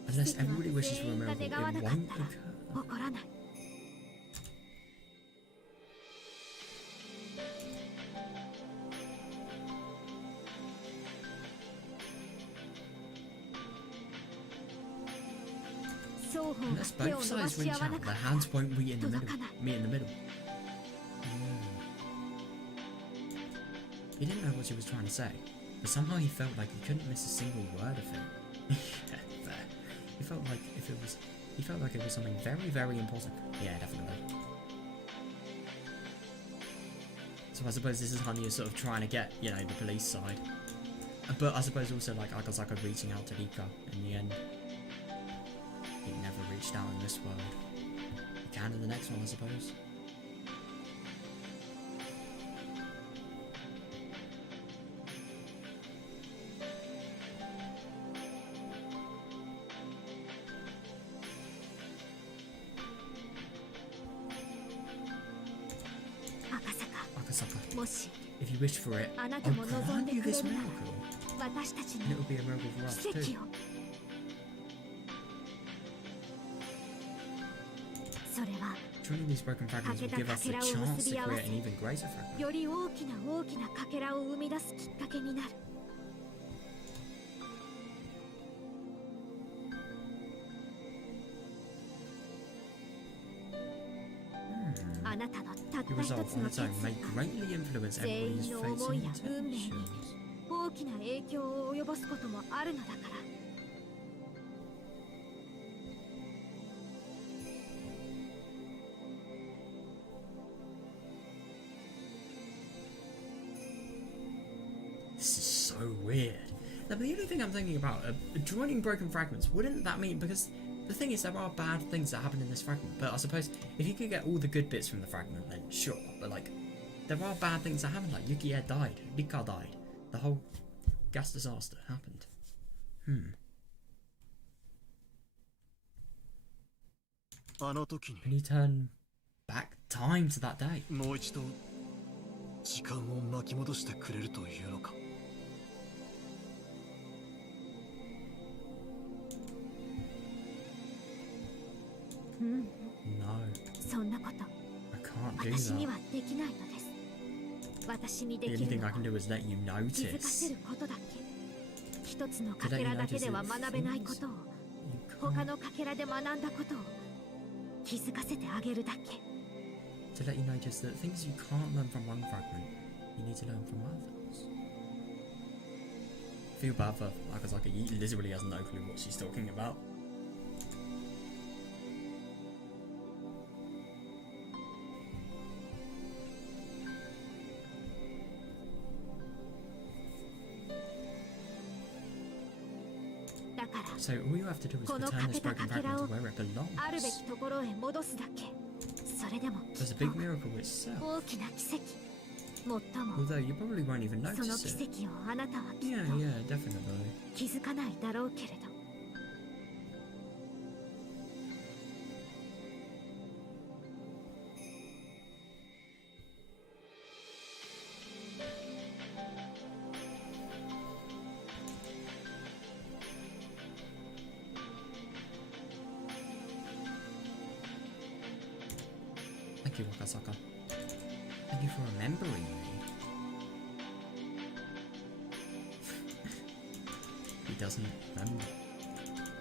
Unless everybody wishes for a miracle, it won't occur. Unless both sides reach out, their hands won't meet in the middle. He didn't know what she was trying to say, but somehow he felt like he couldn't miss a single word of it. Fair. He felt like it was something very, very important. Yeah, definitely. So I suppose this is Hanyu sort of trying to get, you know, the police side. But I suppose also like Akasaka reaching out to Rika in the end. He never reached out in this world. He can in the next one, I suppose. Akasaka, if you wish for it, I'll grant you this miracle. And it will be a miracle for us too. Joining these broken fragments will give us the chance to create an even greater fragment. Your resolve on its own may greatly influence everybody's fates and intentions. This is so weird. Now, the only thing I'm thinking about, joining broken fragments, wouldn't that mean, because the thing is there are bad things that happen in this fragment, but I suppose if you could get all the good bits from the fragment, then sure, but like, there are bad things that happen, like Yukie died, Rika died, the whole gas disaster happened. Can you turn back time to that day? No. I can't do that. The only thing I can do is let you notice. To let you notice to let you notice that things you can't learn from one fragment, you need to learn from others. I feel bad for Akasaka, he literally has no clue what she's talking about. So all you have to do is return this broken fragment to where it belongs. There's a big miracle itself. Although you probably won't even notice it. Yeah, definitely. Thank you, Wakasaka. Thank you for remembering me. He doesn't remember.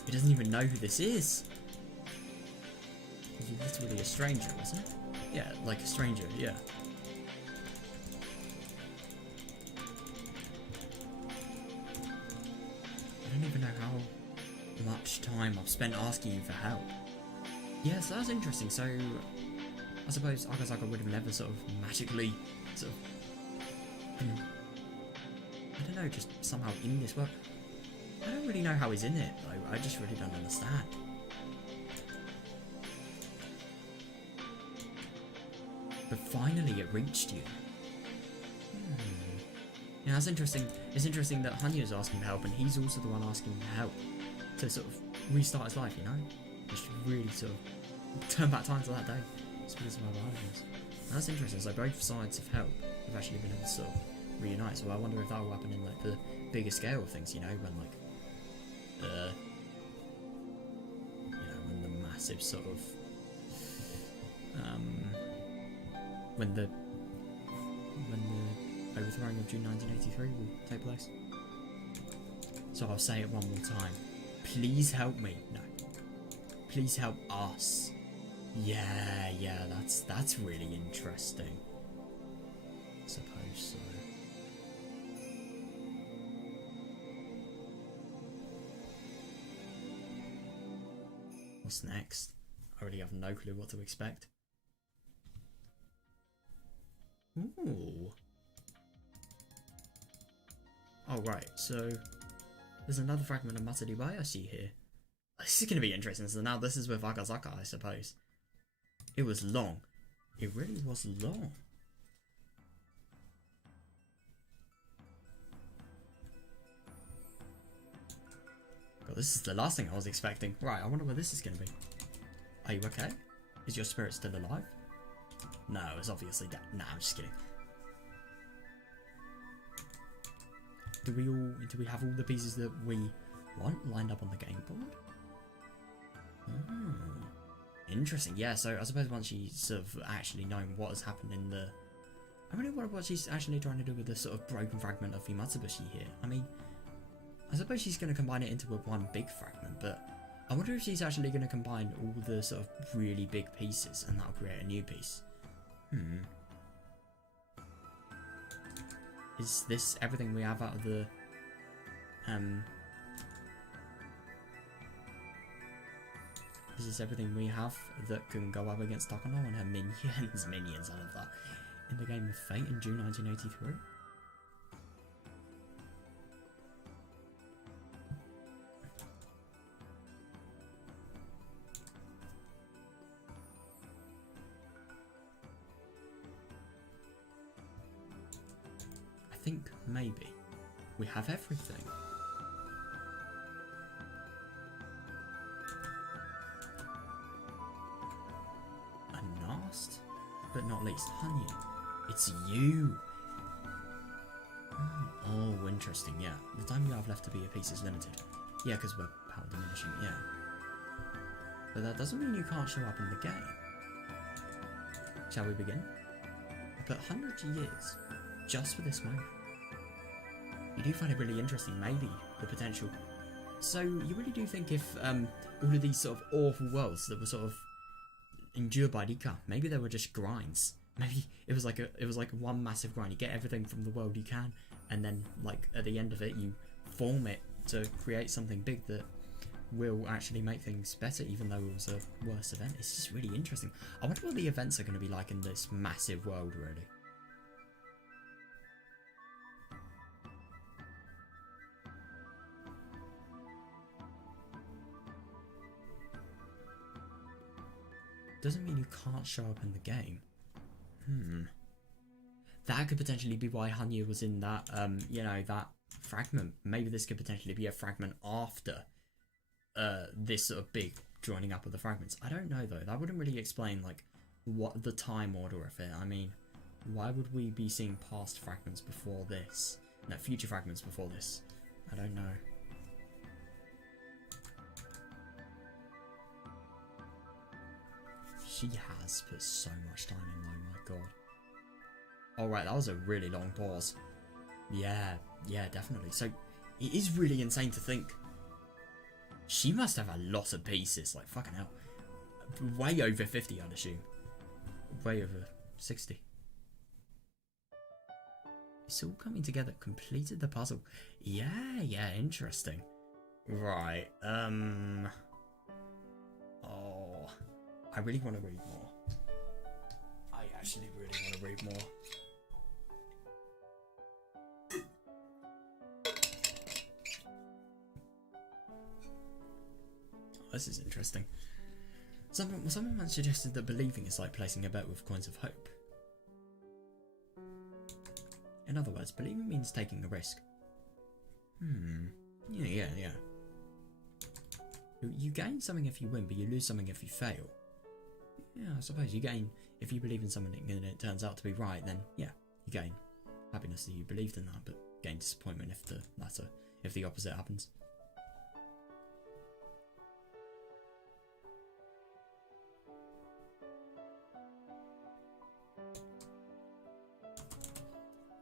He doesn't even know who this is. He's literally a stranger, isn't it? Yeah, like a stranger, yeah. I don't even know how much time I've spent asking you for help. Yeah, so that's interesting. So, I suppose Akazaka would have never sort of magically sort of been, I don't know, just somehow in this world. I don't really know how he's in it, though. I just really don't understand. But finally it reached you. Yeah, that's interesting. It's interesting that Hanya's asking for help, and he's also the one asking for help to sort of restart his life, you know? Just really sort of turn back time to that day. It's because of our behaviours. That's interesting. So both sides of help have actually been able to sort of reunite. So I wonder if that will happen in like the bigger scale of things, you know, when like you know, when the massive sort of when the overthrowing of June 1983 will take place. So I'll say it one more time. Please help me. No. Please help us. Yeah, that's really interesting. I suppose so. What's next? I really have no clue what to expect. Ooh. Oh, right, so there's another fragment of Matsuribayashi here. This is going to be interesting. So now this is with Akazaka, I suppose. It was long. It really was long. God, this is the last thing I was expecting. Right, I wonder what this is going to be. Are you okay? Is your spirit still alive? No, it's obviously dead. Nah, I'm just kidding. Do we have all the pieces that we want lined up on the game board? Interesting. Yeah, so I suppose once she's sort of actually known what has happened in the... I really wonder what she's actually trying to do with the sort of broken fragment of Matsuribayashi here. I mean, I suppose she's going to combine it into one big fragment, but I wonder if she's actually going to combine all the sort of really big pieces and that'll create a new piece. Is this everything we have out of the... Is this everything we have that can go up against Takano and her minions? Minions, I love that. In the game of Fate in June 1983? I think maybe we have everything. And last but not least, Hanya, it's you. Oh, interesting. Yeah, the time you have left to be a piece is limited. Yeah, because we're power diminishing. Yeah, but that doesn't mean you can't show up in the game. Shall we begin? But hundreds of years just for this moment. You do find it really interesting, maybe, the potential. So, you really do think if all of these sort of awful worlds that were sort of endured by Rika, maybe they were just grinds. Maybe it was like one massive grind. You get everything from the world you can, and then like at the end of it, you form it to create something big that will actually make things better, even though it was a worse event. It's just really interesting. I wonder what the events are going to be like in this massive world, really. Doesn't mean you can't show up in the game. That could potentially be why Hanya was in that, you know, that fragment. Maybe this could potentially be a fragment after this sort of big joining up of the fragments. I don't know, though. That wouldn't really explain, like, what the time order of it. I mean, why would we be seeing past fragments before this? No, future fragments before this. I don't know. She has put so much time in, though, my god. Alright, that was a really long pause. Yeah, definitely. So, it is really insane to think. She must have a lot of pieces, like, fucking hell. Way over 50, I'd assume. way over 60. It's all coming together. Completed the puzzle. Yeah, interesting. Right, oh, I really want to read more. I actually really want to read more. Oh, this is interesting. Someone once suggested that believing is like placing a bet with coins of hope. In other words, believing means taking a risk. Yeah. You gain something if you win, but you lose something if you fail. Yeah, I suppose you gain if you believe in something and it turns out to be right, then yeah, you gain happiness that you believed in that, but gain disappointment if the opposite happens.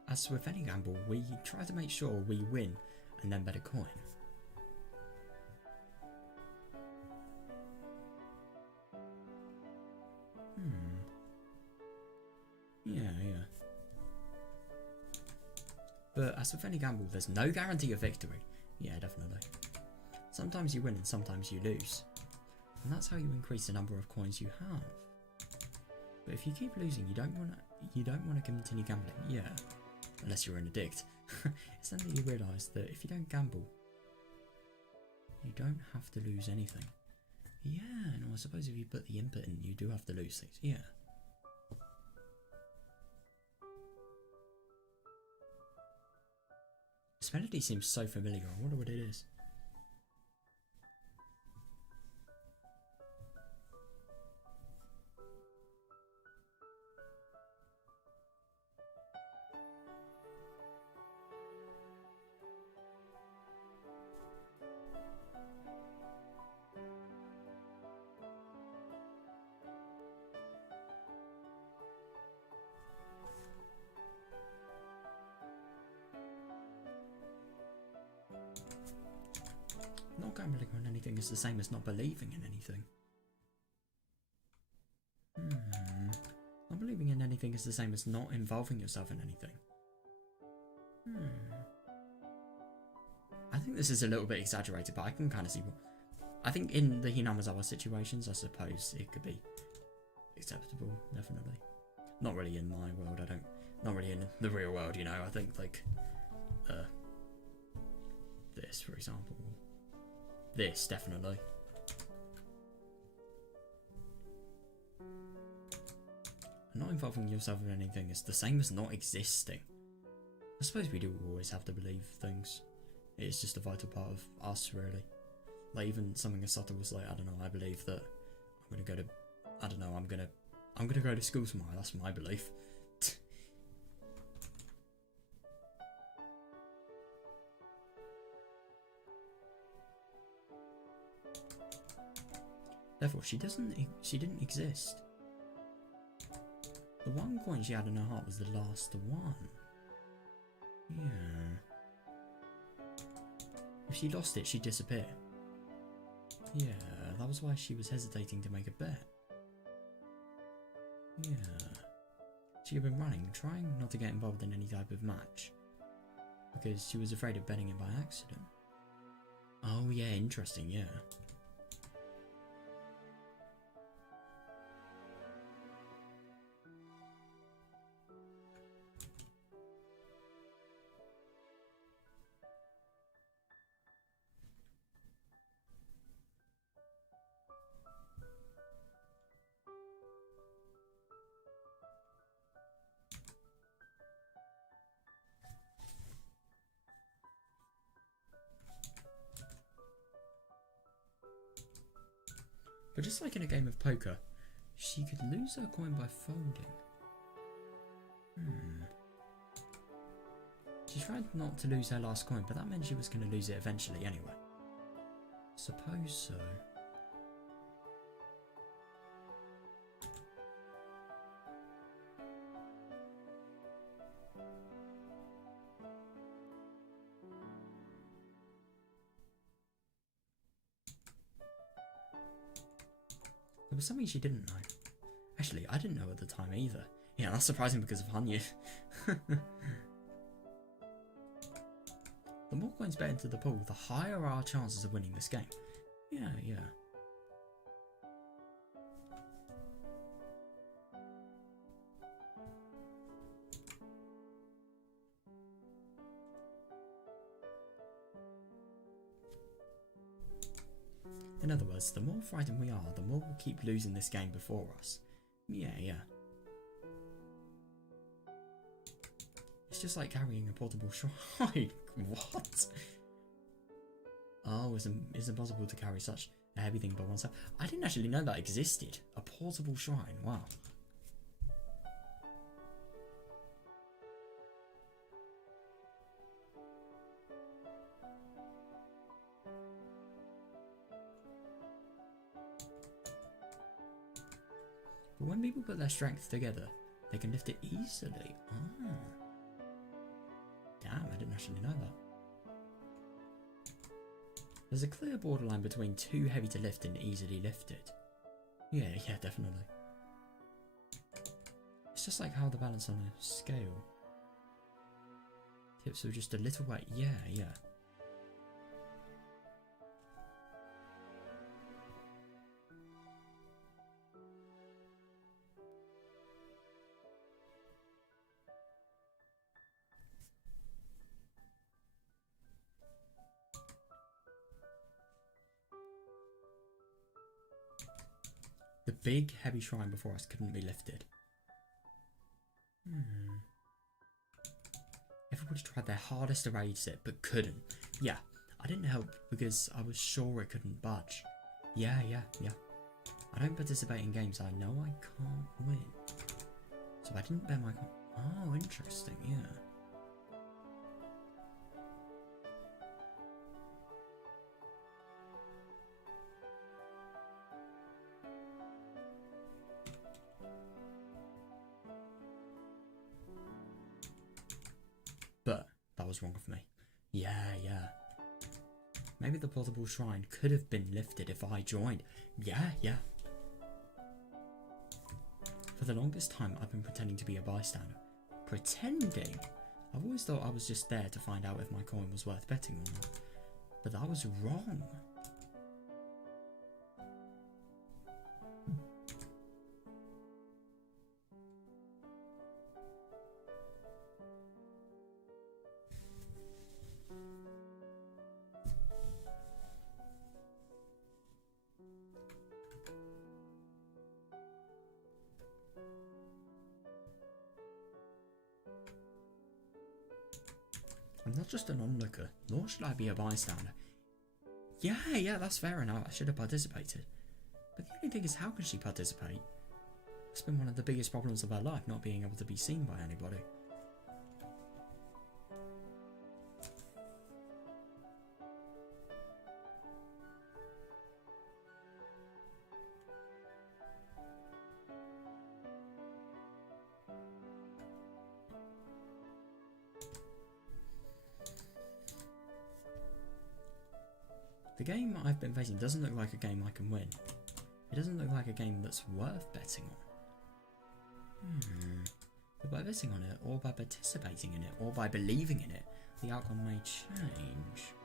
As with any gamble, we try to make sure we win and then bet a coin. Yeah. But as with any gamble, there's no guarantee of victory. Yeah, definitely. Sometimes you win and sometimes you lose. And that's how you increase the number of coins you have. But if you keep losing, you don't want to continue gambling. Yeah. Unless you're an addict. It's then that you realise that if you don't gamble, you don't have to lose anything. Yeah, no, I suppose if you put the input in, you do have to lose things. Yeah. This melody seems so familiar. I wonder what it is. Not gambling on anything is the same as not believing in anything. Not believing in anything is the same as not involving yourself in anything. I think this is a little bit exaggerated, but I can kind of see what... I think in the Hinamazawa situations, I suppose it could be acceptable, definitely. Not really in my world, not really in the real world, you know. I think, like, this, for example. This, definitely. Not involving yourself in anything is the same as not existing. I suppose we do always have to believe things. It's just a vital part of us, really. Like, even something as subtle as, like, I don't know, I believe that I'm gonna go to... I don't know, I'm gonna go to school tomorrow. That's my belief. Therefore, she didn't exist. The one coin she had in her heart was the last one. Yeah. If she lost it, she'd disappear. Yeah, that was why she was hesitating to make a bet. Yeah. She had been running, trying not to get involved in any type of match. Because she was afraid of betting it by accident. Oh yeah, interesting, yeah. But just like in a game of poker, she could lose her coin by folding. She tried not to lose her last coin, but that meant she was going to lose it eventually anyway. Suppose so. There was something she didn't know. Actually, I didn't know at the time either. Yeah, that's surprising because of Hanyu. The more coins bet into the pool, the higher our chances of winning this game. Yeah, yeah. In other words, the more frightened we are, the more we'll keep losing this game before us. Yeah, yeah. It's just like carrying a portable shrine. What? Oh, it's impossible to carry such a heavy thing by oneself. I didn't actually know that existed. A portable shrine, wow. But when people put their strength together, they can lift it easily. Ah. Damn, I didn't actually know that. There's a clear borderline between too heavy to lift and easily lifted. Yeah, yeah, definitely. It's just like how the balance on a scale tips with just a little weight. Yeah, yeah. The big heavy shrine before us couldn't be lifted. Everybody tried their hardest to raise it, but couldn't. Yeah, I didn't help because I was sure it couldn't budge. Yeah, yeah, yeah. I don't participate in games I know I can't win. So I didn't bet my... Oh, interesting, yeah. But that was wrong of me. Yeah, yeah. Maybe the portable shrine could have been lifted if I joined. Yeah, yeah. For the longest time, I've been pretending to be a bystander. Pretending? I've always thought I was just there to find out if my coin was worth betting or not. But that was wrong. I'm not just an onlooker, nor should I be a bystander. Yeah, yeah, that's fair enough. I should have participated. But the only thing is, how can she participate? It's been one of the biggest problems of her life, not being able to be seen by anybody. The game I've been facing doesn't look like a game I can win. It doesn't look like a game that's worth betting on. But by betting on it, or by participating in it, or by believing in it, the outcome may change.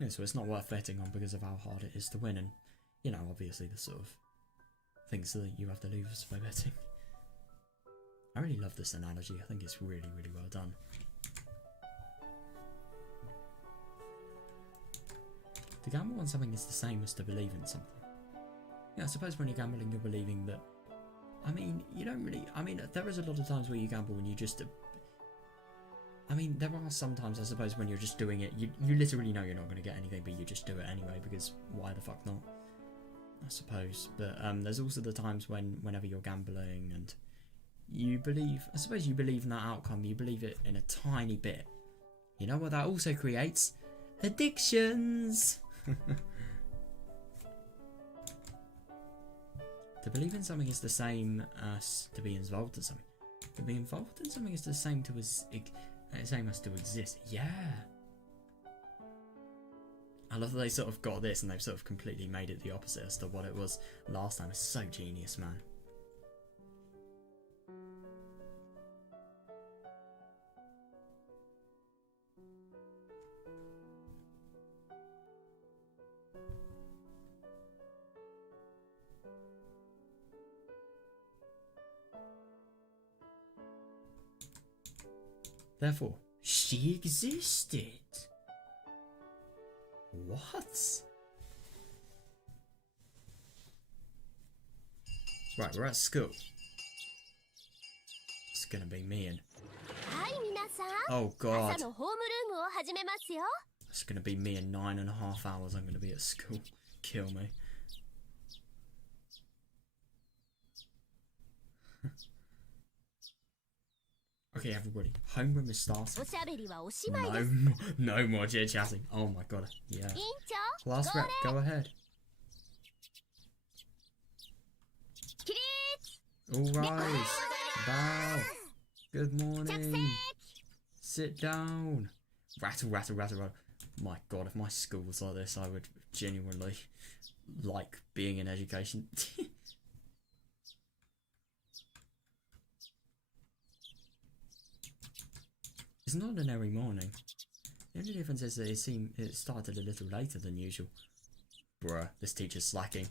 Yeah, so it's not worth betting on because of how hard it is to win, and, you know, obviously the sort of things that you have to lose by betting. I really love this analogy. I think it's really, really well done. To gamble on something is the same as to believe in something. Yeah, I suppose when you're gambling, you're believing that... I mean, you don't really... I mean, there is a lot of times where you gamble and you just... I mean, there are some times, I suppose, when you're just doing it, you literally know you're not going to get anything, but you just do it anyway, because why the fuck not? I suppose. But there's also the times whenever you're gambling and you believe, I suppose you believe in that outcome, you believe it in a tiny bit. You know what that also creates? Addictions! To believe in something is the same as to be involved in something. To be involved in something is the same to same as to exist. Yeah. I love that they sort of got this and they've sort of completely made it the opposite as to what it was last time. It's so genius, man. Therefore, she existed. What? Right, we're at school. It's gonna be me and... Oh god. It's gonna be me in 9.5 hours. I'm gonna be at school. Kill me. Okay, everybody. Homeroom is starting. No more chit chatting. Oh my god. Yeah. Class rep, go ahead. All rise. Bow. Good morning. Sit down. Rattle, rattle, rattle, rattle. My god, if my school was like this, I would genuinely like being in education. It's an ordinary morning. The only difference is that it started a little later than usual. Bruh, this teacher's slacking.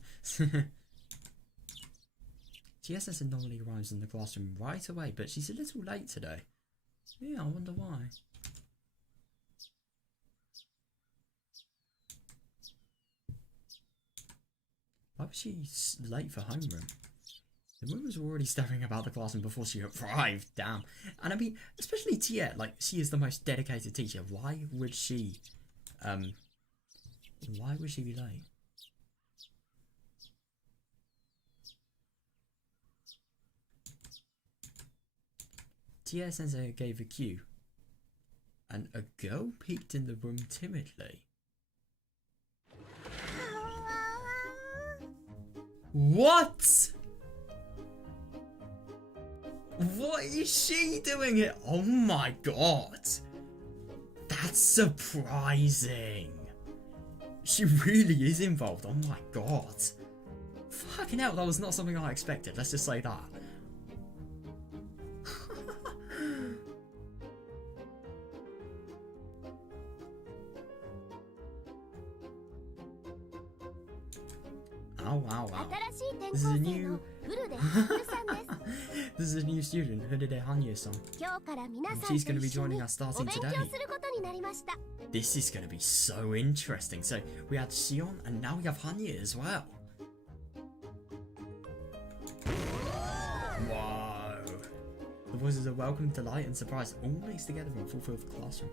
GSS normally arrives in the classroom right away, but she's a little late today. Yeah, I wonder why. Why was she late for homeroom? The women were already staring about the classroom before she arrived, damn. And I mean, especially Tia, like, she is the most dedicated teacher. Why would she be late? Tia Sensei gave a cue, and a girl peeked in the room timidly. What? What is she doing here? Oh my god. That's surprising. She really is involved. Oh my god. Fucking hell, that was not something I expected. Let's just say that. Ow, ow, ow. This is a new... This is a new student, Furude Hanyu-san. She's going to be joining us starting today. This is going to be so interesting. So, we had Shion and now we have Hanyu as well. Whoa. The voices of welcome, delight and surprise all mixed together and fulfill the classroom.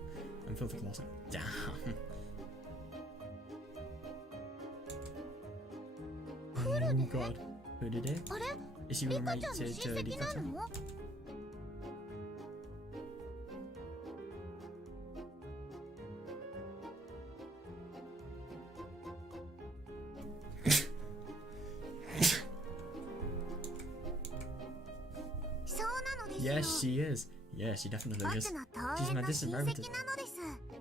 Damn. Oh god. Furude? Is she roommate to Rika-chan? Yes, she is. Yeah, she definitely is. She's my distant relative.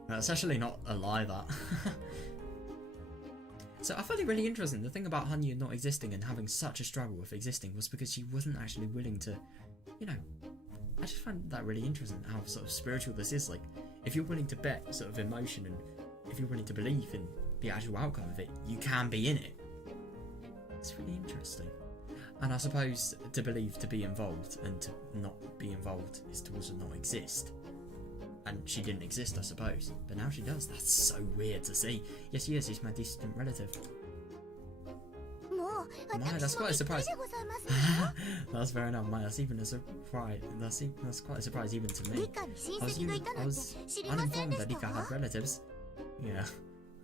That's actually not a lie, that. So I found it really interesting. The thing about Hanyu not existing and having such a struggle with existing was because she wasn't actually willing to, you know, I just find that really interesting how sort of spiritual this is. Like, if you're willing to bet sort of emotion and if you're willing to believe in the actual outcome of it, you can be in it. It's really interesting. And I suppose to believe to be involved and to not be involved is to also not exist. And she didn't exist, I suppose. But now she does. That's so weird to see. Yes, she is. She's my distant relative. No, that's quite a surprise. That's fair enough. That's even a surprise. That's quite a surprise even to me. I was uninformed that Rika had relatives. Yeah.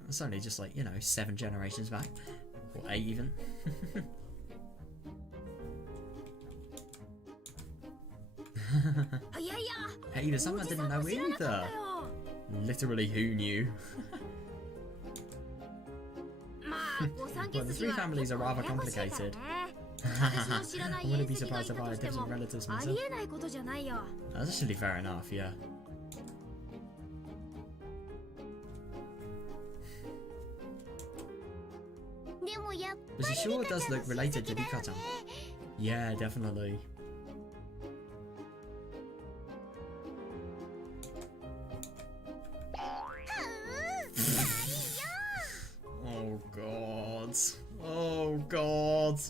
It's only just like, you know, 7 generations back. Or 8 even. Hey, there's something I didn't know either. Literally, who knew? Well, the 3 families are rather complicated. I wouldn't be surprised if I had different relatives myself. That's actually fair enough, yeah. But she sure does look related to Rika-chan. Yeah, definitely. Oh god. Oh god.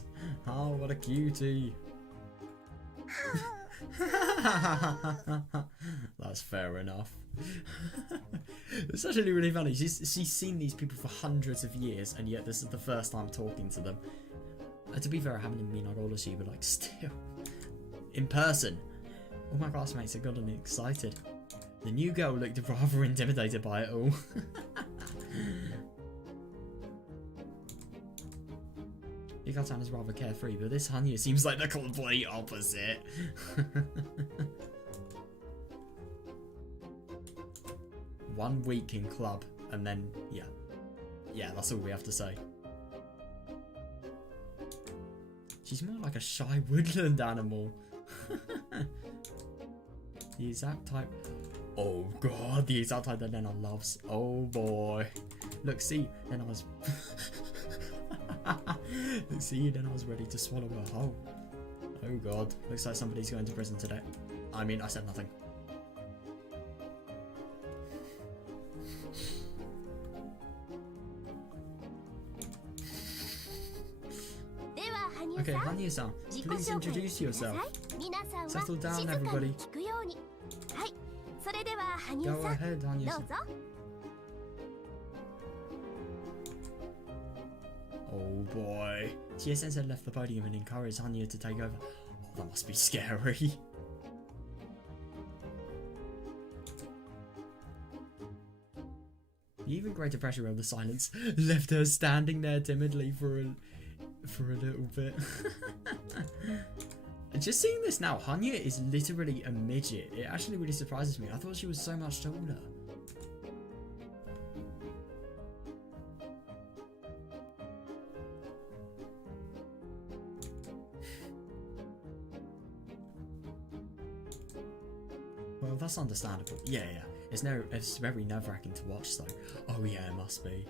Oh, what a cutie. That's fair enough. It's actually really funny. She's seen these people for hundreds of years, and yet this is the first time talking to them. To be fair, I haven't even been on Higurashi, but like still, in person, all my classmates have gotten excited. The new girl looked rather intimidated by it all. Rika-chan is rather carefree, but this Hanya seems like the complete opposite. One week in club, and then, yeah. Yeah, that's all we have to say. She's more like a shy woodland animal. The exact type... Oh god, the exact type that Nena loves. Oh boy. Look, see, then I was... Look, see, then I was ready to swallow her whole. Oh god, looks like somebody's going to prison today. I mean, I said nothing. Okay, Hanya-san, please introduce yourself. Settle down, everybody. Go ahead, Hanya-san. Oh boy. Chie-sensei left the podium and encouraged Hanya to take over. Oh, that must be scary. The even greater pressure of the silence left her standing there timidly for a little bit. Just seeing this now, Hanya is literally a midget. It actually really surprises me. I thought she was so much taller. Well, that's understandable. Yeah, yeah. It's very nerve-wracking to watch though. Oh yeah, it must be.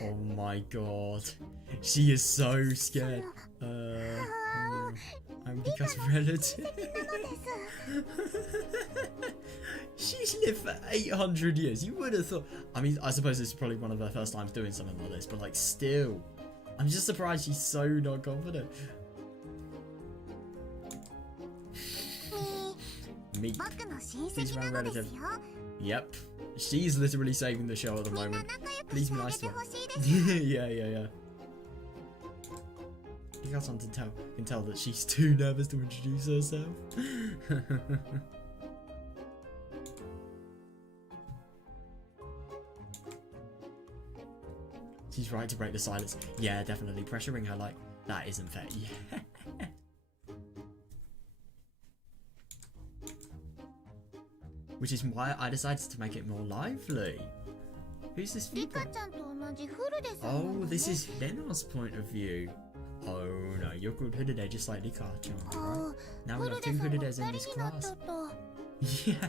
Oh my god. She is so scared. I'm Rika's relative. She's lived for 800 years. You would have thought. I mean, I suppose this is probably one of her first times doing something like this, but like still. I'm just surprised she's so not confident. Me. She's my relative. Yep. She's literally saving the show at the moment. Please be nice to her. Yeah. You got something to tell. You can tell that she's too nervous to introduce herself. She's right to break the silence. Yeah, definitely. Pressuring her like, that isn't fair. Yeah. Which is why I decided to make it more lively. Who's this viewpoint? Oh, this is Lena's point of view. Oh no, you're called Hudade just like Rika-chan, right? Now we have two Hudades in this class. Yeah.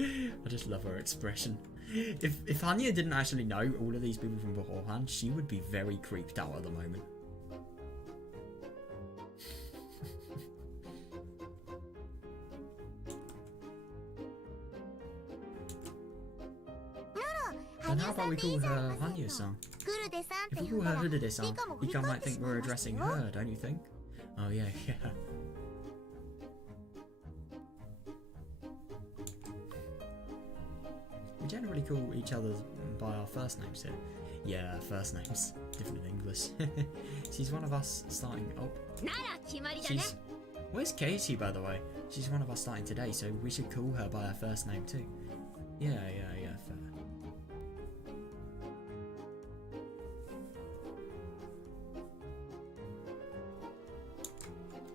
I just love her expression. If Hanya didn't actually know all of these people from beforehand, she would be very creeped out at the moment. And how about we call her Hanya-san? If we call her Hudade-san, Rika might think we're addressing her, don't you think? Oh yeah. We generally call each other by our first names here. Yeah, first names. Different in English. She's one of us starting... Oh. She's... Where's Katie, by the way? She's one of us starting today, so we should call her by her first name too. Yeah, fair.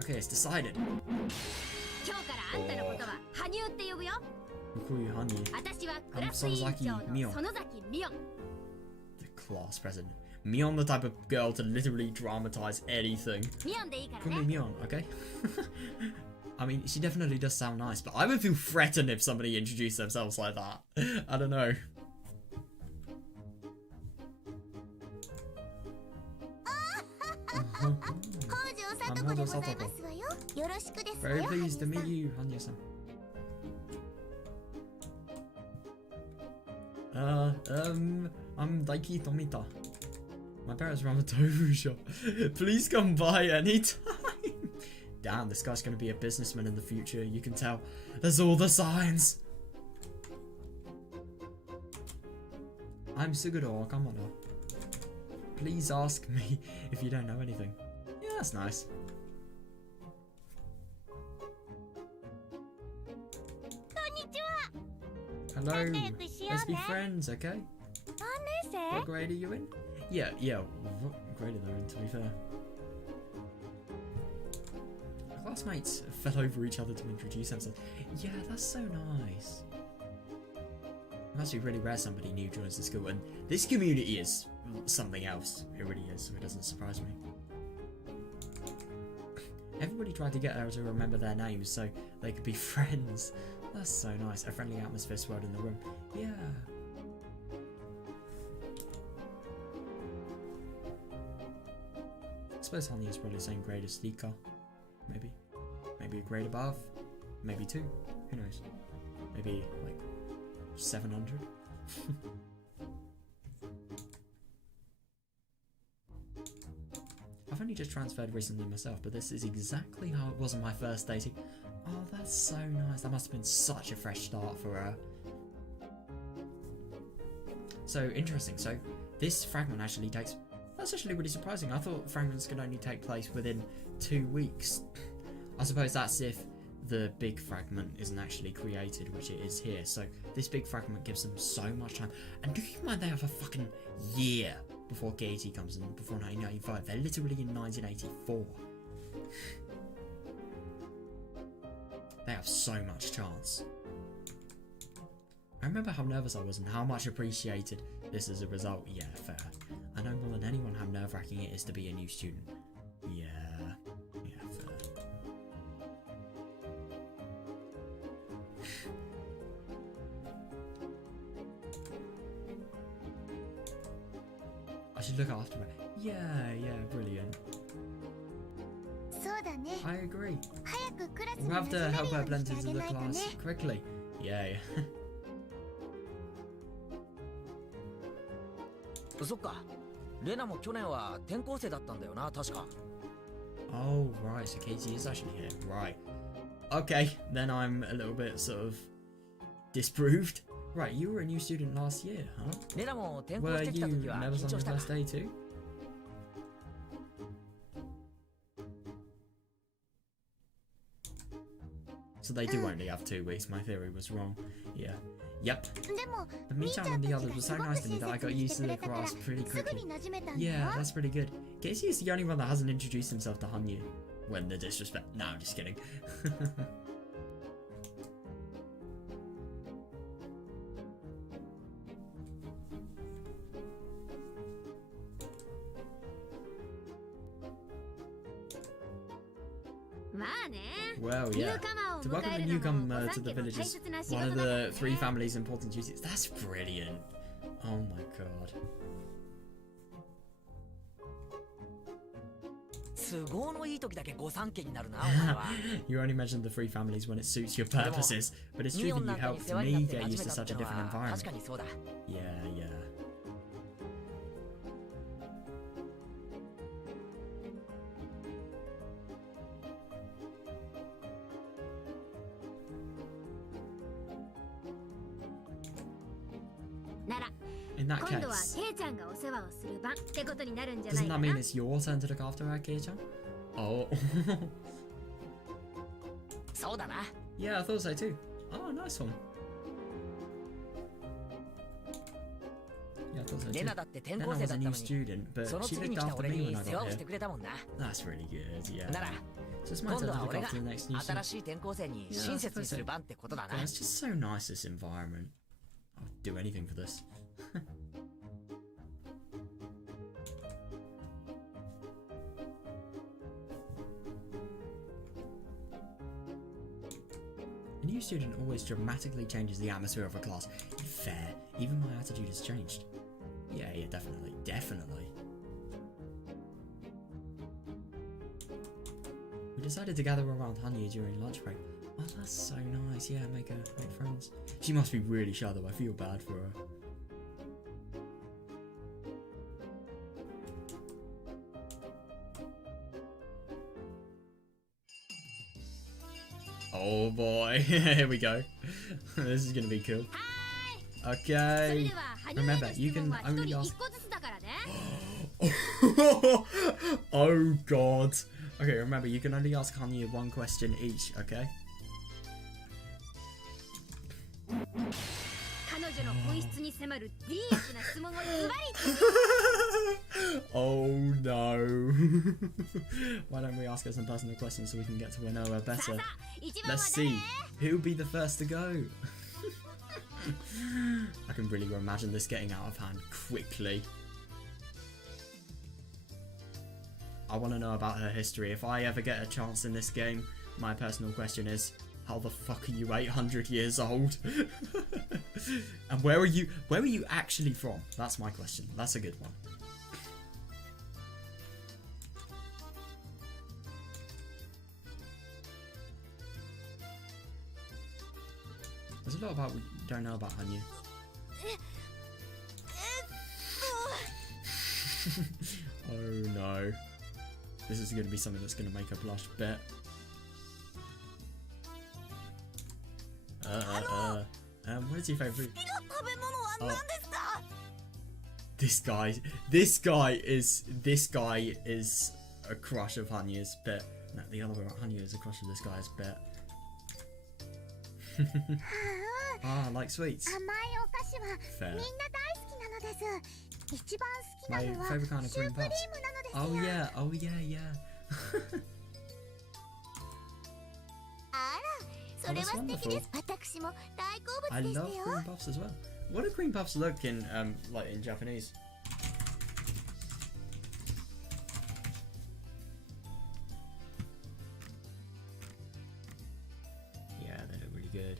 Okay, it's decided. We call you Hanyu. I'm Sonozaki Mion. The class president. Mion, the type of girl to literally dramatize anything. Call me Mion, okay? I mean, she definitely does sound nice, but I would feel threatened if somebody introduced themselves like that. I don't know. I'm Hojo Satoko. Very pleased to meet you, Hanyu-san. I'm Daiki Tomita. My parents run a tofu shop. Please come by anytime. Damn, this guy's gonna be a businessman in the future, you can tell. There's all the signs. I'm Suguro Akamada. Please ask me if you don't know anything. Yeah, that's nice. Hello, let's be friends, okay? What grade are you in? Yeah, what grade are they in, to be fair? Classmates fell over each other to introduce themselves. Yeah, that's so nice. It must be really rare somebody new joins the school, and this community is something else. It really is, so it doesn't surprise me. Everybody tried to get her to remember their names so they could be friends. That's so nice. A friendly atmosphere swirled in the room. Yeah. I suppose Hanyu is probably the same grade as Rika. Maybe. Maybe a grade above. Maybe 2. Who knows? Maybe like 700. I've only just transferred recently myself, but this is exactly how it was on my first dating. Oh, that's so nice. That must have been such a fresh start for her. So, interesting. So, this fragment actually takes... That's actually really surprising. I thought fragments could only take place within 2 weeks. I suppose that's if the big fragment isn't actually created, which it is here. So, this big fragment gives them so much time. And do you mind they have a fucking year before Gaiety comes in, before 1995? They're literally in 1984. They have so much chance. I remember how nervous I was and how much appreciated this as a result. Yeah, fair. I know more than anyone how nerve-wracking it is to be a new student. Yeah, fair. I should look after her. Yeah, brilliant. I agree. We'll have to help her blend into the class quickly. Yeah. そっか。レナも去年は転校生だったんだよな、確か。Oh, right. So Katie is actually here. Right. Okay. Then I'm a little bit sort of disproved. Right. You were a new student last year, huh? レナも転校 Were してき you た時は nervous 緊 on 張 your したが。 first day too? So they do only have 2 weeks. My theory was wrong. Yeah. Yep. But Michan and the others were so nice to me that I got used to the class pretty quickly. Yeah, that's pretty good. Casey is the only one that hasn't introduced himself to Hanyu. When the disrespect. No, I'm just kidding. Well, yeah. To welcome a newcomer to the village is one of the 3 families' important duties. That's brilliant. Oh my god. 都合のいい時だけ御三家になるな、お前は。You only mentioned the 3 families when it suits your purposes, but it's true that you helped me get used to such a different environment. 確かにそうだ。Yeah. In that case, doesn't that mean it's your turn to look after her, Kei-chan? Oh. そうだな。 Yeah, I thought so too. Oh, nice one. Yeah, thought so レ too. ナだって転 Then 校 I 生 was だ a った new のに student, but その she 次 looked に来た after 俺 me に when I 世話 got をして here. くれたもんな That's really good, yeah. なら So it's my 今 turn 度 to は look 俺が after the next new 新 student. しい転校生に Yeah, 親切にする番ってことだな God, it's just so nice, this environment. I'll do anything for this. A new student always dramatically changes the atmosphere of a class. Fair. Even my attitude has changed. Yeah, definitely. Definitely. We decided to gather around Hanya during lunch break. Oh, that's so nice. Yeah, make friends. She must be really shy though. I feel bad for her. Oh boy, here we go. This is gonna be cool. Okay. Remember, you can only ask. Oh god. Okay, remember, you can only ask Hanya one question each, okay? Oh no. Why don't we ask her some personal questions so we can get to know her better? Let's see. Who'll be the first to go? I can really imagine this getting out of hand quickly. I want to know about her history. If I ever get a chance in this game, my personal question is, how the fuck are you 800 years old? And where are you actually from? That's my question. That's a good one. There's a lot about we don't know about Hanya. Oh no. This is going to be something that's going to make her blush a bit. What is your favourite food? Oh. This guy is a crush of Hanya's, but no, the other way around. Hanya is a crush of this guy's, but ah, like sweets. Fair. My favourite kind of cream puffs. Oh yeah, yeah. Oh, that's wonderful. I love cream puffs as well. What do cream puffs look in like in Japanese? Yeah, they look really good.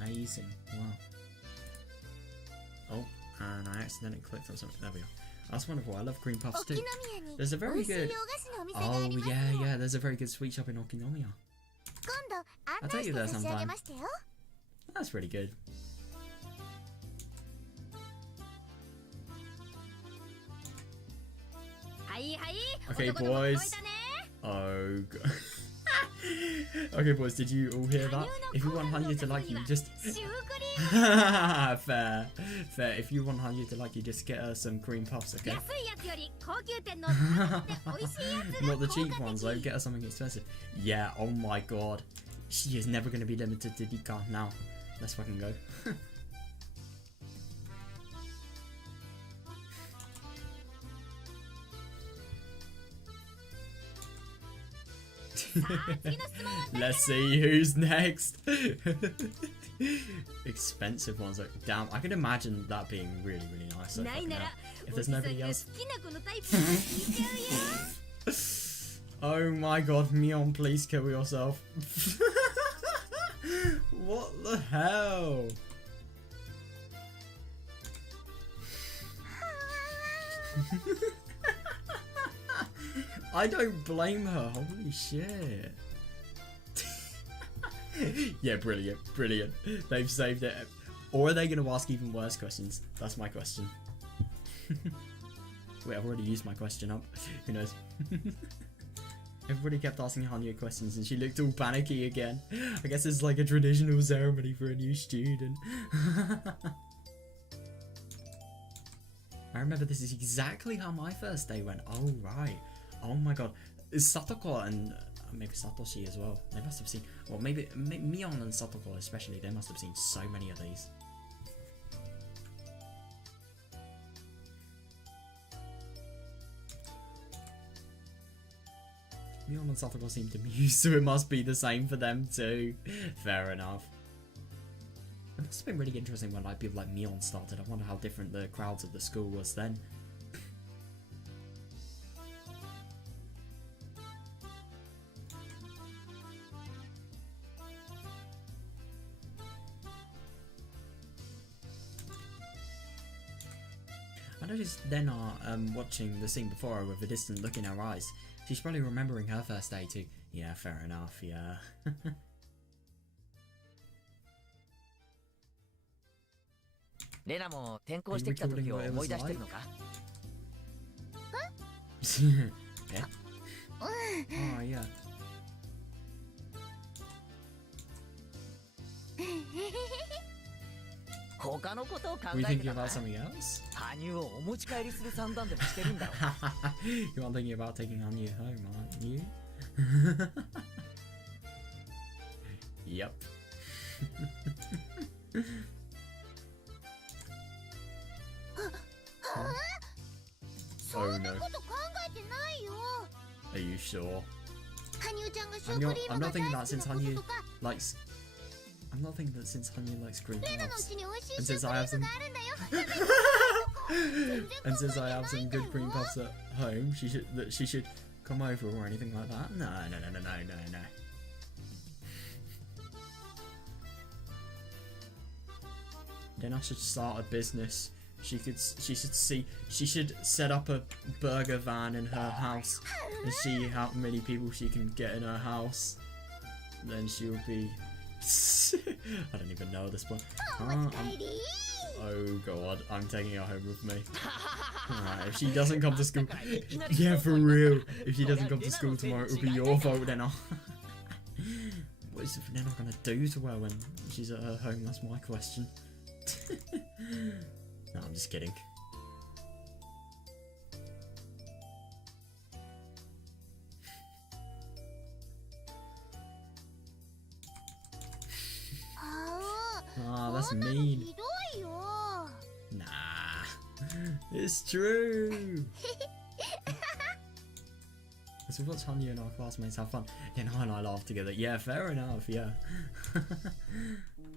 Amazing. Wow. Oh, and I accidentally clicked on something. There we go. That's wonderful. I love cream puffs too. There's a very good... Oh, yeah. There's a very good sweet shop in Okinomiya. I'll take you there sometime. That's really good. Okay, boys. Oh, God. Okay, boys, did you all hear that? If you want Hanya to like you, just... Fair. If you want Hanya to like you, just get her some cream puffs, okay? Not the cheap ones, though. Get her something expensive. Yeah, oh my god. She is never going to be limited to Dika now. Let's fucking go. Let's see who's next. Expensive ones, like, damn, I could imagine that being really nice. So if there's nobody else. Oh my god, Mion, please kill yourself. What the hell? I don't blame her. Holy shit. Yeah, brilliant. They've saved it. Or are they going to ask even worse questions? That's my question. Wait, I've already used my question up. Who knows? Everybody kept asking Hanya questions and she looked all panicky again. I guess it's like a traditional ceremony for a new student. I remember this is exactly how my first day went. Oh, right. Oh my god. Satoko and maybe Satoshi as well. They must have seen, well, maybe Mion and Satoko especially, they must have seen so many of these. Mion and Satoko seem to be used to it, must be the same for them too. Fair enough. It must have been really interesting when like people like Mion started. I wonder how different the crowds at the school was then. I noticed then watching the scene before her with a distant look in her eyes. She's probably remembering her first day too. Yeah, fair enough, yeah. Lena も転校してきた時を思い出してるのか? Yeah. Oh, yeah. Were you thinking about something else? You aren't thinking about taking Hanyu home, aren't you? Yep. Oh no. Are you sure? I'm not thinking that since Hanyu likes... I'm not thinking that since Hanyu likes green puffs, and since I have some... and since I have some good cream puffs at home, she should come over or anything like that. No. Then I should start a business. She should set up a burger van in her house and see how many people she can get in her house. Then she'll be... I don't even know this one. Oh god, I'm taking her home with me. If she doesn't come to school... Yeah, for real. If she doesn't come to school tomorrow, it'll be your fault then. What is Nena gonna do to her when she's at her home? That's my question. No, I'm just kidding. Ah, that's mean. Nah, it's true. So we watch Hanyu and our classmates have fun. Yeah, no, and I laugh together. Yeah, fair enough, yeah.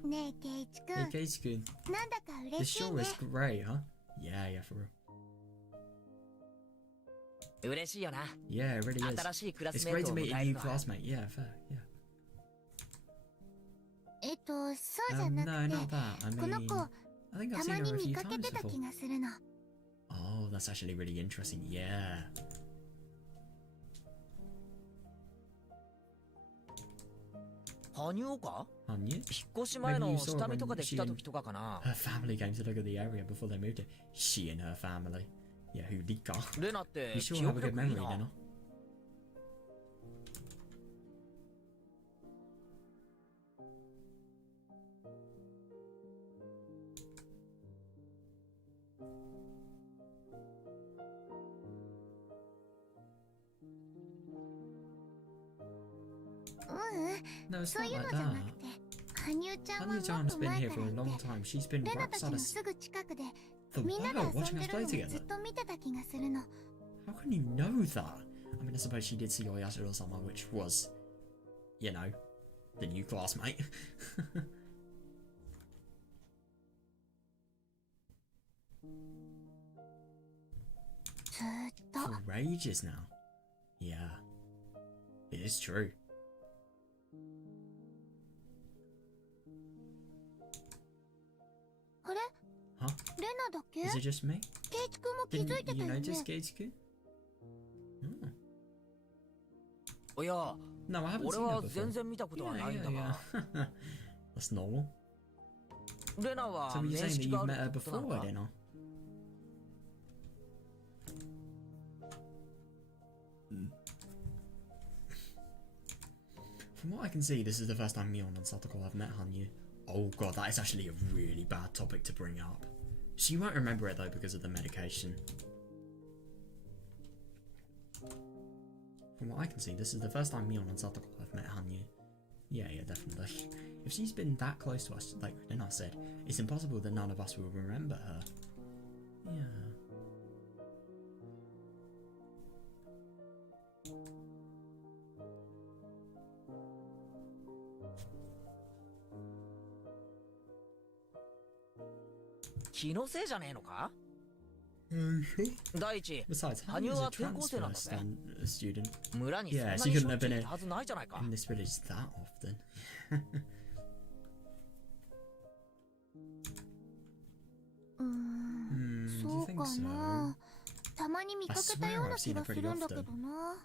Hey, Keiichi-kun. This sure is great, huh? Yeah, for real. Yeah, it really is. It's great to meet a new classmate. Yeah, fair, yeah. No, not that. I mean, I think I've seen her a few times before. Oh, that's actually really interesting. Yeah. Hanyu? Maybe you saw her when she and her family came to look at the area before they moved it. She and her family. Yeah, who Rika? You sure have a good memory, Lena. No, it's not like that. Hanyu-chan's been here for a long time. She's been right beside us for a while, watching us play together. How can you know that? I mean, I suppose she did see Oyashiro-sama, which was, you know, the new classmate. For ages now. Yeah. It is true. Huh? Is it just me? Didn't you notice, Keiichi-kun? Oh. No, I haven't seen her before. Yeah. That's normal. So are you saying that you've met her before, Lena? From what I can see, this is the first time Mion and Satoko have met Hanyu. Oh god, that is actually a really bad topic to bring up. She won't remember it though because of the medication. From what I can see, this is the first time Mion and Satoko have met Hanyu. Yeah, definitely. If she's been that close to us, like Rena said, it's impossible that none of us will remember her. Yeah. 気のせいじゃねえのか？第一、 Besides, 羽生 Hanyu is a は転校生なんだぜ。 student. 村にそんな Yeah, に she しょ couldn't っ have ちゅう been いたはずないじゃないか。 in this village that often. そうかな。たまに見かけたような気がするんだけどな。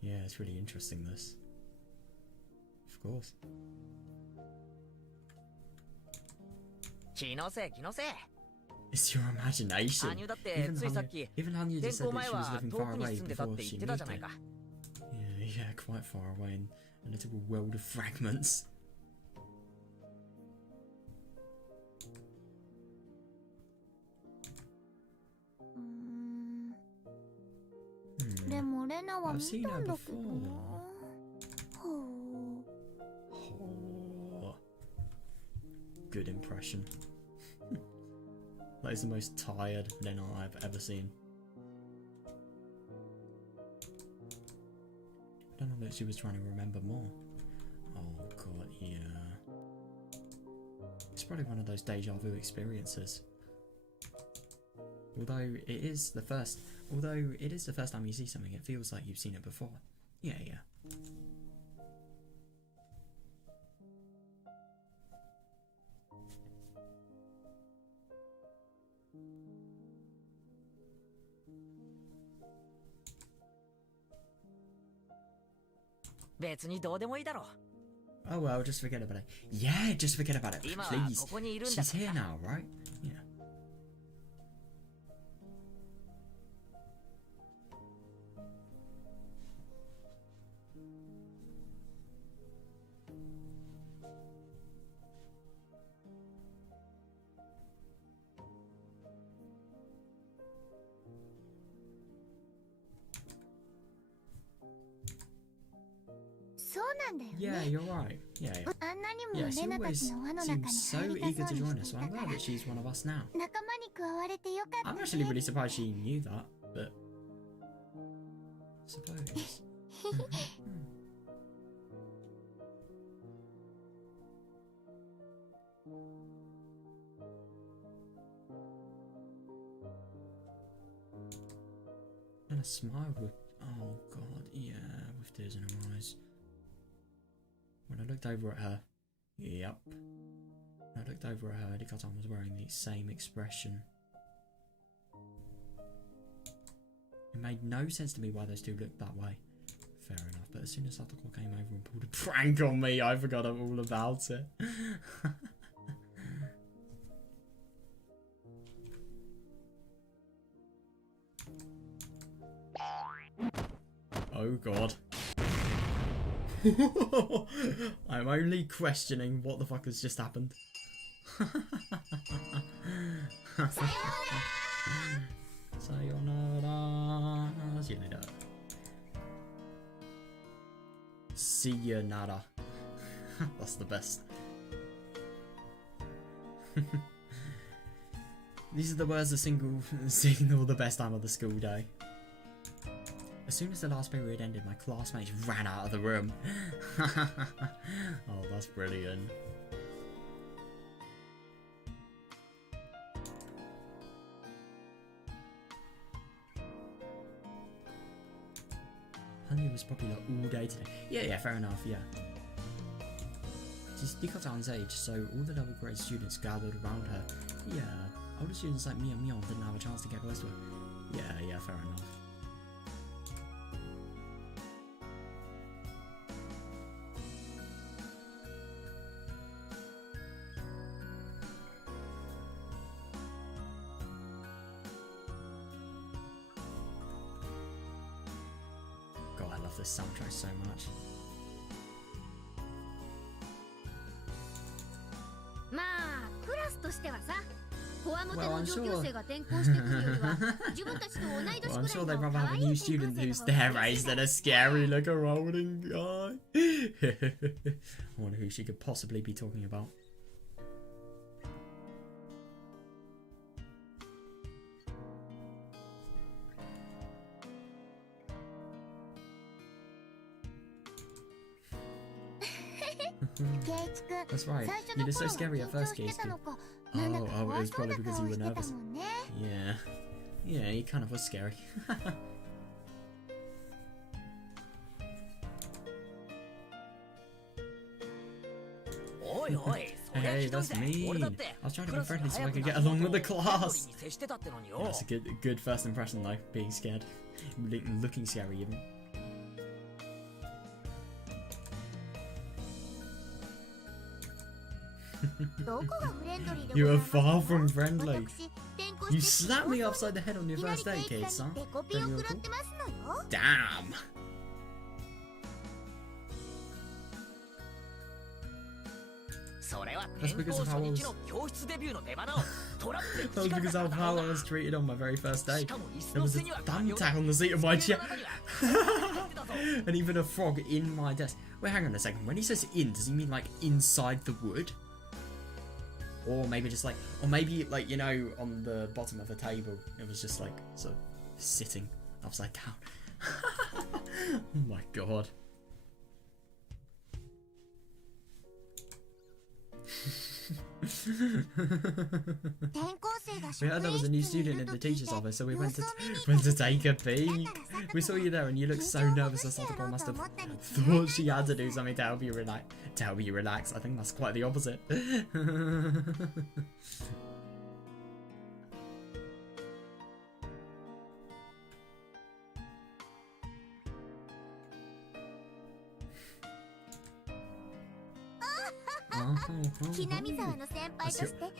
Yeah, it's really interesting this. Of course. 気のせい気のせい。 It's your imagination. 羽生だってついさっき Even Hanyu 転 just 校 said that 前 she was は living 遠 far くに away 住んでたっ before て言 she ってた moved じゃない in. か。 Yeah, quite far away in a little world of fragments. I've seen her before. Oh. Good impression. That is the most tired Lena I've ever seen. I don't know that she was trying to remember more. Oh god, yeah. It's probably one of those deja vu experiences. Although it is the first time you see something, it feels like you've seen it before. Yeah. 別にどうでもいいだろう。 Oh well, just forget about it. Yeah, just forget about it, 今は please. ここにいるんだ She's から here さ。 now, right? Yeah. Yeah, you're right. Yeah. あんなにも Yeah, she レナた always ちの輪の中に seems so 入り eager たそ to うに join し us, て so い I'm たか glad ら that she's one of us now. 仲間に加われてよかったね。 I'm actually really surprised she knew that, but suppose. And a smile with, oh god, yeah, with tears in her eyes. When I looked over at her, yep. When I looked over at her, Hikatan was wearing the same expression. It made no sense to me why those two looked that way. Fair enough, but as soon as Satoko came over and pulled a prank on me, I forgot all about it. Oh god. I'm only questioning what the fuck has just happened. Sayonara. See you later. See you nada. That's the best. These are the words that signal the best time of the school day. As soon as the last period ended, my classmates ran out of the room. Oh, that's brilliant. Hanyu was popular all day today. Yeah, fair enough, yeah. She's Dikotan's age, so all the level grade students gathered around her. Yeah, older students like me and Mion didn't have a chance to get close to her. Yeah, fair enough. God, I love this soundtrack so much. まあクラスととしてはさ、こわもて Well, の I'm 上 sure. 級生が転校してくるよりは自分たちと同い Well, 年 I'm く sure ら they'd いの rather 可 have a 愛 new い転校 student 生の who's 方 their が age than a scary little rolling guy. I wonder who she could possibly be talking about. That's right. You look so scary at first, Keisuke. Oh, it was probably because you were nervous. Yeah. Yeah, he kind of was scary. Hey, that's mean. I was trying to be friendly so I could get along with the class. Yeah, that's a good first impression though, being scared. Looking scary even. You are far from friendly. You slapped me upside the head on your first date, Kate-san. Damn. That's because of how I was... That's because of how I was treated on my very first date. There was a thumbtack on the seat of my chair. And even a frog in my desk. Wait, hang on a second. When he says in, does he mean like inside the wood? Or maybe just like, or maybe like, you know, on the bottom of a table, it was just like sort of sitting upside down. Oh my god. We heard there was a new student in the teacher's office, so we went to take a peek. We saw you there and you looked so nervous that Satoko must have thought she had to do something to help you relax. I think that's quite the opposite.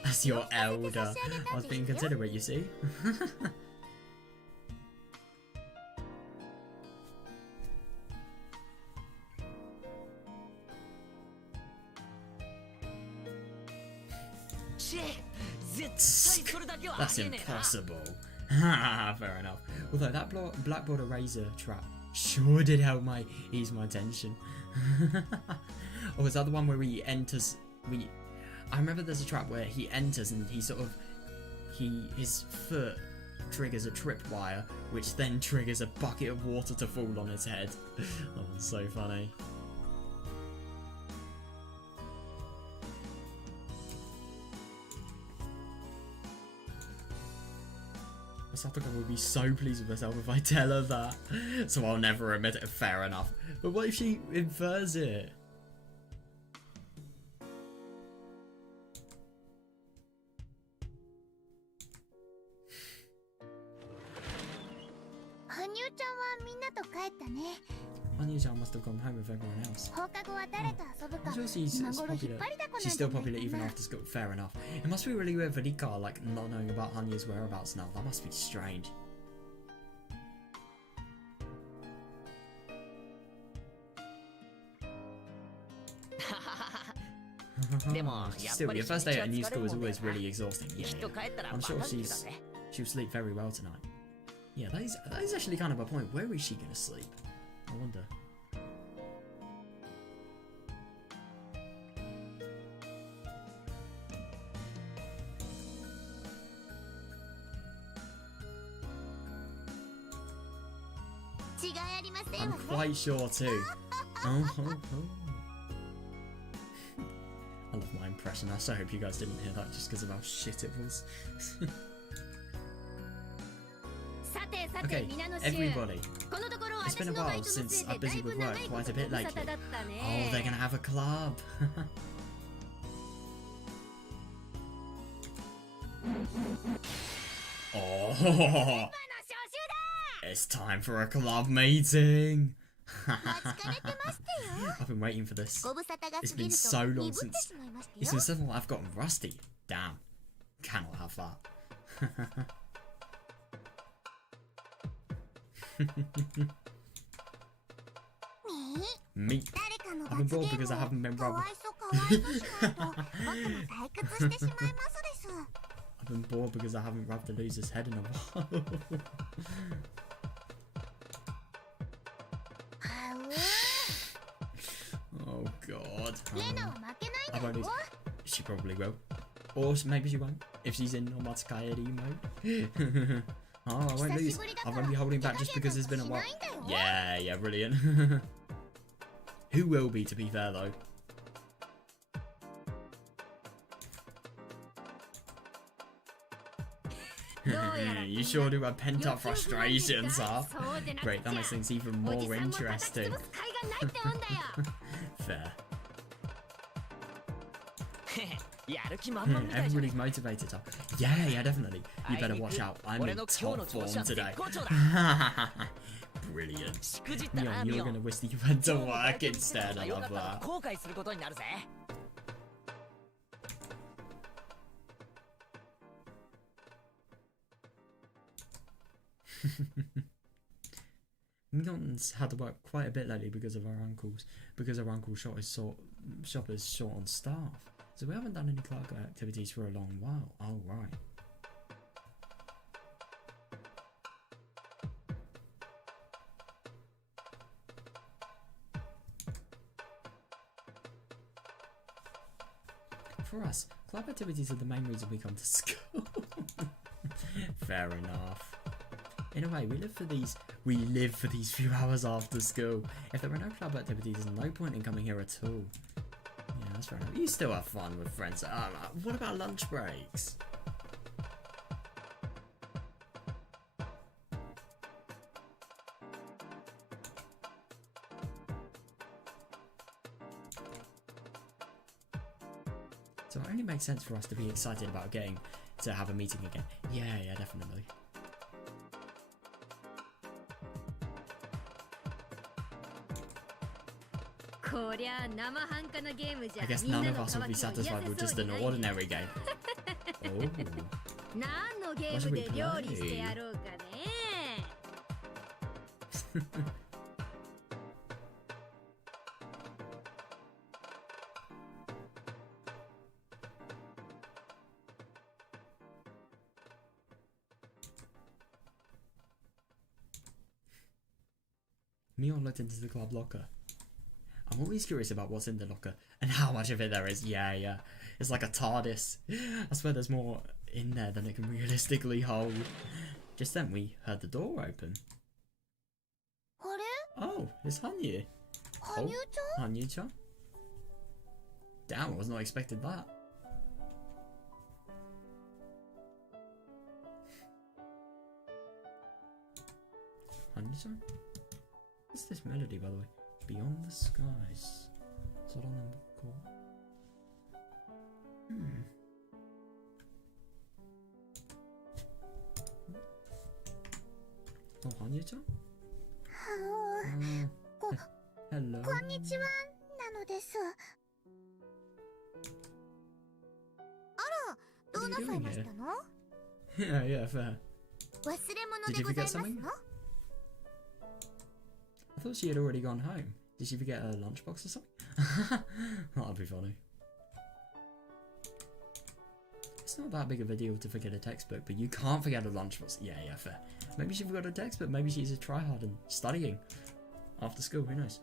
That's your elder. I was being considerate, you see. That's impossible. Fair enough. Although that blackboard eraser trap sure did help ease my tension. Or is that the one where he enters? I remember there's a trap where he enters and he sort of his foot triggers a tripwire, which then triggers a bucket of water to fall on his head. Oh, so funny. Satoko would be so pleased with herself if I tell her that, so I'll never admit it. Fair enough. But what if she infers it? Hanyu-chan must have gone home with everyone else. I'm sure she's popular. She's still popular even after school. Fair enough. It must be really weird for Rika, like, not knowing about Hanyu's whereabouts now. That must be strange. Still, your first day at a new school is always really exhausting. Yeah. I'm sure she'll sleep very well tonight. Yeah, that is actually kind of a point. Where is she going to sleep? I wonder. I'm quite sure too. Oh. I love my impression. I so hope you guys didn't hear that just because of how shit it was. Okay, everybody. It's been a while since I've busy with work quite a bit lately. Oh, they're gonna have a club. Oh, it's time for a club meeting. I've been waiting for this. It's been so long since I've gotten rusty. Damn, cannot have that. Me. I've been bored because I haven't been rubbed. been bored because I haven't rubbed the loser's head in a while. Oh god. I won't lose. She probably will. Or maybe she won't. If she's in Omatsukayeri mode. Oh, I won't lose. I won't be holding back just because it's been a while. Yeah, brilliant. Who will be, to be fair, though? You sure do have pent-up frustrations, huh? Great, that makes things even more interesting. Fair. Everybody's motivated, huh? Yeah, definitely. You better watch out. I'm in top form today. Brilliant. Mion, you're gonna wish that you went to work instead. I love that. Mion's had to work quite a bit lately because of our uncle's shop is short on staff. So we haven't done any clerk activities for a long while. Oh right. For us, club activities are the main reason we come to school. Fair enough. In a way, we live for these few hours after school. If there were no club activities, there's no point in coming here at all. Yeah, that's fair enough. You still have fun with friends. What about lunch breaks? So it only makes sense for us to be excited about getting to have a meeting again. Yeah, definitely. I guess none of us will be satisfied with just an ordinary game. Oh. What should we play? Mion looked into the club locker. I'm always curious about what's in the locker and how much of it there is. Yeah. It's like a TARDIS. I swear there's more in there than it can realistically hold. Just then we heard the door open. Oh, it's Hanyu. Hanyu-chan? Damn, I was not expecting that. Hanyu-chan? What's this melody, by the way? Beyond the skies. Oh, Hanyu-chan? Hello. Konnichiwa, What are you doing here? Yeah, fair. Did you forget something? I thought she had already gone home. Did she forget her lunchbox or something? That'd be funny. It's not that big of a deal to forget a textbook, but you can't forget a lunchbox. Yeah, fair. Maybe she forgot a textbook. Maybe she's a tryhard and studying after school. Who knows?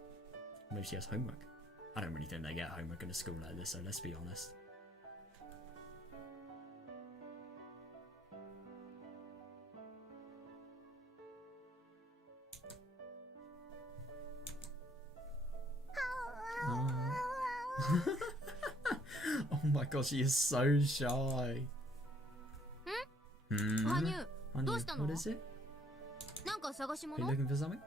Maybe she has homework. I don't really think they get homework in a school like this, so let's be honest. Oh my gosh, she is so shy. Hanyu, what is it? Are you looking for something?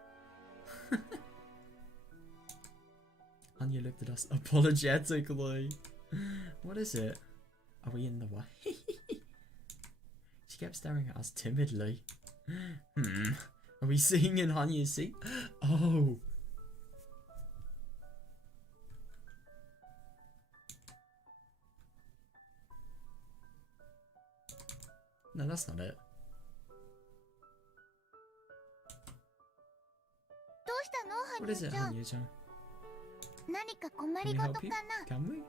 Hanyu looked at us apologetically. What is it? Are we in the way? She kept staring at us timidly. Are we seeing in Hanyu's seat? Oh. No, that's not it. What is it, Hanyu-chan? Can we help you? Can we?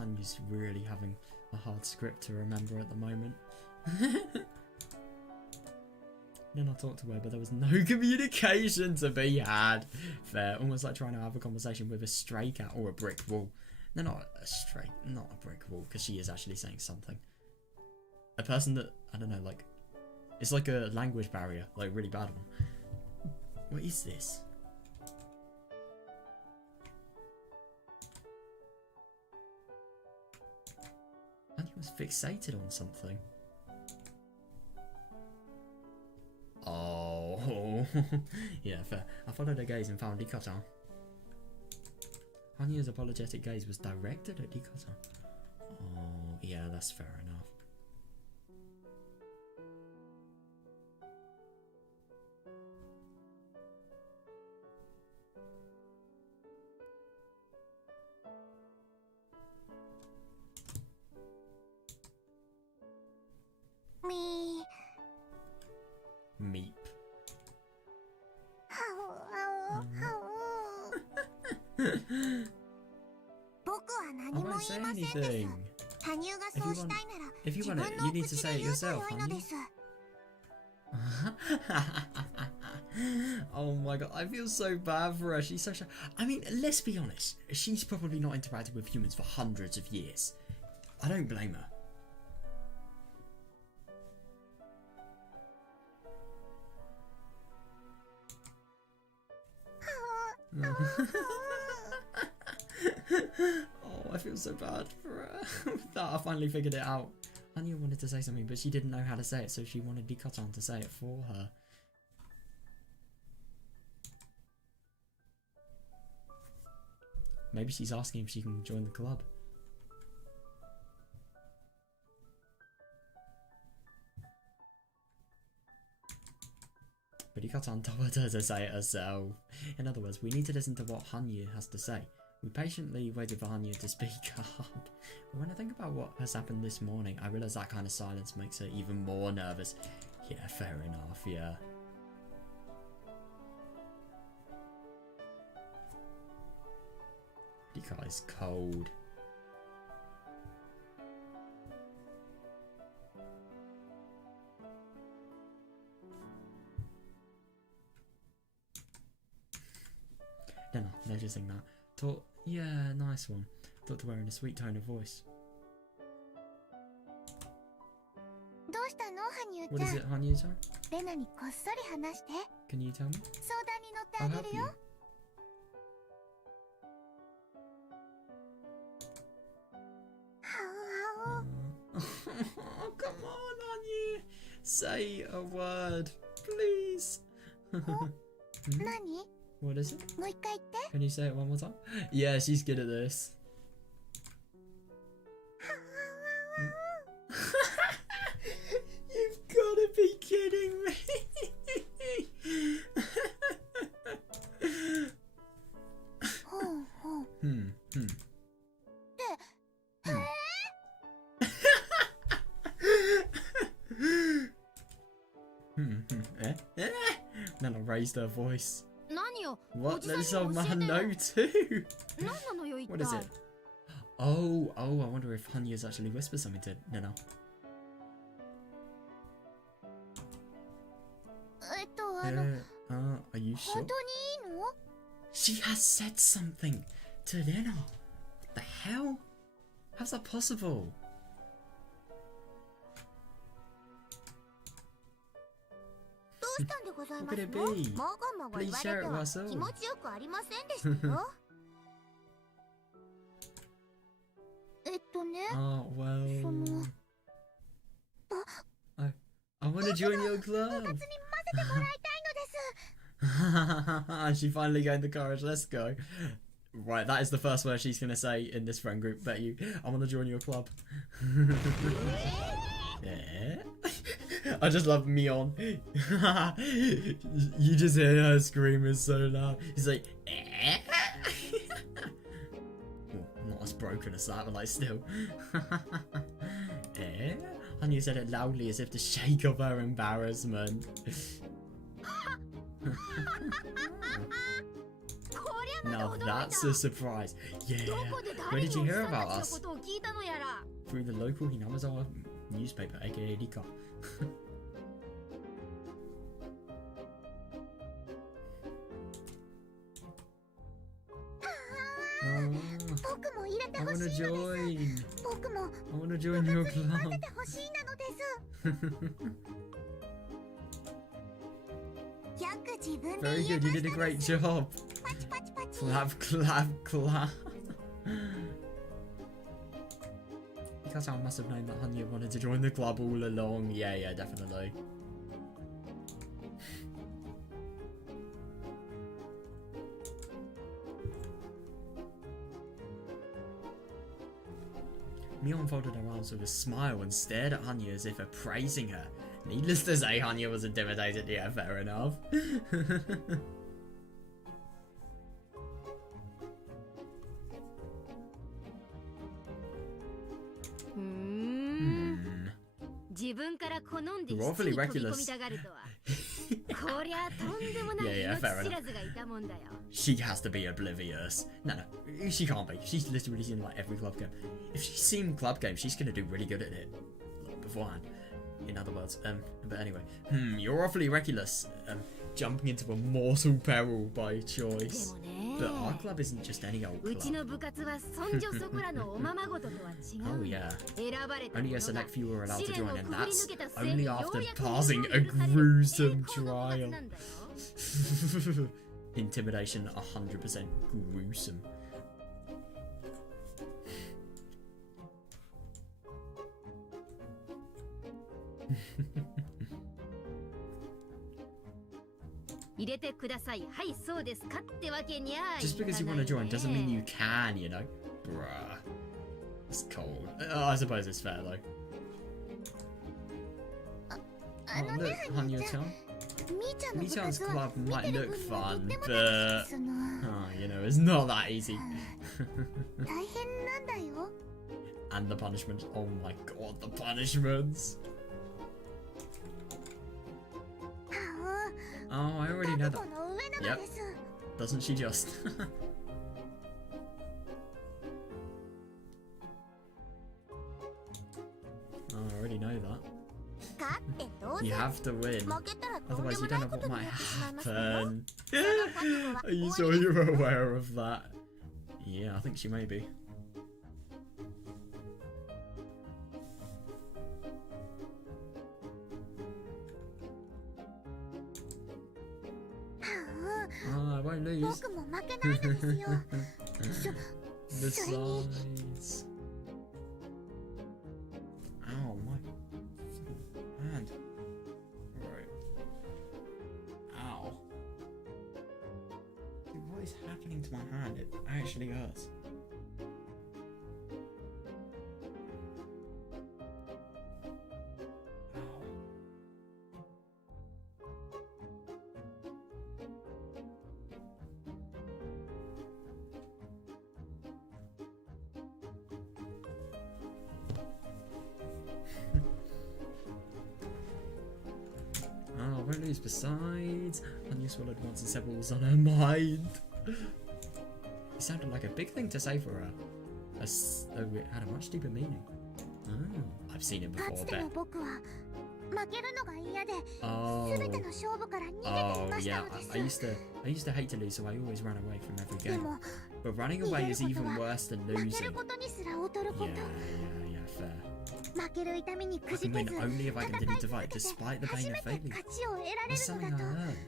Hanyu's really having a hard script to remember at the moment. Then I talked to her, but there was no communication to be had. Fair. Almost like trying to have a conversation with a stray cat or a brick wall. No, not a brick wall, because she is actually saying something. A person that, I don't know, like, it's like a language barrier, like a really bad one. What is this? I think he was fixated on something. Oh, yeah, fair. I followed her gaze and found Dikata. Hanyu's apologetic gaze was directed at Dikata. Oh, yeah, that's fair enough. Me. Meep. I won't say anything. If you want it, you need to say it yourself, Hanyu. Oh my god, I feel so bad for her. She's so shy. I mean, let's be honest. She's probably not interacted with humans for hundreds of years. I don't blame her. Oh, I feel so bad for her. With that, I finally figured it out. Anya wanted to say something, but she didn't know how to say it, so she wanted Dikatan to say it for her. Maybe she's asking if she can join the club. But Dikatan told her to say it herself. In other words, we need to listen to what Hanyu has to say. We patiently waited for Hanyu to speak up. But when I think about what has happened this morning, I realise that kind of silence makes her even more nervous. Yeah, fair enough, yeah. Dika is cold. No, noticing that. Thought, yeah, nice one. Thought to her in a sweet tone of voice. What is it, Hanyu-chan? Can you tell me? I'll help you. Oh, come on, Hanyu! Say a word, please. What is it? Can you say it one more time? Yeah, she's good at this. You've got to be kidding me. Nana raised her voice. What? Let this old man know too. What is it? Oh, I wonder if Hanyu's actually whispered something to Nana. Are you sure? She has said something to Nana. What the hell? How's that possible? What could it be? Please share it with us all. Oh, well. I want to join your club. She finally gained the courage. Let's go. Right, that is the first word she's going to say in this friend group. Bet you. I want to join your club. Yeah. I just love Mion. You just hear her screaming so loud. He's like, eh? Not as broken as that, but like still. Eh? And you said it loudly as if to shake off her embarrassment. Now that's a surprise. Yeah. Where did you hear about us? Through the local Hinamazawa newspaper, aka Rika. I wanna join. I wanna join your club. Very good, you did a great job. Clap, clap, clap. Mikasa must have known that Hanya wanted to join the club all along. Yeah, definitely. Mion folded her arms with a smile and stared at Hanya as if appraising her. Needless to say, Hanya was intimidated. Yeah, fair enough. You're awfully reckless. Yeah, fair enough. She has to be oblivious. No, she can't be. She's literally seen like every club game. If she's seen club games, she's gonna do really good at it beforehand. In other words, but anyway, you're awfully reckless. Jumping into a mortal peril by choice. But our club isn't just any old club. Oh yeah. Only a select few are allowed to join, and that's only after passing a gruesome trial. Intimidation 100% gruesome. Just because you want to join doesn't mean you can, you know? Bruh. It's cold. I suppose it's fair though. Oh look, Hanya-chan. Mi-chan's club might look fun, but... Oh, you know, it's not that easy. And the punishment. Oh my god, the punishments. Oh, I already know that. Yep. Doesn't she just? Oh, I already know that. You have to win. Otherwise you don't know what might happen. Are you sure you're aware of that? Yeah, I think she may be. Oh, I won't lose. The size. Ow, my hand. Right. Ow. Dude, what is happening to my hand? It actually hurts. Won't lose. Besides, Anya swallowed once and said what was on her mind. It sounded like a big thing to say for her, as though it had a much deeper meaning. Oh, I've seen it before, but... Oh yeah, I used to hate to lose, so I always ran away from every game. But running away is even worse than losing. Yeah, fair. I can win only if I continue to fight, despite the pain of failing. That's something I heard.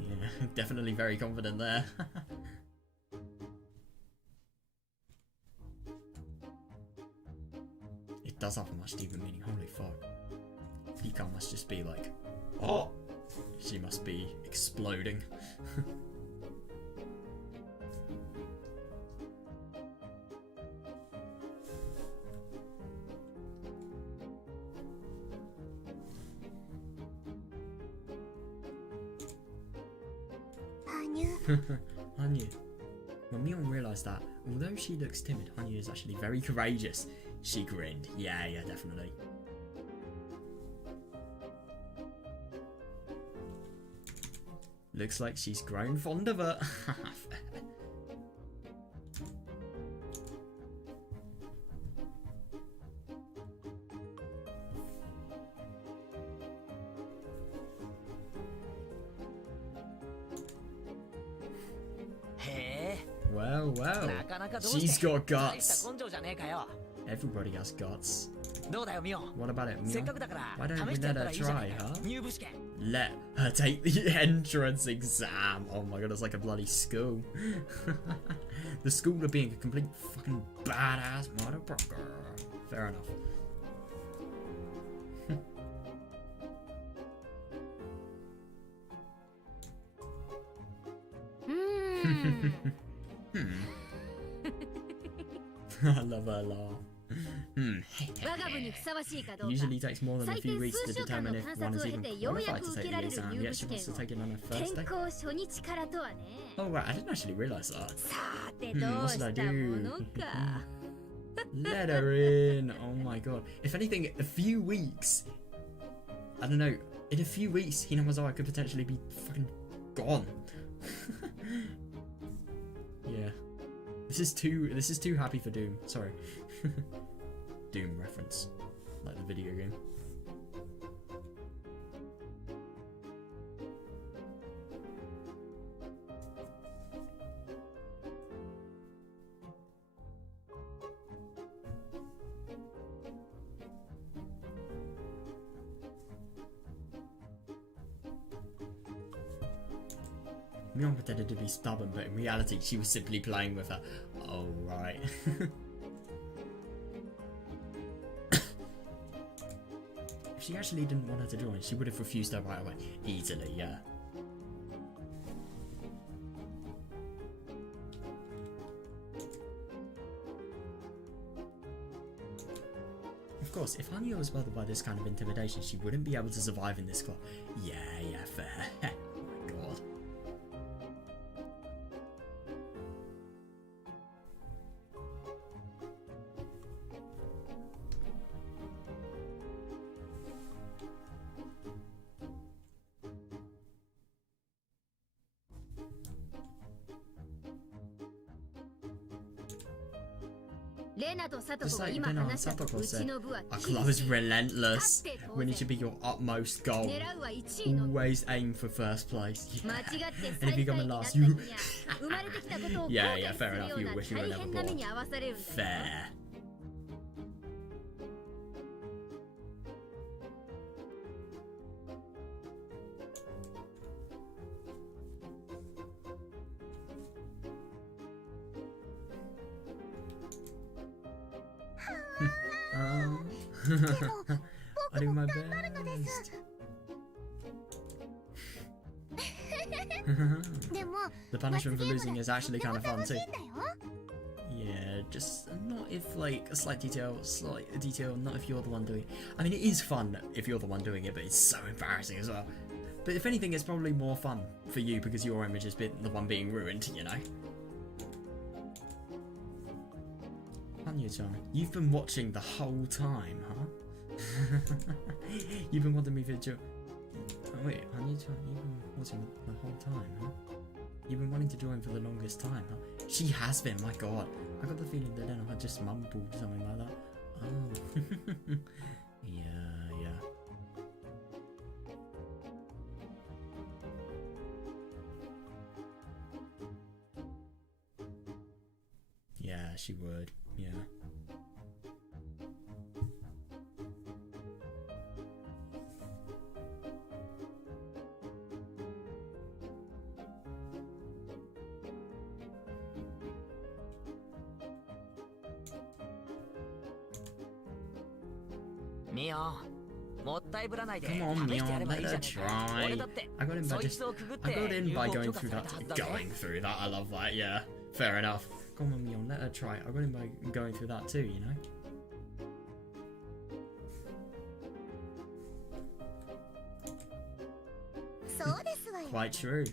Yeah, definitely very confident there. It does have a much deeper meaning, holy fuck. Hika must just be like, oh! She must be exploding. Hanya. When Mion realised that, although she looks timid, Hanya is actually very courageous. She grinned. Yeah, definitely. Looks like she's grown fond of her. Well, she's got guts. Everybody has guts. What about it, Mio? Why don't we let her try, huh? Let her take the entrance exam. Oh my god, it's like a bloody school. The school of being a complete fucking badass motherfucker. Fair enough. I love her laugh. It usually takes more than a few weeks to determine if one is even qualified to take the exam, yet she wants to take it on her first day. Oh right, I didn't actually realise that. What should I do? Let her in. Oh my god. If anything, a few weeks. I don't know. In a few weeks, Hinamazawa could potentially be fucking gone. Yeah. This is too happy for Doom. Sorry. Doom reference. Like the video game. Mion pretended to be stubborn, but in reality she was simply playing with her. Oh, right. If she actually didn't want her to join, she would have refused her right away. Easily, yeah. Of course, if Hanyo was bothered by this kind of intimidation, she wouldn't be able to survive in this club. Yeah, fair. Oh my god. Just like Lena and Satoko said, our club is relentless. When it should be your utmost goal. Always aim for first place. Yeah. And if you come in last, you... yeah, fair enough. You wish you were never born. Fair. I do my best. The punishment for losing is actually kind of fun too. Yeah, just not if like a slight detail, not if you're the one doing it. I mean, it is fun if you're the one doing it, but it's so embarrassing as well. But if anything, it's probably more fun for you because your image has been the one being ruined, you know? Hanyu-chan, you've been watching the whole time, huh? You've been wanting me to join. Oh, wait, Hanyu-chan, you've been watching the whole time, huh? You've been wanting to join for the longest time, huh? She has been, my god. I got the feeling that then I just mumbled something like that. Oh. Yeah. Yeah, she would. Yeah. Come on, Mion, let her try. I got in by going through that. I love that, yeah. Fair enough. Come on, Mion, let her try. I got in by going through that too, you know? Quite true.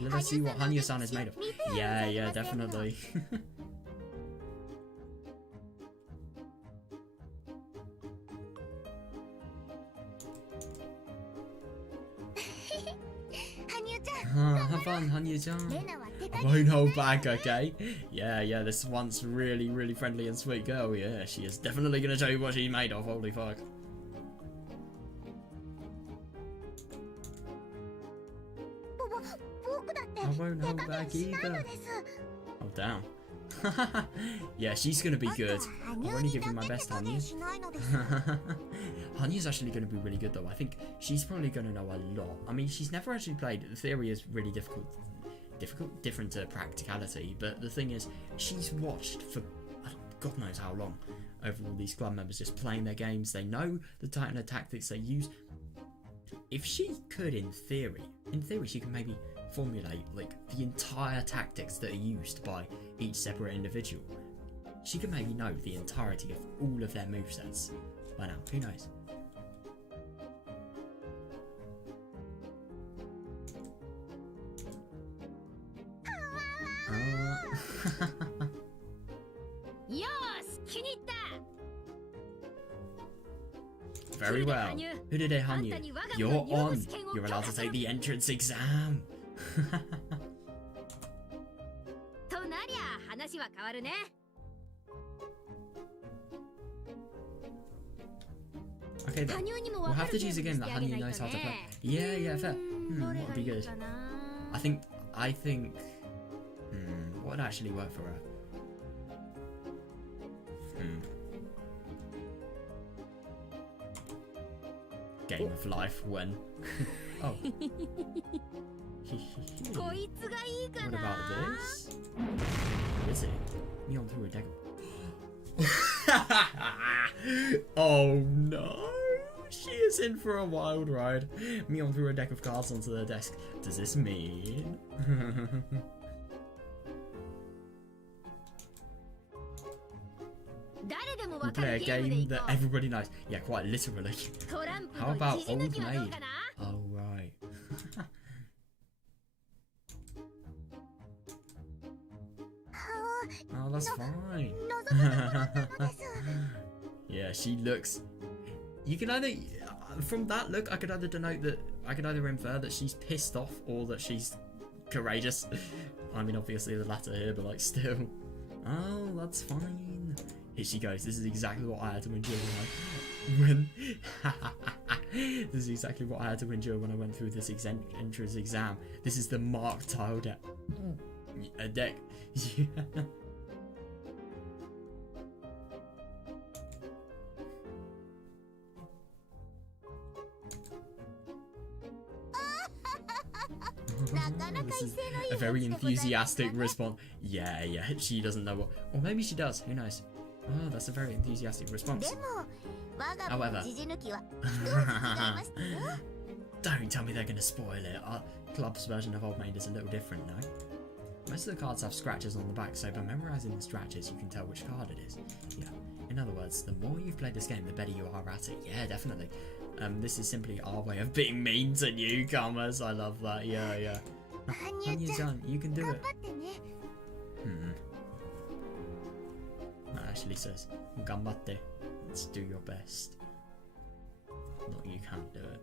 Let us see what Hanyu-san is made of. Yeah, definitely. fun, Hanya-chan. レナは手 I 加減 won't hold back, okay? Yeah, this once really, really friendly and sweet girl, yeah, she is definitely gonna show you what she's made of, holy fuck. 僕だって I won't 手 hold 加減 back しないの either. です Oh, damn. Yeah, she's gonna be good. I've only given my best, 手加減 Hanya. しないのです Hanya's actually gonna be really good, though. I think she's probably gonna know a lot. I mean, she's never actually played. The theory is really difficult, different to practicality, but the thing is, she's watched for God knows how long over all these club members just playing their games. They know the kind of tactics they use. If she could, in theory, she could maybe formulate like the entire tactics that are used by each separate individual. She could maybe know the entirety of all of their movesets by now. Who knows? Very well. Huride Hanyu, you're on. You're allowed to take the entrance exam. となりゃ話は変わるね Okay then. We'll have to choose a game that Hanyu knows how to play. Yeah, fair. What would be good? I think. What would actually work for her? Game of life when. Oh. こいつがいいか What な about this? What is it? Me on through a deck of... Oh no! She is in for a wild ride. Me on through a deck of cards onto the desk. Does this mean... We play a game that everybody knows. Yeah, quite literally. How about Old Maid? Oh, right. Oh, that's fine. Yeah, she looks... You can either... From that look, I could either denote that... I could either infer that she's pissed off or that she's courageous. I mean, obviously the latter here, but like still. Oh, that's fine. Here she goes. This is exactly what I had to endure when This is exactly what I had to endure when I went through this entrance exam. This is the mark tile deck. A deck. Yeah. This is a very enthusiastic response. Yeah, she doesn't know what... Or maybe she does, who knows. Oh, that's a very enthusiastic response. However... Don't tell me they're going to spoil it. Our club's version of Old Maid is a little different, no? Most of the cards have scratches on the back, so by memorising the scratches you can tell which card it is. Yeah. In other words, the more you've played this game, the better you are at it. Yeah, definitely. This is simply our way of being mean to newcomers. I love that. Yeah. Hanya-chan, you can do it. That actually says, Gambatte. Let's do your best. Not you can't do it.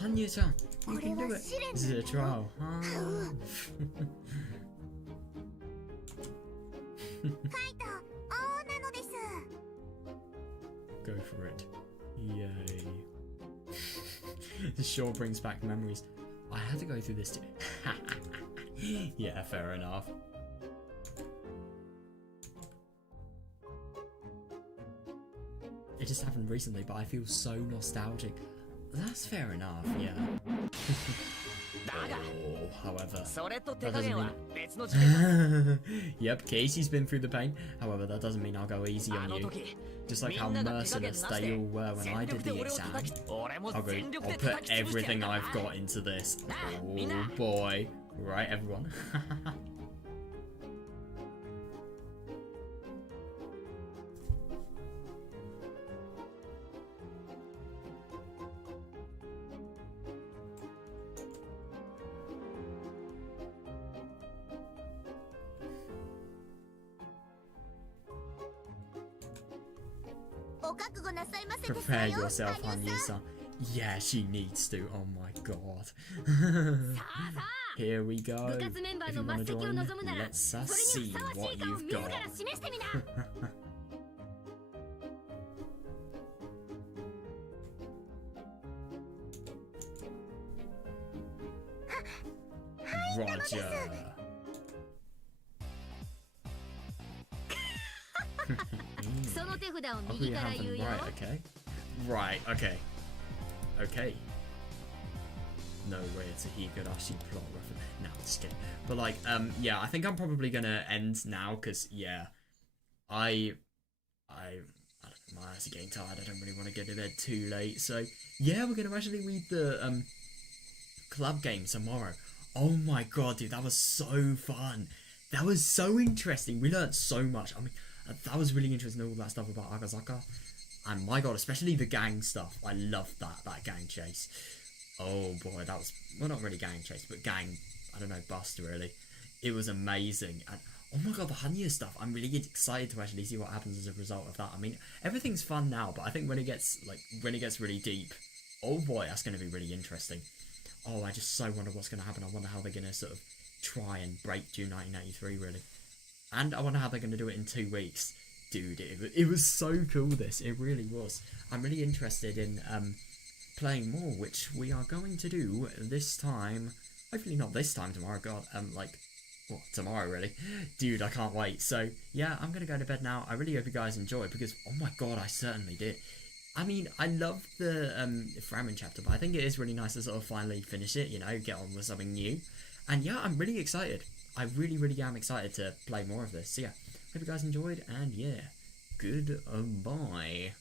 Hanya-chan, you can do it. This is a trial. Go for it. Yay. This sure brings back memories. I had to go through this too. Yeah, fair enough. It just happened recently, but I feel so nostalgic. That's fair enough, yeah. Oh, however, that doesn't mean... Yep, Casey's been through the pain. However, that doesn't mean I'll go easy on you. Just like how merciless they all were when I did the exam. I'll put everything I've got into this. Oh boy. Right, everyone. お覚悟なさいませですわ Prepare よ yourself, 羽生さん Hanya-san. Yeah, she needs to. Oh my god. さあさあ Here we go. 部活メンバ If ー you の want 末 to 席を join, 望むなら let's それ see にふさわし what いかを you've 自ら got. 示してみな Roger. その手札を Oh, 右 you から have 言う them よ right, okay. Right, okay. Okay. No way it's a Higurashi plot reference. No, just kidding. But like, yeah, I think I'm probably gonna end now, because, yeah, I don't know, my eyes are getting tired, I don't really want to get to bed too late, so, yeah, we're gonna actually read the, club game tomorrow. Oh my god, dude, that was so fun. That was so interesting. We learned so much. I mean, that was really interesting, all that stuff about Agasaka. And my god, especially the gang stuff. I loved that gang chase. Oh boy, that was, well, not really gang chase, but gang, I don't know, bust really. It was amazing. And oh my god, the Hanya stuff. I'm really excited to actually see what happens as a result of that. I mean, everything's fun now, but I think when it gets really deep, oh boy, that's going to be really interesting. Oh, I just so wonder what's going to happen. I wonder how they're going to sort of try and break June 1983, really. And I wonder how they're going to do it in 2 weeks. Dude, it was so cool, this. It really was. I'm really interested in playing more, which we are going to do this time. Hopefully not this time tomorrow, god. Like, well, tomorrow, really. Dude, I can't wait. So, yeah, I'm going to go to bed now. I really hope you guys enjoyed, because, oh my god, I certainly did. I mean, I love the Fragment chapter, but I think it is really nice to sort of finally finish it, you know, get on with something new. And yeah, I'm really excited. I really am excited to play more of this. So yeah, hope you guys enjoyed, and yeah, goodbye.